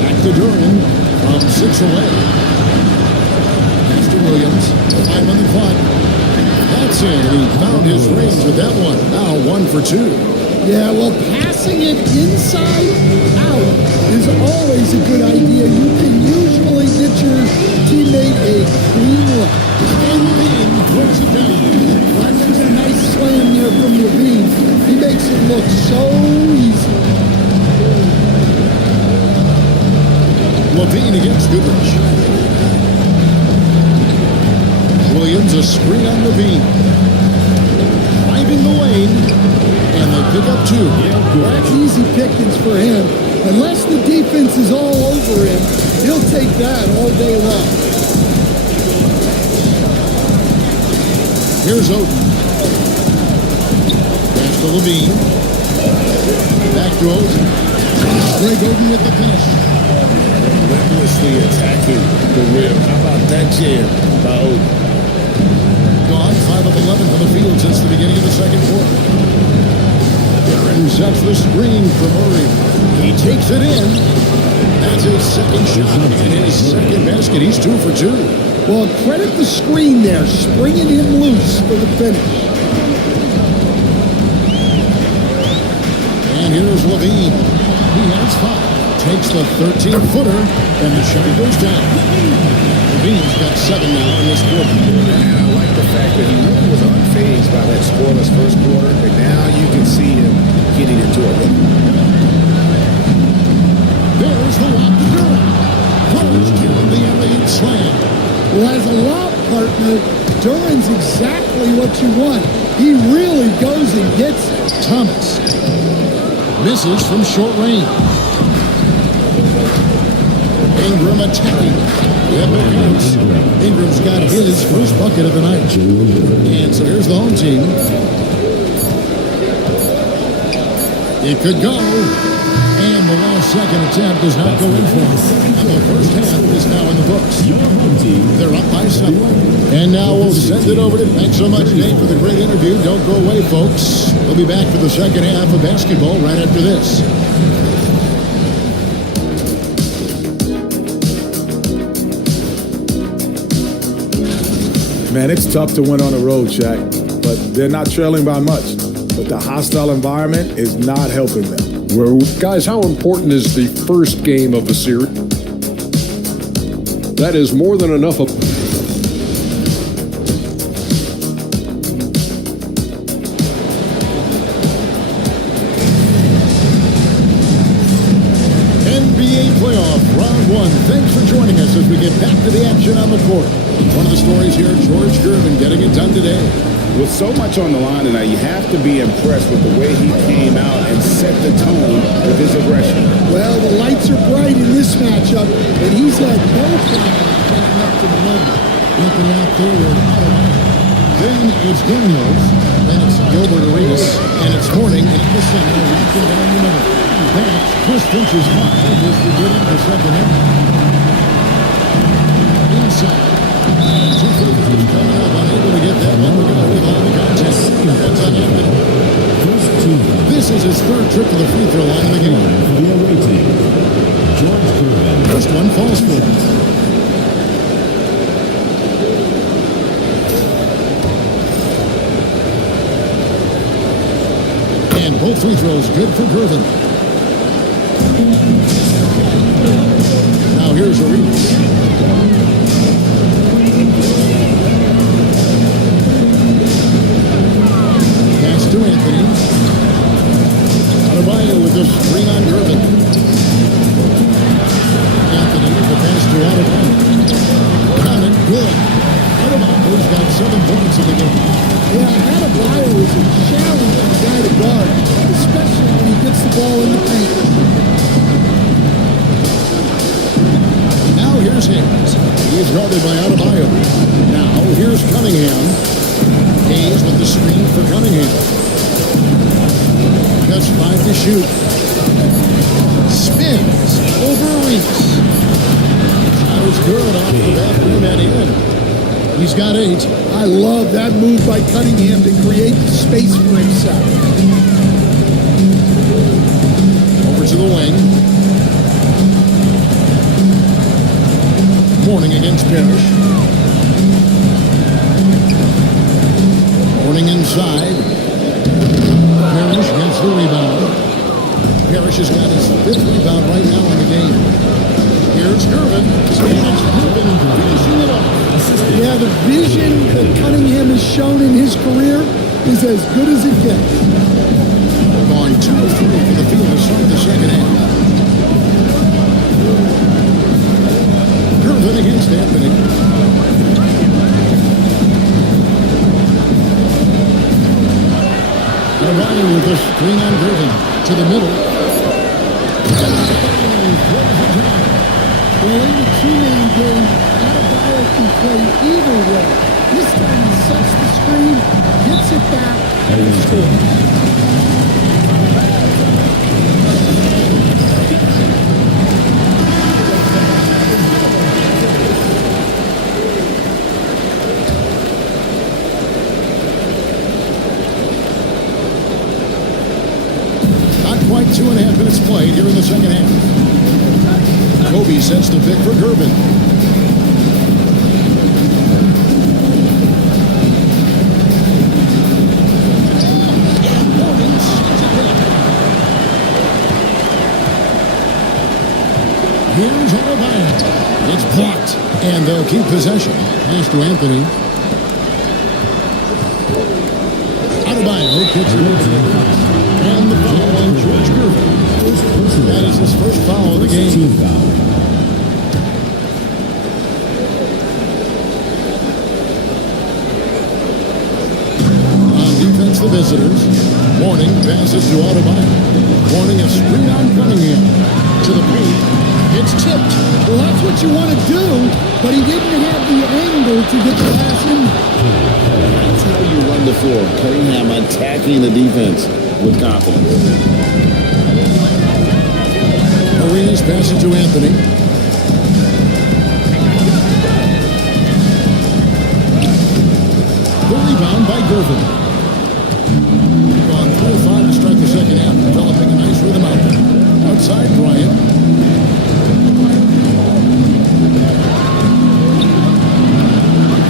Back to Duran from 6 away. Pass to Williams. 5 on the clock. That's in. He found his range with that one. Now 1 for 2. Yeah, well, passing it inside out is always a good idea. You can usually get your teammate a clean look. And Levine puts it down. That's just a nice slam there from Levine. He makes it look so easy. Levine against Goodrich. Williams a screen on Levine. Driving the lane. And they pick up 2. That's easy pickings for him. Unless the defense is all over him, he'll take that all day long. Here's Oden. Pass to Levine. Back to Oden. Greg Oden with the finish. Relentlessly attacking the rim. How about that jam by Oden? Gone 5 of 11 from the field since the beginning of the second quarter. Duran sets the screen for Murray. He takes it in. That's his second shot and his second basket. He's 2 for 2. Well, credit the screen there, springing him loose for the finish. And here's Levine. He has 5. takes the 13-footer, and the shot goes down. Levine's got 7 now in this quarter. And I like the fact that he really was unfazed by that scoreless first quarter, but now you can see him getting into a rhythm. There's the lob to Durant. First doing the elite slam. Well, as a lob partner, Duran's exactly what you want. He really goes and gets it. Thomas misses from short range. Ingram attacking. Ingram's got his first bucket of the night. And so here's the home team. It could go. And the last second attempt does not go in for him. And the first half is now in the books. They're up by 7. And now we'll send it over to... Thanks so much, Dave, for the great interview. Don't go away, folks. We'll be back for the second half of basketball right after this. Man, it's tough to win on the road, Shaq, but they're not trailing by much. But the hostile environment is not helping them. Guys, how important is the first game of the series? That is more than enough of... NBA playoff round 1. Thanks for joining us as we get back to the action on the court. One of the stories here, George Gervin getting it done today. With so much on the line tonight, you have to be impressed with the way he came out and set the tone with his aggression. Well, the lights are bright in this matchup, and he's had no problem getting up to the moment. Looking out there with Automatic. Then it's Daniels. Then it's Gilbert Arenas. And it's Horning in the center, wrapping down the middle. That's Chris Finch's five as we get into the second half. Inside. Two free throws coming up, unable to get that one to go with all the contest. That's on Anthony. This is his third trip to the free throw line of the game. First one falls for him. And both free throws good for Gervin. Now here's Arenas. Pass to Anthony. Adebayo with the screen on Gervin. Anthony with the pass to Adebayo. Got it, good. Adebayo's got 7 points in the game. Yeah, Adebayo is a challenging guy to guard, especially when he gets the ball in the paint. Now here's Hayes. He's guarded by Adebayo. Now here's Cunningham. Hayes with the screen for Cunningham. Just 5 to shoot. Spins over Reese. That was good off the back rim and in. He's got 8. I love that move by Cunningham to create the space for himself. Over to the wing. Morning against Parrish. Morning inside. Parrish gets the rebound. Parrish has got his 5th rebound right now in the game. Here's Gervin. Finishing it off. Yeah, the vision that Cunningham has shown in his career is as good as it gets. Gone 2 of 3 for the field to start the second half. Gervin against Anthony. Adebayo with the screen on Gervin to the middle. Well, in the two-man game, Adebayo can play either way. This time he sets the screen, gets it back, and scores. Quite 2.5 minutes played here in the second half. Kobe sets the pick for Gervin. Here's Adebayo. It's blocked, and they'll keep possession. Pass to Anthony. Adebayo kicks it in. And the foul on George Gervin. That is his first foul of the game. On defense, the visitors. Mourning passes to Adebayo. Mourning a screen on Cunningham. To the paint. It's tipped. Well, that's what you want to do, but he didn't have the angle to get the pass in. That's how you run the floor. Cunningham attacking the defense with confidence. Arenas pass it to Anthony. The rebound by Gervin. Gone 3 of 5 to start the second half, developing a nice rhythm out there. Outside, Bryant.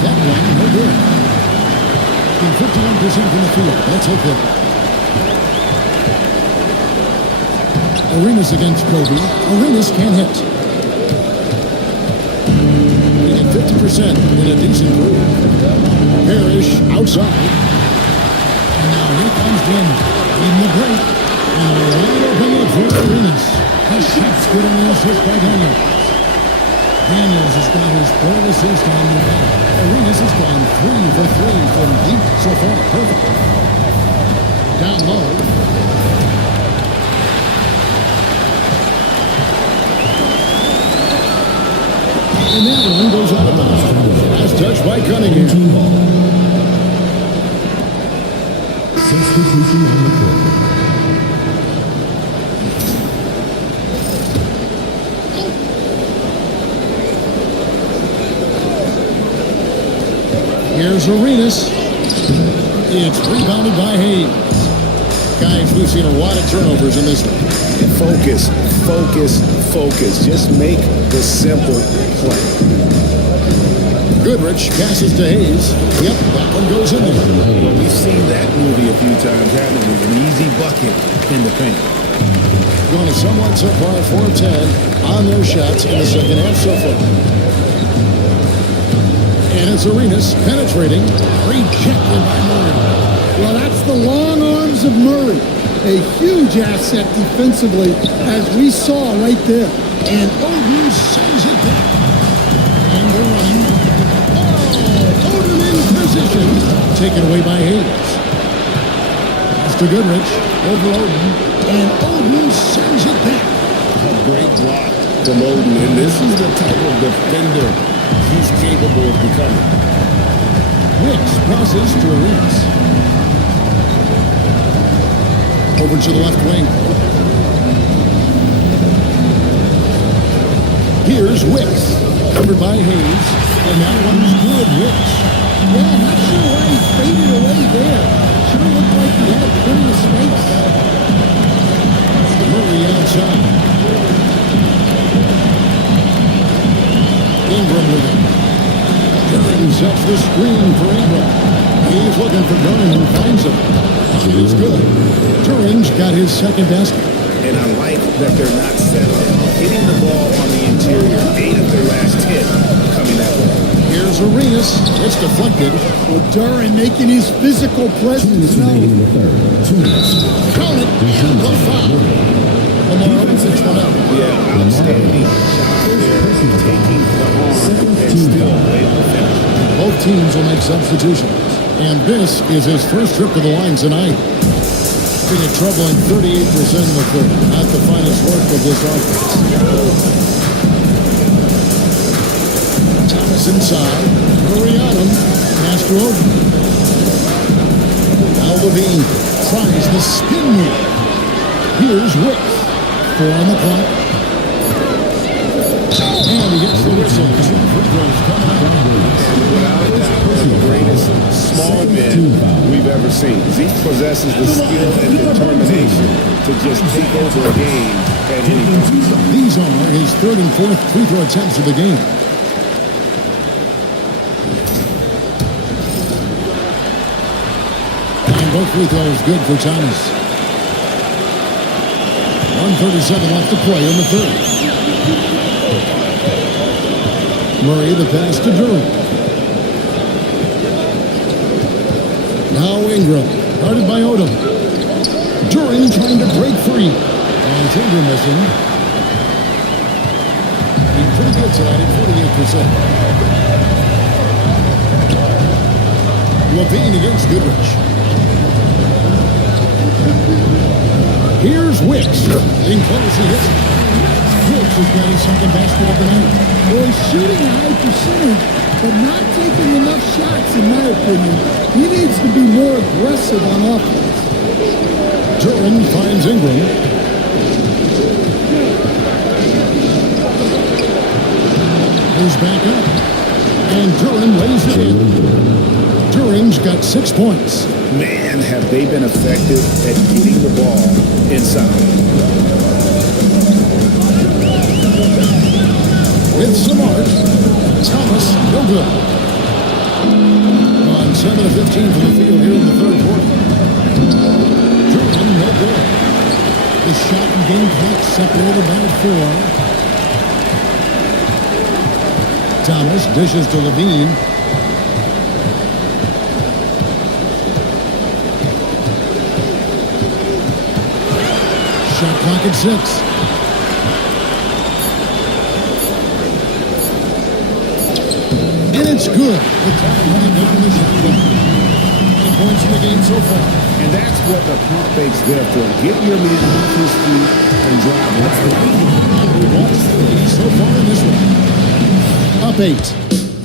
That one, no good. In 51% from the field. That's okay. Arenas against Kobe. Arenas can't hit. We get 50% in a decent group. Parrish outside. And now here comes Glenn. In the break. And a wide open look for Arenas. His shot's good on the assist by Daniels. Daniels has got his third assist on the night. Arenas has gone 3 for 3 from deep so far. Perfect. Down low. And that one goes out of bounds. Last touch by Cunningham. Substitution on the court. Here's Arenas. It's rebounded by Hayes. Guys, we've seen a lot of turnovers in this one. Focus, focus, focus. Just make the simple play. Goodrich passes to Hayes. Yep, that one goes in there. Well, we've seen that movie a few times, haven't we? An easy bucket in the paint. Going to somewhat subpar 4 of 10 on their shots in the second half so far. And it's Arenas penetrating. Rejected by Murray. Well, that's the long arms of Murray. A huge asset defensively, as we saw right there. And Odin sends it back. And they're running. Oh, Odin in position. Taken away by Hayes. That's to Goodrich. Over Odin. And Odin sends it back. A great block from Odin. And this is the type of defender he's capable of becoming. Wicks passes to Arenas. Over to the left wing. Here's Wicks. Covered by Hayes. And that one's good, Wicks. Yeah, not sure why he faded away there. Sure looked like he had plenty of space. Murray outside. Ingram with it. Durham sets the screen for Ingram. He's looking for Durham and finds him. He's good. Turing's got his second basket. And I like that they're not settling. Hitting the ball on the interior. 8 of their last 10 coming that way. Here's Arenas. It's deflected. Well, Duran making his physical presence known. Count it. And the foul. Lamar opens one up. Yeah, outstanding shot there. Taking the harm and still able to finish. Both teams will make substitutions. And this is his first trip to the line tonight. Being a troubling 38% in the third. Not the finest work of this offense. Thomas inside. Murray on him. Pass to Odin. Now Levine tries the spin move. Here's Wicks. 4 on the clock. And he gets the whistle. 2 free throws coming up. Without a doubt, one of the greatest small men we've ever seen. Zeke possesses the skill and determination to just take over a game at any time. These are his 3rd and 4th free throw attempts of the game. And both free throws good for Thomas. 1:37 left to play in the third. Murray the pass to Durham. Now Ingram, guarded by Odom. Durham trying to break free. And Ingram missing. He's pretty good tonight at 48%. Levine against Goodrich. Here's Wicks. In close, he hits it. Wicks has got his second basket of the night. Well, he's shooting a high percentage, but not taking enough shots, in my opinion. He needs to be more aggressive on offense. Durham finds Ingram. He's back up. And Durham lays it in. Durham's got 6 points. Man, have they been effective at getting the ball inside. With Smart, Thomas, no good. On 7 of 15 for the field here in the third quarter. Durham, no good. The shot and game clock separated by 4. Thomas dishes to Levine. Shot clock at 6. And it's good. The time running down the shot clock. 9 points in the game so far. And that's what the pump fake's there for. Get your man off his feet and drive. That's the We've lost 3 so far in this one. Up 8.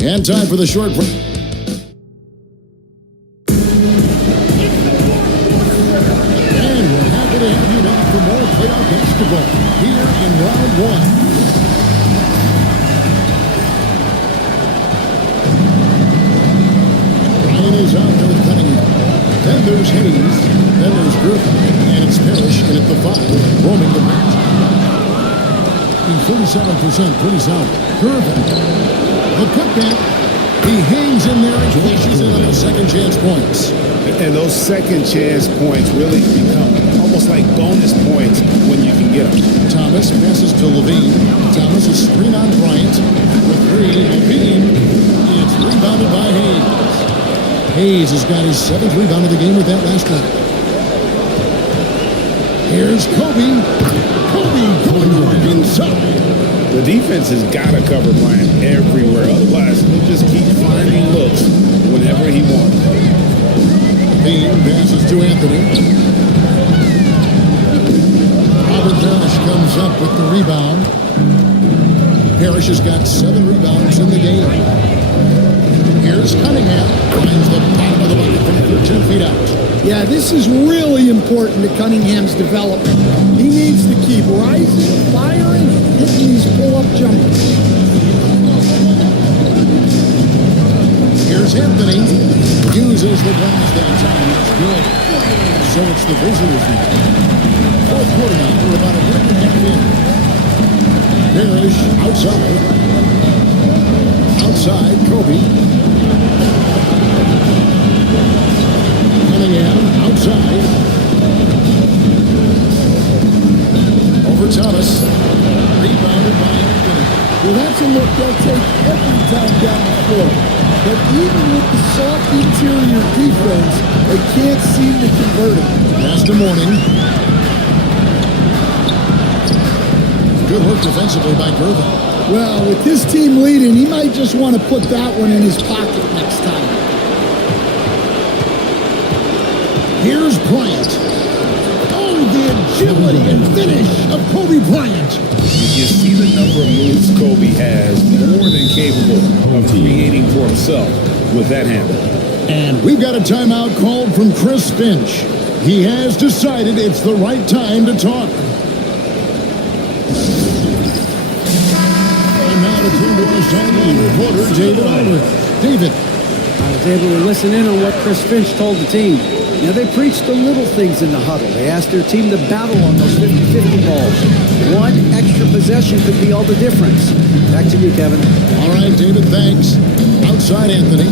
And time for the short break. And we're happy to have you back for more playoff basketball here in round 1. Ryan is out there with Cunningham. Then there's Hayes. Then there's Griffin. And it's Parrish in at the 5, roaming the match. 47%, pretty solid. Griffin. The putback. He hangs in there and flashes in on the second chance points. And those second chance points really become almost like bonus points when you can get them. Thomas passes to Levine. Thomas is screen on Bryant. The 3, Levine. It's rebounded by Hayes. Hayes has got his 7th rebound of the game with that last one. Here's Kobe. Kobe going around inside. The defense has got to cover Bryant everywhere. Otherwise, he'll just keep finding looks whenever he wants. Bean passes to Anthony. Robert Parrish comes up with the rebound. Parrish has got 7 rebounds in the game. Here's Cunningham. Finds the bottom of the bucket from 13 feet out. Yeah, this is really important to Cunningham's development. He needs to keep rising, firing, hitting these pull-up jumpers. Here's Anthony. Uses the glass that time. That's good. So it's the visitors now. Fourth quarter now. We're about a minute and a half in. Parrish outside. Outside, Kobe. Cunningham outside. Over Thomas. Rebounded by Anthony. Well, that's a look they'll take every time down the floor. But even with the soft interior defense, they can't seem to convert it. Pass to Mourning. Good work defensively by Gervin. Well, with this team leading, he might just want to put that one in his pocket next time. Here's Bryant. Oh, the agility and finish of Kobe Bryant. You see the number of moves Kobe has, more than capable of creating for himself with that handle. And we've got a timeout called from Chris Finch. He has decided it's the right time to talk. And now to turn to our sideline reporter, David Albert. David. I was able to listen in on what Chris Finch told the team. Now, they preached the little things in the huddle. They asked their team to battle on those 50-50 balls. One extra possession could be all the difference. Back to you, Kevin. All right, David, thanks. Outside, Anthony.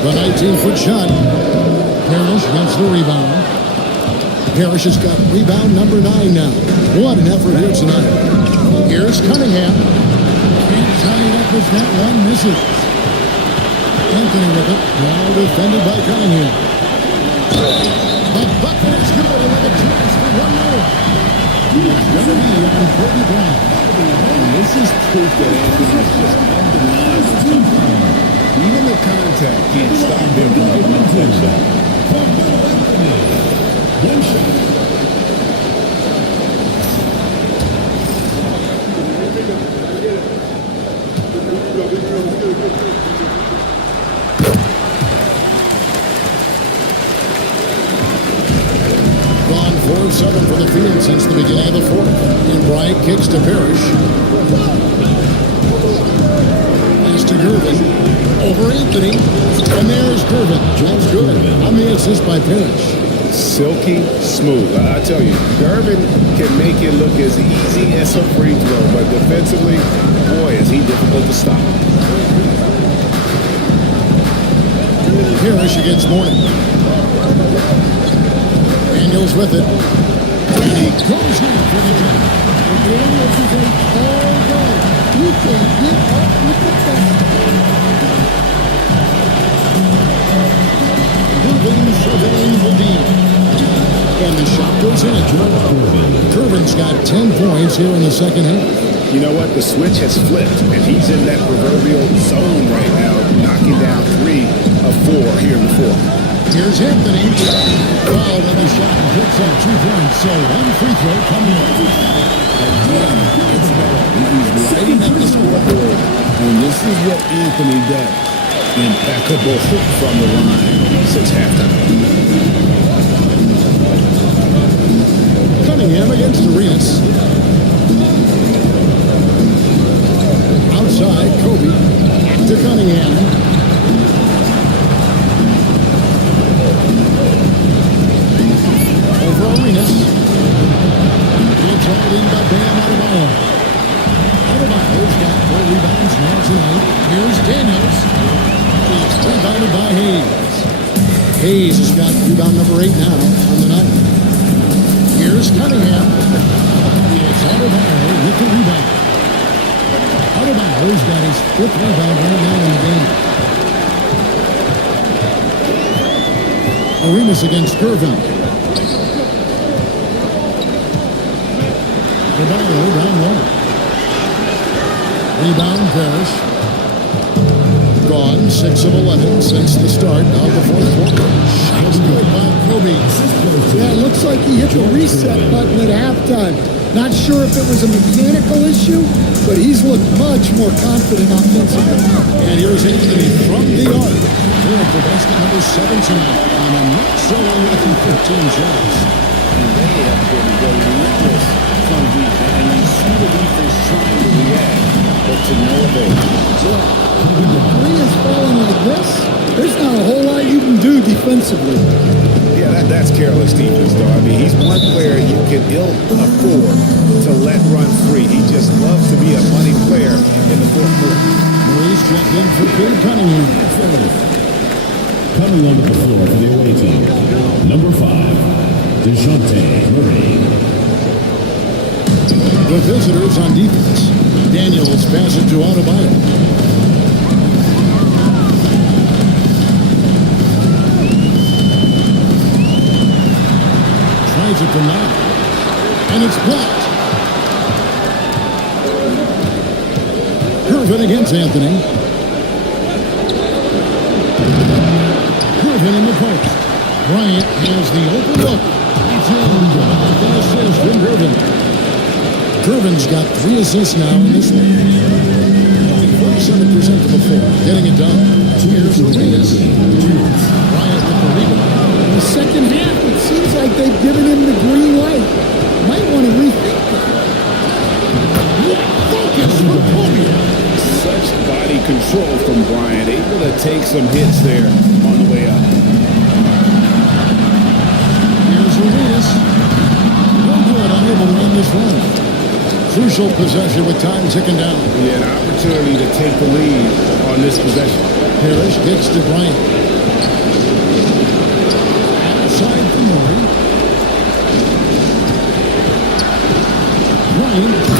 The 19-foot shot. Parrish gets the rebound. Parrish has got rebound number 9 now. What an effort here tonight. Here's Cunningham. Can't tie it up as that one misses. Anthony with it. Now defended by Cunningham. The bucket is good with a chance for one more. It's going to be on Kobe Bryant. This is proof that Anthony is just undeniable. Even the contact can't stop him from getting off that shot. One shot. Gone 4-7 for the field since the beginning of the fourth. And Bryant kicks to Parrish. Pass to Gervin. Over Anthony. And there's Gervin. That's good. On the assist by Parrish. Silky smooth. I tell you, Gervin can make it look as easy as a free throw, but defensively, boy, is he difficult to stop. Parrish against Mourning. Daniels with it. And he goes in for the jump. Daniels is a tall guard. He can get up with the best. Gervin surveying the deep. And the shot goes in. Gervin's got 10 points here in the second half. You know what? The switch has flipped, and he's in that proverbial zone right now, knocking down 3 of 4 here in the fourth. Here's Anthony. Fouled on the shot and picks up 2 points. So one free throw coming up. Again, it's better. He's lighting up the scoreboard, and this is what Anthony does. Impeccable from the line since halftime. Cunningham against Arenas. Outside, Kobe. Back to Cunningham. Over Arenas. It's all in by Bam Adebayo. Adebayo's got 4 rebounds now tonight. Here's Daniels. It's rebounded by Hayes. Hayes has got rebound number 8 now on the night. Here's Cunningham. It's Adebayo with the rebound. Adebayo's got his 5th rebound right now in the game. Arenas against Gervin. Adebayo down low. Rebound Parrish. Gone 6 of 11 since the start of the fourth quarter. Shots good by Kobe. Yeah, it looks like he hit the reset button at halftime. Not sure if it was a mechanical issue, but he's looked much more confident offensively. And here's Anthony from the arc. Good for basket number 17 on a not so unlucky 15 shots. And they have been relentless from deep. And you see the defense trying to react, but to no avail. When the three is falling like this, there's not a whole lot you can do defensively. Yeah, that's careless defense, though. I mean, he's one player you can ill afford to let run free. He just loves to be a money player in the fourth quarter. Murray's checked in for Cade Cunningham. Coming onto the floor for the away team, number 5, DeJounte Murray. The visitors on defense. Daniels passes to Adebayo. Tries it to 9. And it's blocked. Gervin against Anthony. Gervin in the post. Bryant has the open look. It's in. The assist from Gervin. Gervin's got 3 assists now in this one. 47% to the 4. Getting it done. Here's Arenas. Bryant with the rebound. In the second half, it seems like they've given him the green light. Might want to rethink that. Focus for Kobe. Such body control from Bryant. Able to take some hits there on the way up. Here's Arenas. No good. Unable to win this run. Crucial possession with time ticking down. Yeah, an opportunity to take the lead on this possession. Parrish gets to Bryant. Outside for Murray. Bryant.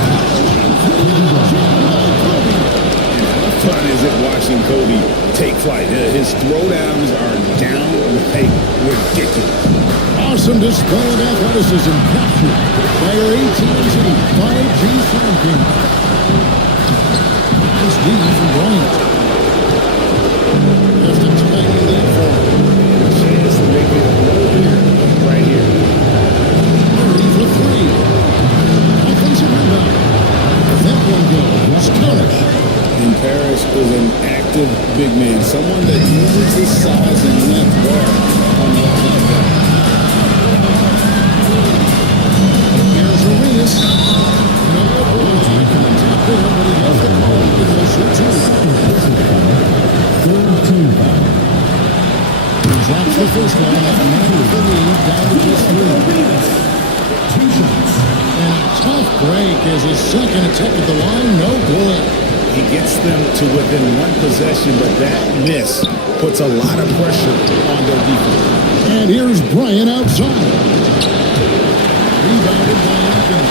How fun is it watching Kobe take flight? His throwdowns are downright ridiculous. Awesome display of athleticism captured by our AT&T 5G Sound King. Nice D from Bryant. Just a tiny lead for him. Chance to make it a little bigger right here. Murray for three. Offensive rebound. That one goes. Counter. And Paris is an active big man, someone that uses his size and length well on the offensive end. Here's Arenas. No eye contact there, but he left the ball in motion two. He drops the first one and narrows the lead down to just three. And a tough break as his second attempt at the line, no good. He gets them to within one possession, but that miss puts a lot of pressure on their defense. And here's Bryant outside. Rebounded by Anthony.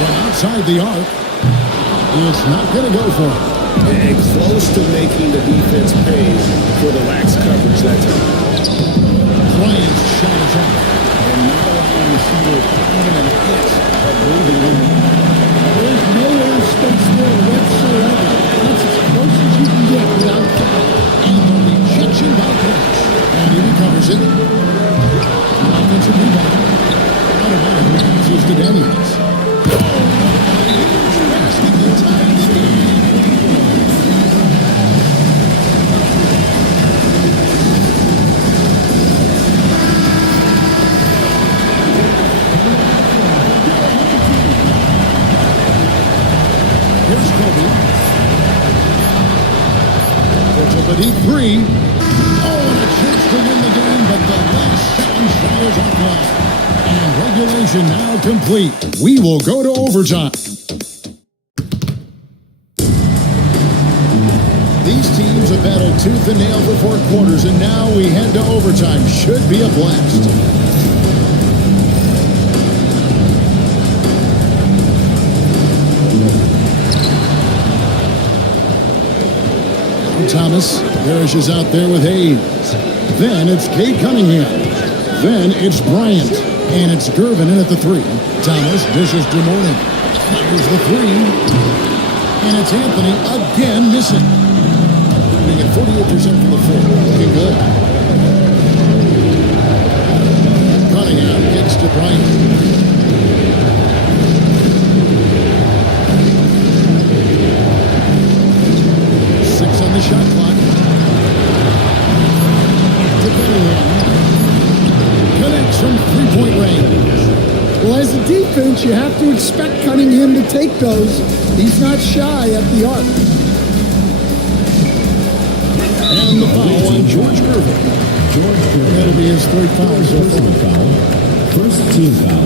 From outside the arc, it's not going to go for him. And close to making the defense pay for the lax coverage that time. Bryant's shot is out. And not allowing the shooter even an inch of breathing room. There's no airspace there whatsoever. That's as close as you can get without foul. And the rejection by Parrish. And he recovers it. Offensive rebound. Automatically passes to Daniels. Huge basket that ties the game. Here's Kobe. Puts up a deep three. Oh, and a chance to win the game, but the last shot is offline. And regulation now complete. We will go to overtime. These teams have battled tooth and nail for 4 quarters, and now we head to overtime. Should be a blast. Thomas. Parrish is out there with Hayes. Then it's Cade Cunningham. Then it's Bryant. And it's Gervin in at the 3. Thomas dishes to Morning. Fires the 3. And it's Anthony again missing. Being at 48% from the floor. Looking good. Cunningham gets to Bryant. The shot clock. To Cunningham. Connects from three-point range. Well, as a defense, you have to expect Cunningham to take those. He's not shy at the arc. And the foul on George Gervin. That'll be his 3rd foul so far. First team foul.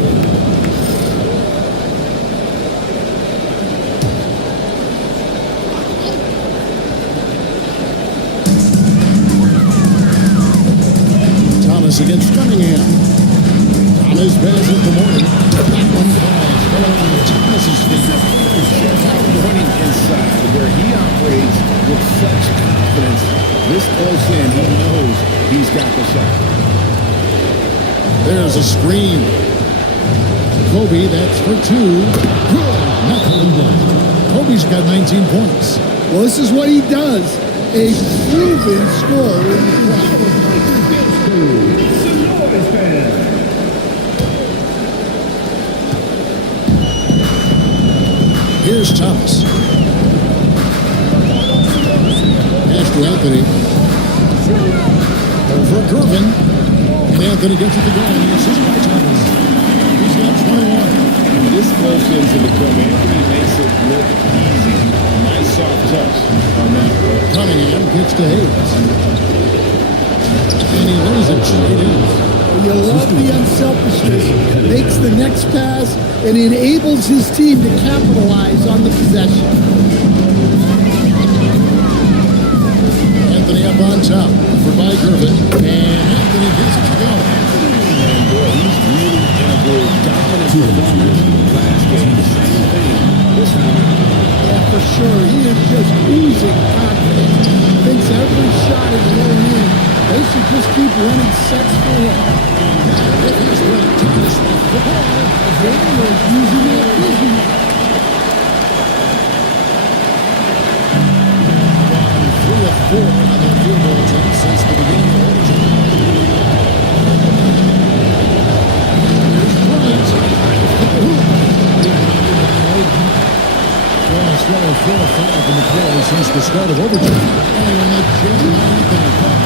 Against Cunningham. Thomas passes to Morning. That one falls. Fell on Thomas's feet. Pointing inside where he operates with such confidence. This close in, he knows he's got the shot. There's a screen. Kobe, that's for 2. Good. Nothing done. Kobe's got 19 points. Well, this is what he does. A proven scorer in the crowd. Here's Thomas. Pass to Anthony. Over Gervin. And Anthony gets it to go. And he assists by Thomas. He's got 21. This close into the club, Anthony makes it look easy. Nice soft touch on that. Cunningham gets to Hayes. And he lays it straight in. You love the unselfishness. Makes the next pass and enables his team to capitalize on the possession. Anthony up on top for by Gervin. And Anthony gets it to go. And boy, he he's really in a groove. Dominant performance last game. Same thing this time out. Yeah, for sure. He is just oozing confidence. Thinks every shot is going in. They should just keep running sets for him. It is ready to dismiss the ball. Daniels using their vision. Gone 3 of 4 on their field goal team since the beginning of the game. Here's Bryant. Well, still 4 of 5 in the play since the start of overtime. And a Jalen Anthony call.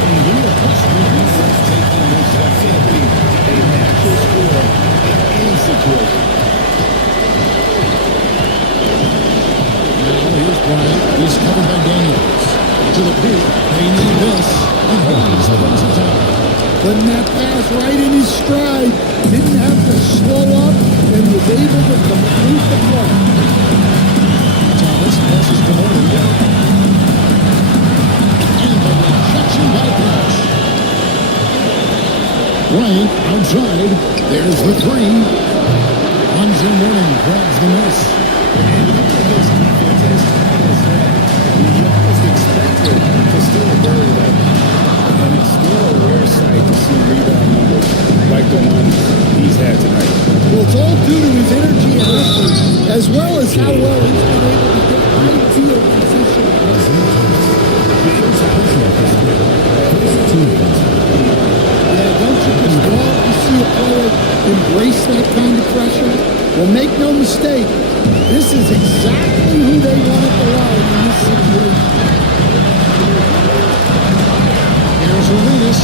And he appreciates taking this shot. It'll be a natural score in any situation. Now here's Bryant. He's covered by Daniels. To the peak. They need this. And Hayes brings it down. Putting that pass right in his stride. Didn't have to slow up and was able to complete the play. Thomas passes to Moore. And the rejection by Parrish. Bryant outside. There's the 3. Andre Morning grabs the miss. And look at his defense as tight as that. You almost expected to still bury that. And it's still a rare sight to see rebound numbers like the one he's had tonight. Well, it's all due to his energy and effort, as well as how well he's been able to get ideal position. Yeah, don't you just love to see a player embrace that kind of pressure? Well, make no mistake, this is exactly who they wanted to love in this situation. Here's Arenas.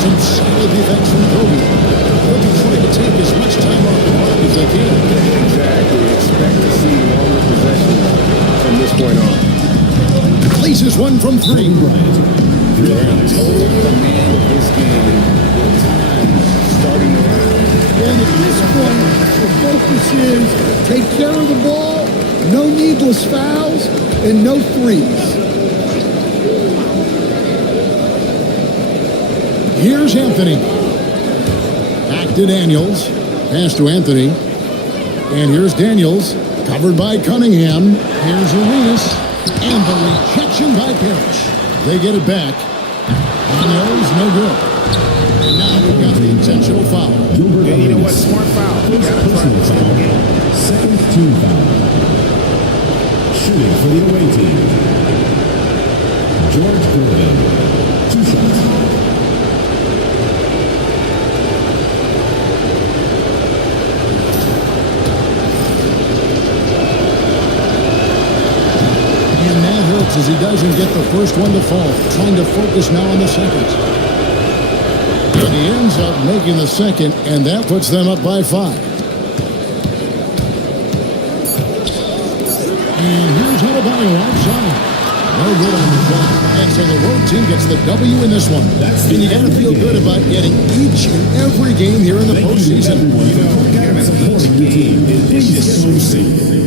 Some solid defense from Kobe. They'll be trying to take as much time off the clock as they can. Exactly. Expect to see longer possessions from this point on. Places one from 3. Total command of this game with time starting to run. And at this point, the focus is take care of the ball, no needless fouls, and no threes. Here's Anthony. Back to Daniels. Pass to Anthony. And here's Daniels. Covered by Cunningham. Here's Arenas. And the rejection by Parrish. They get it back. Daniels, no good. And now we've got the intentional foul. Yeah, you know what? Smart foul. You gotta try to save the game. Second team foul. Shooting for the away team. George Gordon. 2 shots. As he doesn't get the first one to fall. Trying to focus now on the second. And he ends up making the second, and that puts them up by 5. And here's Adebayo outside. No good on the shot. And so the road team gets the W in this one. And you got to feel good about getting each and every game here in the postseason. You know, having a close game is just so safe.